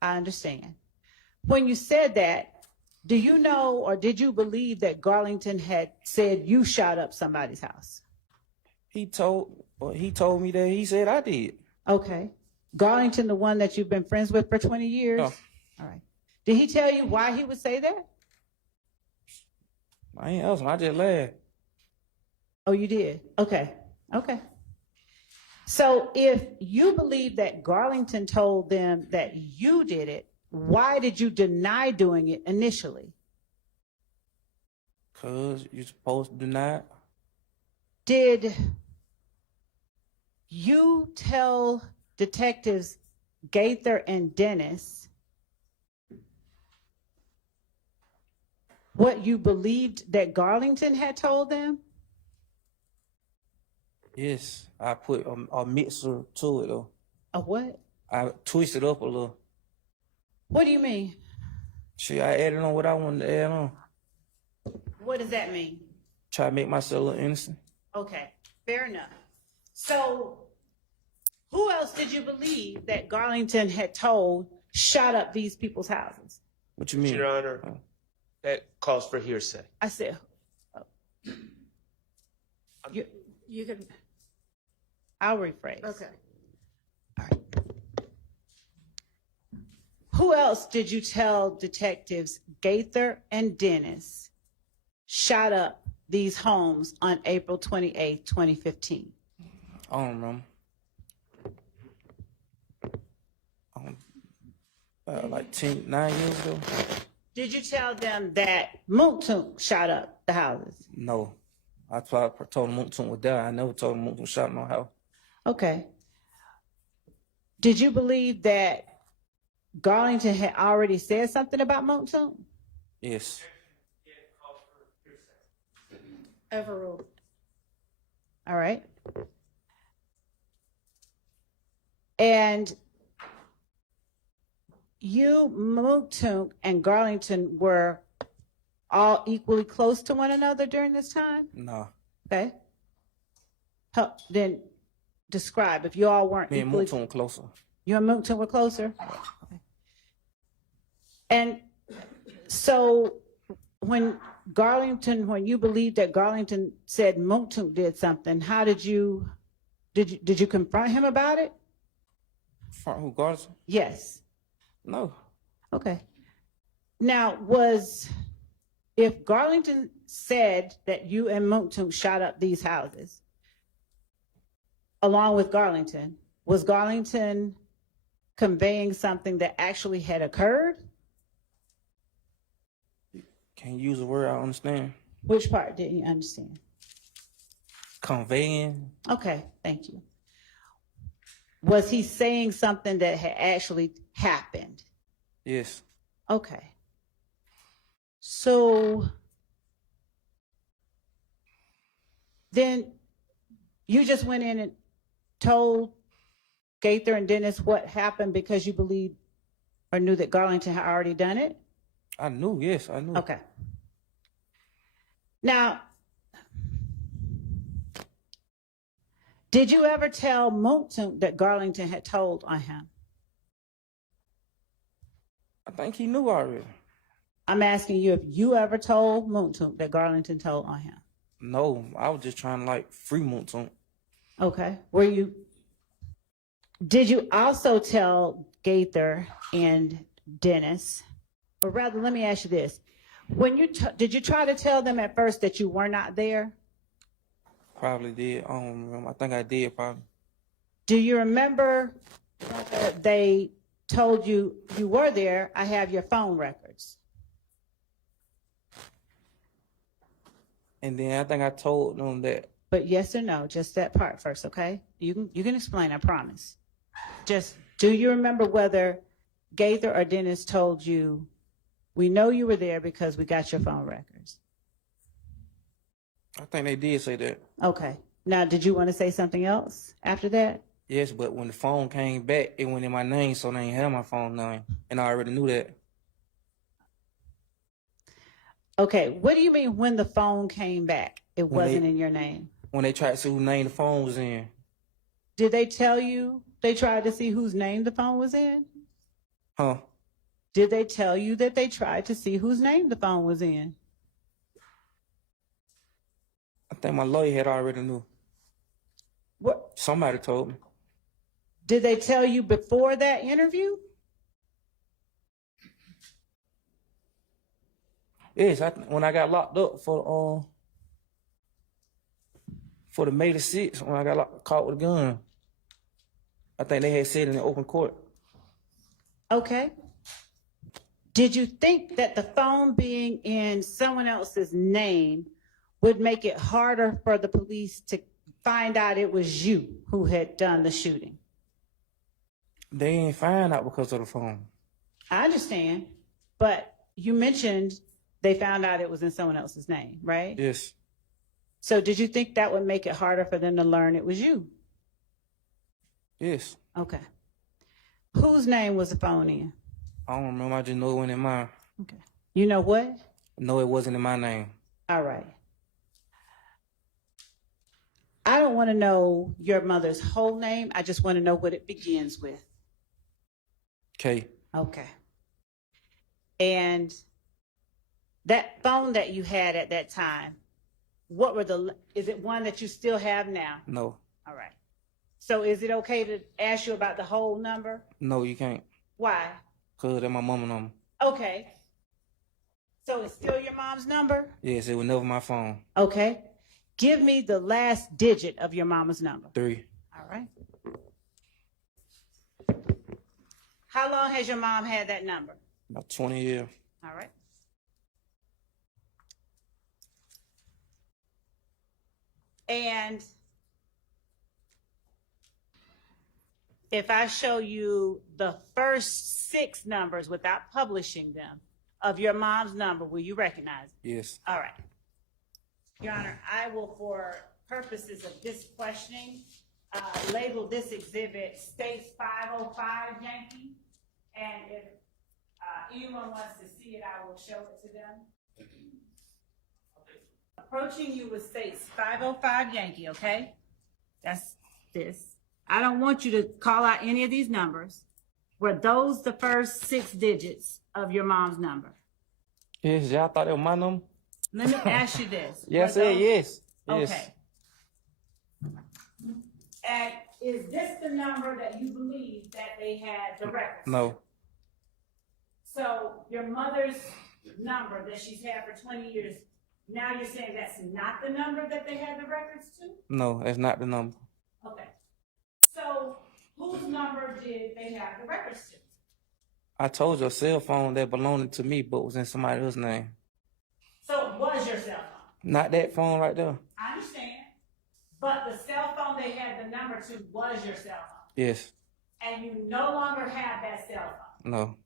I understand. When you said that, Do you know or did you believe that Garlington had said you shot up somebody's house? He told me that he said I did. Okay. Garlington, the one that you've been friends with for 20 years? No. All right. Did he tell you why he would say that? I ain't asked him. I just laughed. Oh, you did? Okay. Okay. So if you believe that Garlington told them that you did it, why did you deny doing it initially? Cause you're supposed to deny it. Did you tell detectives Gaither and Dennis what you believed that Garlington had told them? Yes, I put a mixer to it though. A what? I twisted up a little. What do you mean? Shit, I added on what I wanted to add on. What does that mean? Try to make myself look innocent. Okay, fair enough. So who else did you believe that Garlington had told shot up these people's houses? What you mean? Your Honor, that calls for hearsay. I said, You can, I'll rephrase. okay. All right. Who else did you tell detectives Gaither and Dennis shot up these homes on April 28, 2015? I don't remember. Like 9 years ago? Did you tell them that Moontoon shot up the houses? No. I told him Moontoon was there. I never told him Moontoon shot no house. Okay. Did you believe that Garlington had already said something about Moontoon? Yes. Overruled. All right. And you, Moontoon, and Garlington were all equally close to one another during this time? No. Okay. Then describe if you all weren't Me and equally. Moontoon closer. You and Moontoon were closer? Okay. And so when you believed that Garlington said Moontoon did something, how did you confront him about it? Front who guards? Yes. No. Okay. Now, if Garlington said that you and Moontoon shot up these houses, along with Garlington, was Garlington conveying something that actually had occurred? Can't use a word I understand. Which part didn't you understand? Conveying. Okay, thank you. Was he saying something that had actually happened? Yes. Okay. So then you just went in and told Gaither and Dennis what happened because you believed or knew that Garlington had already done it? I knew, yes, I knew. Okay. Now, did you ever tell Moontoon that Garlington had told on him? I think he knew already. I'm asking you if you ever told Moontoon that Garlington told on him. No, I was just trying to like free Moontoon. Okay. Did you also tell Gaither and Dennis, or rather, let me ask you this. Did you try to tell them at first that you were not there? Probably did. I don't remember. I think I did probably. Do you remember whether they told you you were there? I have your phone records. And then I think I told them that. But yes or no, just that part first, okay? You can explain, I promise. Just, do you remember whether Gaither or Dennis told you, we know you were there because we got your phone records? I think they did say that. Okay. Now, did you want to say something else after that? Yes, but when the phone came back, it went in my name, so they ain't have my phone name. And I already knew that. Okay. What do you mean when the phone came back, it When wasn't they- in your name? When they tried to see who name the phone was in. Did they tell you they tried to see whose name the phone was in? Huh? Did they tell you that they tried to see whose name the phone was in? I think my lawyer had already knew. What Somebody told me. did they tell you before that interview? Yes, when I got locked up for the May the 6th, when I got caught with a gun, I think they had said in the open court. Okay. Did you think that the phone being in someone else's name would make it harder for the police to find out it was you who had done the shooting? They ain't find out because of the phone. I understand, but you mentioned they found out it was in someone else's name, right? Yes. So did you think that would make it harder for them to learn it was you? Yes. Okay. Whose name was the phone in? I don't remember. I just know it went in mine. Okay. You know what? No, it wasn't in my name. All right. I don't want to know your mother's whole name. I just want to know what it begins with. Okay. Okay. And that phone that you had at that time, is it one that you still have now? No. All right. So is it okay to ask you about the whole number? No, you can't. Why? Because that's my mama number. Okay. So it's still your mom's number? Yes, it was never my phone. Okay. Give me the last digit of your mama's number. 3. All right. How long has your mom had that number? About 20 years. All right. And if I show you the first 6 numbers without publishing them of your mom's number, will you recognize it? Yes. All right. Your Honor, I will, for purposes of this questioning, label this exhibit States 505 Yankee. And if anyone wants to see it, I will show it to them. Approaching you with States 505 Yankee, okay? That's this. I don't want you to call out any of these numbers. Were those the first 6 digits of your mom's number? Yes, y'all thought it was my number? Let me ask you this. Yes, Were those- yes. Yes. Okay. And is this the number that you believe that they had the records? No. So your mother's number that she's had for 20 years, now you're saying that's not the number that they had the records to? No, that's not the number. Okay. So whose number did they have the records to? I told you a cell phone that belonged to me but was in somebody else's name. So it was your cell phone? Not that phone right there. I understand. But the cell phone they had the number to was your cell phone? Yes. And you no longer have that cell phone? No.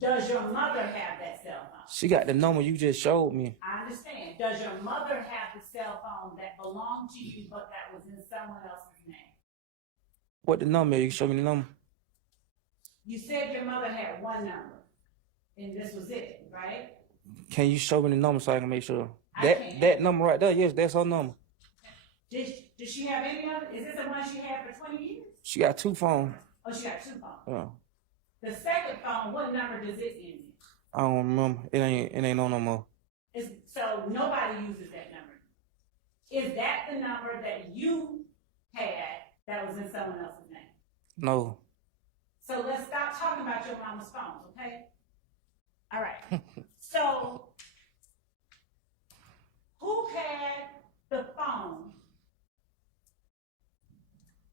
Does your mother have that cell phone? She got the number you just showed me. I understand. Does your mother have the cell phone that belonged to you but that was in someone else's name? What the number? You can show me the number. You said your mother had one number, and this was it, right? Can you show me the number so I can make sure? I can. That number right there, yes, that's her number. Did she have any other? Is this the one she had for 20 years? She got 2 phones. Oh, she got 2 phones. Yeah. The second phone, what number does it end in? I don't remember. It ain't on no more. So nobody uses that number. Is that the number that you had that was in someone else's name? No. So let's stop talking about your mama's phones, okay? All right. So who had the phone?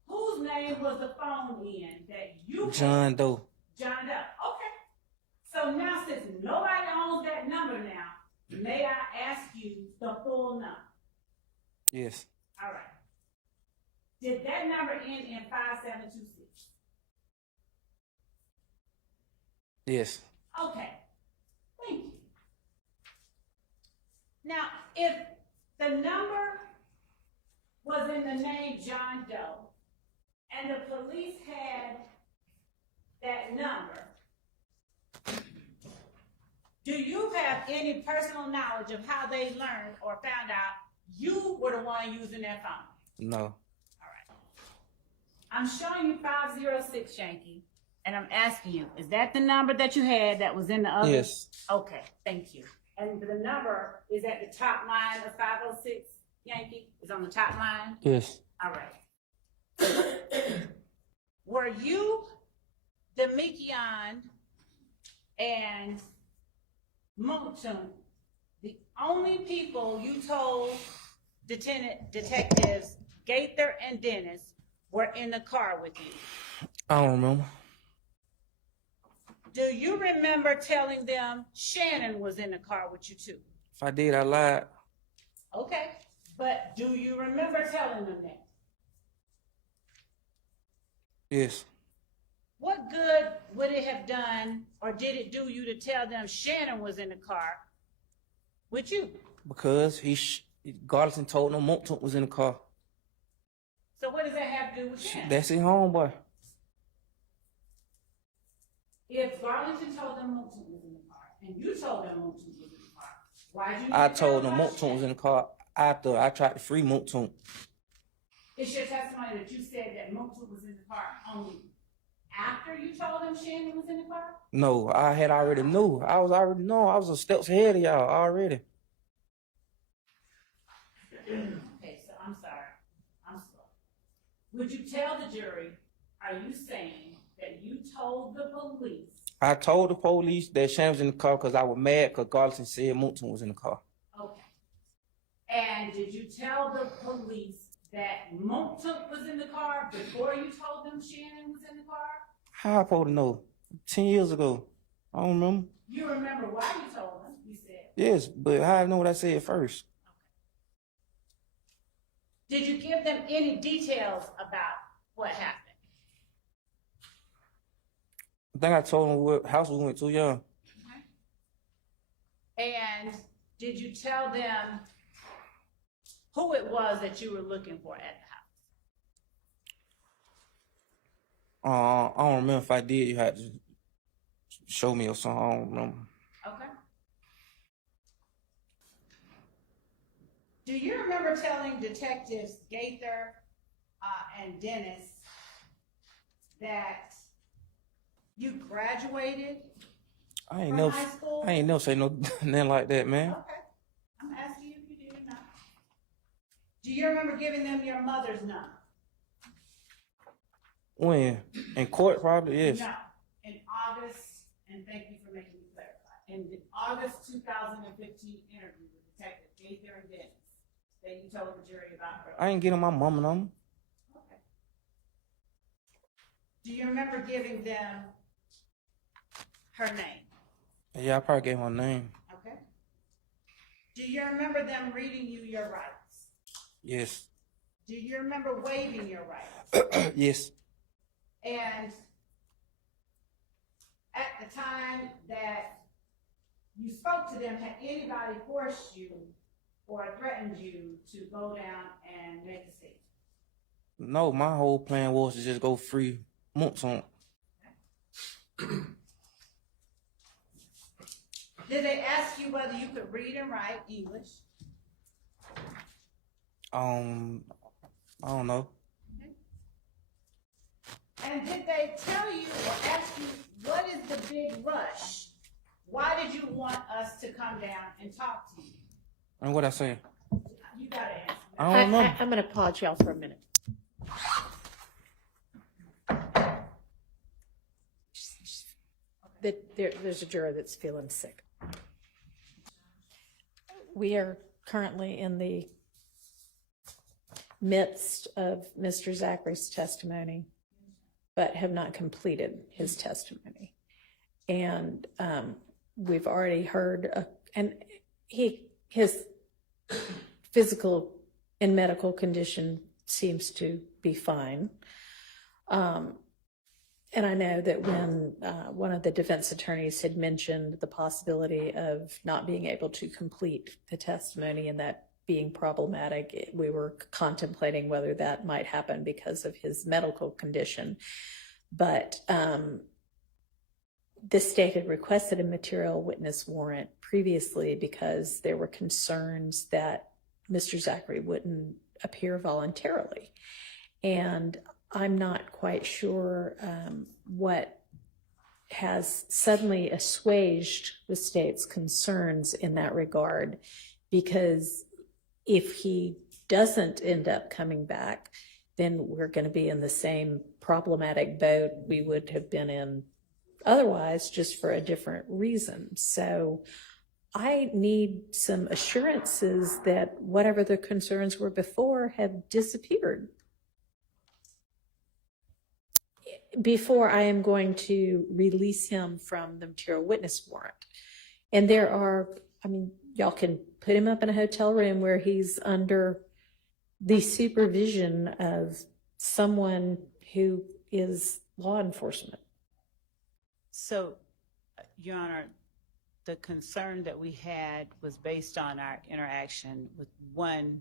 Whose name was the phone in that you had? John Doe. John Doe. Okay. So now, since nobody owns that number now, may I ask you the full number? Yes. All right. Did that number end in 5726? Yes. Okay. Thank you. Now, if the number was in the name John Doe, and the police had that number, do you have any personal knowledge of how they learned or found out you were the one using that phone? No. All right. I'm showing you 506 Yankee, And I'm asking you, is that the number that you had that was in the other? Yes. Okay, thank you. And the number is at the top line of 506 Yankee? Is on the top line? Yes. All right. Were you, Demikion, and Motum the only people you told detectives Gaither and Dennis were in the car with you? I don't remember. Do you remember telling them Shannon was in the car with you too? If I did, I lied. Okay, but do you remember telling them that? Yes. What good would it have done, or did it do you to tell them Shannon was in the car with you? Because Garlison told him Motum was in the car. So what does that have to do with Shannon? That's his homeboy. If Garlington told them Moulton was in the car, and you told them Moulton was in the car, why did you? I told him Motum was in the car after I tried to free Motum. It's your testimony that you said that Moulton was in the car only after you told them Shannon was in the car? No, I had already knew. I was a steps ahead of y'all already. Okay, so I'm sorry. I'm slow. Would you tell the jury, are you saying that you told the police? I told the police that Shannon was in the car because I was mad because Garlison said Motum was in the car. Okay. And did you tell the police that Moulton was in the car before you told them Shannon was in the car? How I supposed to know? 10 years ago. I don't remember. You remember why you told them, you said. Yes, but how I know what I said first? Did you give them any details about what happened? I think I told them what house we went to, yeah. And did you tell them who it was that you were looking for at the house? I don't remember if I did. You had to show me or something. I don't remember. Okay. Do you remember telling detectives Gaither and Dennis that you graduated I ain't from never, high school? I ain't never say no nothing like that, man. Okay. I'm asking you if you did or not. Do you remember giving them your mother's number? When? In court, probably, yes. No, in August, and thank you for making me clarify. In the August 2015 interview with Detective Gaither and Dennis, that you told the jury about her. I ain't getting my mama number. Okay. Do you remember giving them her name? Yeah, I probably gave my name. Okay. Do you remember them reading you your rights? Yes. Do you remember waiving your rights? Yes. And at the time that you spoke to them, had anybody forced you or threatened you to go down and make a statement? No, my whole plan was to just go free Motum. Did they ask you whether you could read and write English? I don't know. And did they tell you or ask you, what is the big rush? Why did you want us to come down and talk to you? And what I say? You gotta answer. I don't know. I'm going to pause y'all for a minute. There's a juror that's feeling sick. We are currently in the midst of Mr. Zachary's testimony, but have not completed his testimony. And we've already heard, and his physical and medical condition seems to be fine. And I know that when one of the defense attorneys had mentioned the possibility of not being able to complete the testimony and that being problematic, we were contemplating whether that might happen because of his medical condition. But the state had requested a material witness warrant previously because there were concerns that Mr. Zachary wouldn't appear voluntarily. And I'm not quite sure what has suddenly assuaged the state's concerns in that regard, because if he doesn't end up coming back, then we're going to be in the same problematic boat we would have been in otherwise, just for a different reason. So I need some assurances that whatever the concerns were before have disappeared before I am going to release him from the material witness warrant. And there are, I mean, y'all can put him up in a hotel room where he's under the supervision of someone who is law enforcement. So, Your Honor, the concern that we had was based on our interaction with one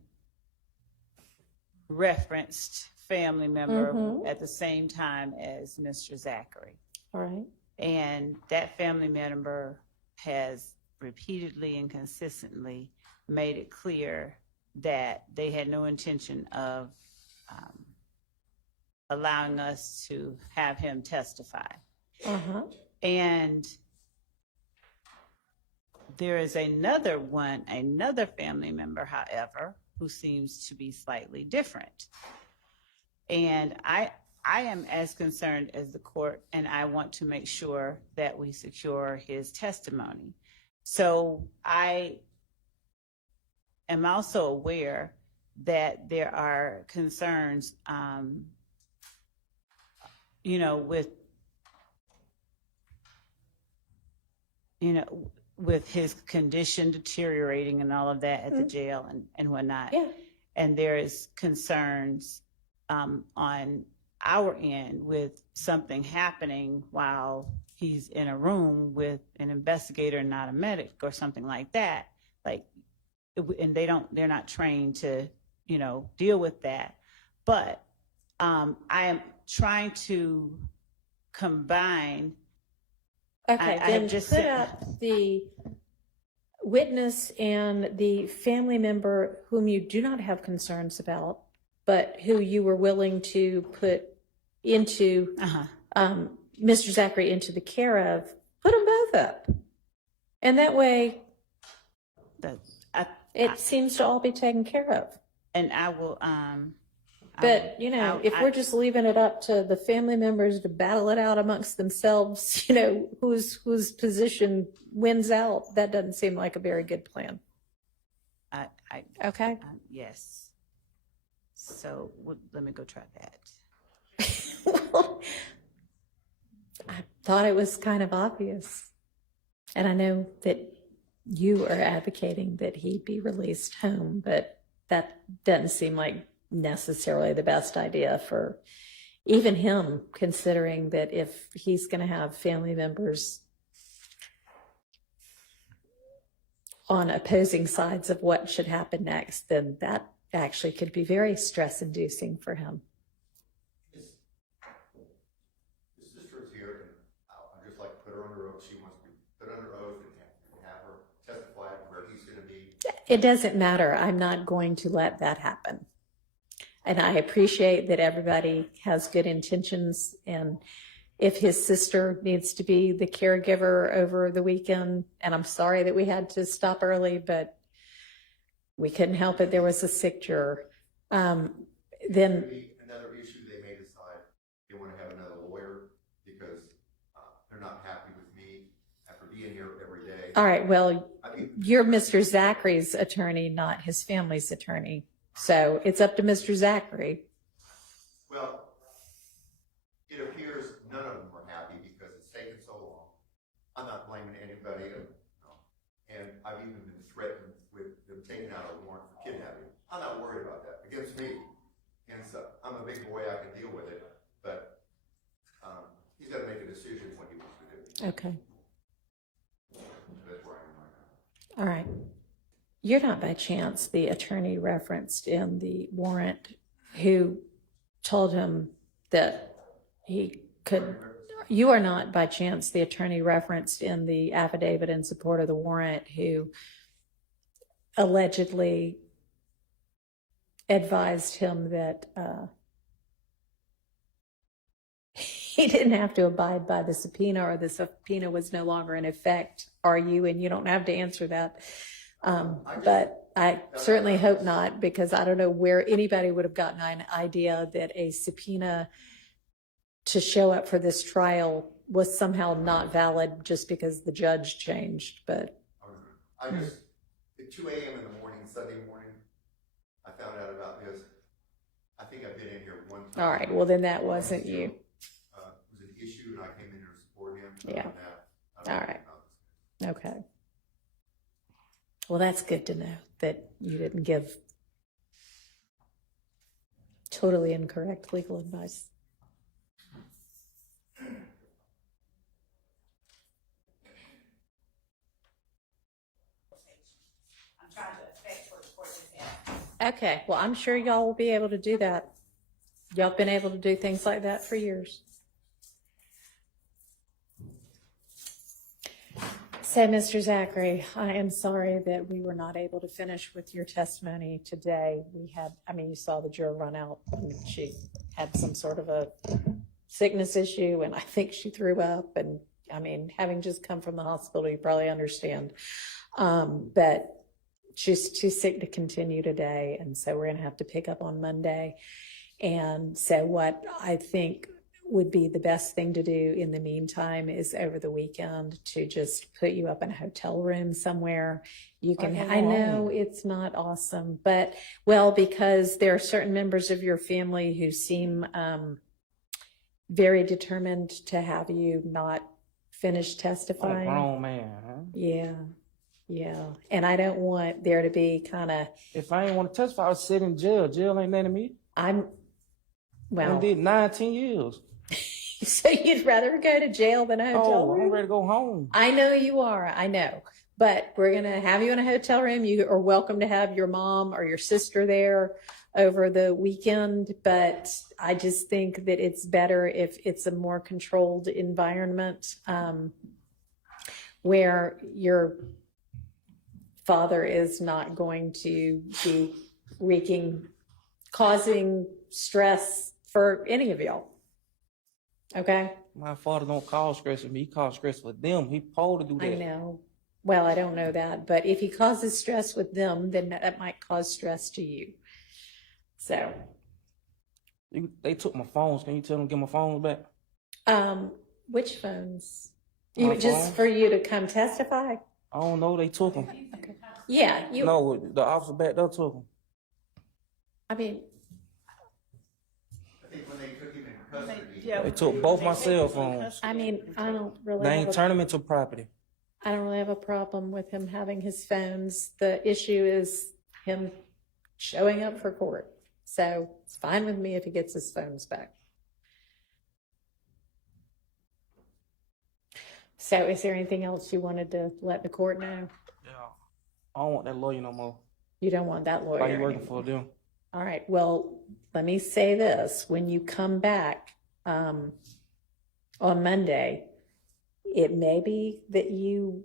referenced family member at the same time as Mr. Zachary. All right. And that family member has repeatedly and consistently made it clear that they had no intention of allowing us to have him testify. And there is another family member, however, who seems to be slightly different. And I am as concerned as the court, and I want to make sure that we secure his testimony. So I am also aware that there are concerns, with his condition deteriorating and all of that at the jail and whatnot. Yeah. And there is concerns on our end with something happening while he's in a room with an investigator and not a medic or something like that. And they're not trained to, deal with that. But I am trying to combine. Okay, then put up the witness and the family member whom you do not have concerns about, but who you were willing to put into Mr. Zachary into the care of. Put them both up, and that way it seems to all be taken care of. And I will. But, if we're just leaving it up to the family members to battle it out amongst themselves, whose position wins out, that doesn't seem like a very good plan. Okay. Yes. So let me go try that. I thought it was kind of obvious. And I know that you are advocating that he be released home, but that doesn't seem like necessarily the best idea for even him, considering that if he's going to have family members on opposing sides of what should happen next, then that actually could be very stress-inducing for him. His sister is here, and I'd just like to put her under oath. She wants to be put under oath and have her testify where he's going to be. It doesn't matter. I'm not going to let that happen. And I appreciate that everybody has good intentions. And if his sister needs to be the caregiver over the weekend, and I'm sorry that we had to stop early, but we couldn't help it. There was a sick juror. Then Another issue, they may decide they want to have another lawyer because they're not happy with me after being here every day. All right, well, you're Mr. Zachary's attorney, not his family's attorney. So it's up to Mr. Zachary. Well, it appears none of them are happy because it's taken so long. I'm not blaming anybody, and I've even been threatened with them taking out a warrant for kidnapping. I'm not worried about that against me. And so I'm a big boy, I can deal with it, but he's got to make a decision what he wants to do. Okay. That's where I am right now. All right. You're not by chance the attorney referenced in the warrant who told him that he could. You are not by chance the attorney referenced in the affidavit in support of the warrant who allegedly advised him that he didn't have to abide by the subpoena, or the subpoena was no longer in effect, are you? And you don't have to answer that. But I certainly hope not, because I don't know where anybody would have gotten an idea that a subpoena to show up for this trial was somehow not valid just because the judge changed. But I just, at 2 a.m. in the morning, Sunday morning, I found out about this. I think I've been in here one time. all right, well then that wasn't you. It was an issue, and I came in here to support him. Yeah. That, All right. Okay. Well, that's good to know that you didn't give totally incorrect legal advice. I'm trying to affect what the court is asking. Okay, well, I'm sure y'all will be able to do that. Y'all have been able to do things like that for years. So, Mr. Zachary, I am sorry that we were not able to finish with your testimony today. We had, I mean, you saw the juror run out, and she had some sort of a sickness issue, and I think she threw up. And I mean, having just come from the hospital, you probably understand. But she's too sick to continue today, and so we're going to have to pick up on Monday. And so what I think would be the best thing to do in the meantime is over the weekend to just put you up in a hotel room somewhere. You can, I know it's not awesome, but well, because there are certain members of your family who seem very determined to have you not finish testifying. Grown man, huh? Yeah. Yeah. And I don't want there to be kind of, If I ain't want to testify, I would sit in jail. Jail ain't letting me. I well, did 19 years. so you'd rather go to jail than a hotel room? I'm ready to go home. I know you are. I know. But we're going to have you in a hotel room. You are welcome to have your mom or your sister there over the weekend. But I just think that it's better if it's a more controlled environment where your father is not going to be causing stress for any of y'all. Okay? My father don't cause stress with me. He cause stress with them. He supposed to do that. I know. Well, I don't know that. But if he causes stress with them, then that might cause stress to you. So. They took my phones. Can you tell them to get my phones back? Which phones? My Just phone? for you to come testify? I don't know. They took them. Yeah. No, the officer back there took them. I mean, I think when they took him in custody. They took both my cell phones. I don't really They have ain't a, turn them into property. I don't really have a problem with him having his phones. The issue is him showing up for court. So it's fine with me if he gets his phones back. So is there anything else you wanted to let the court know? Yeah. I don't want that lawyer no more. You don't want that lawyer Why you working anymore. for them? All right. Well, let me say this. When you come back on Monday, it may be that you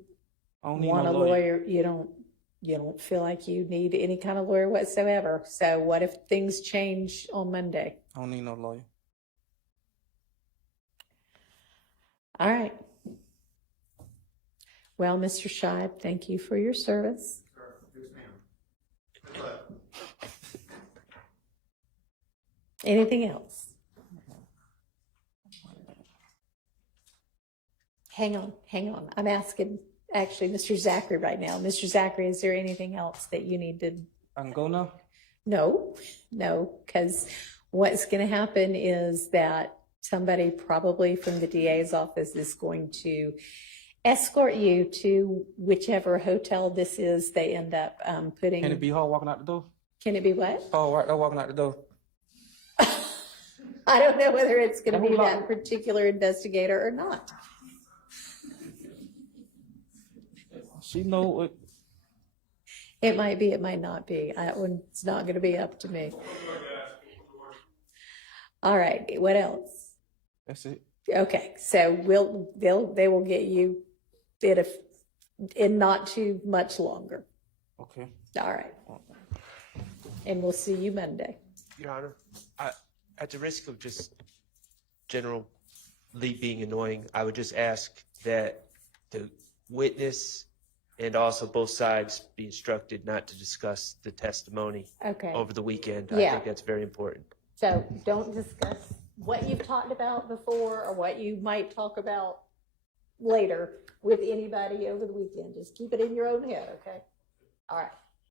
I don't need want no a lawyer. You don't feel like you need any kind of lawyer whatsoever. So what if things change on Monday? I don't need no lawyer. All right. Well, Mr. Scheid, thank you for your service. Yes, ma'am. Good luck. Anything else? Hang on. I'm asking actually Mr. Zachary right now. Mr. Zachary, is there anything else that you need to? I can go now? No, because what's going to happen is that somebody probably from the DA's office is going to escort you to whichever hotel this is they end up putting. Can it be hard walking out the door? Can it be what? Oh, right there walking out the door. I don't know whether it's going to be Hold that on. particular investigator or not. She know it. It might be, it might not be. It's not going to be up to me. All right. What else? That's it. Okay. So they will get you in not too much longer. Okay. All right. And we'll see you Monday. Your Honor, at the risk of just general Lee being annoying. I would just ask that the witness and also both sides be instructed not to discuss the testimony Okay. over the weekend. Yeah. I think that's very important. So don't discuss what you've talked about before or what you might talk about later with anybody over the weekend. Just keep it in your own head, okay? All right.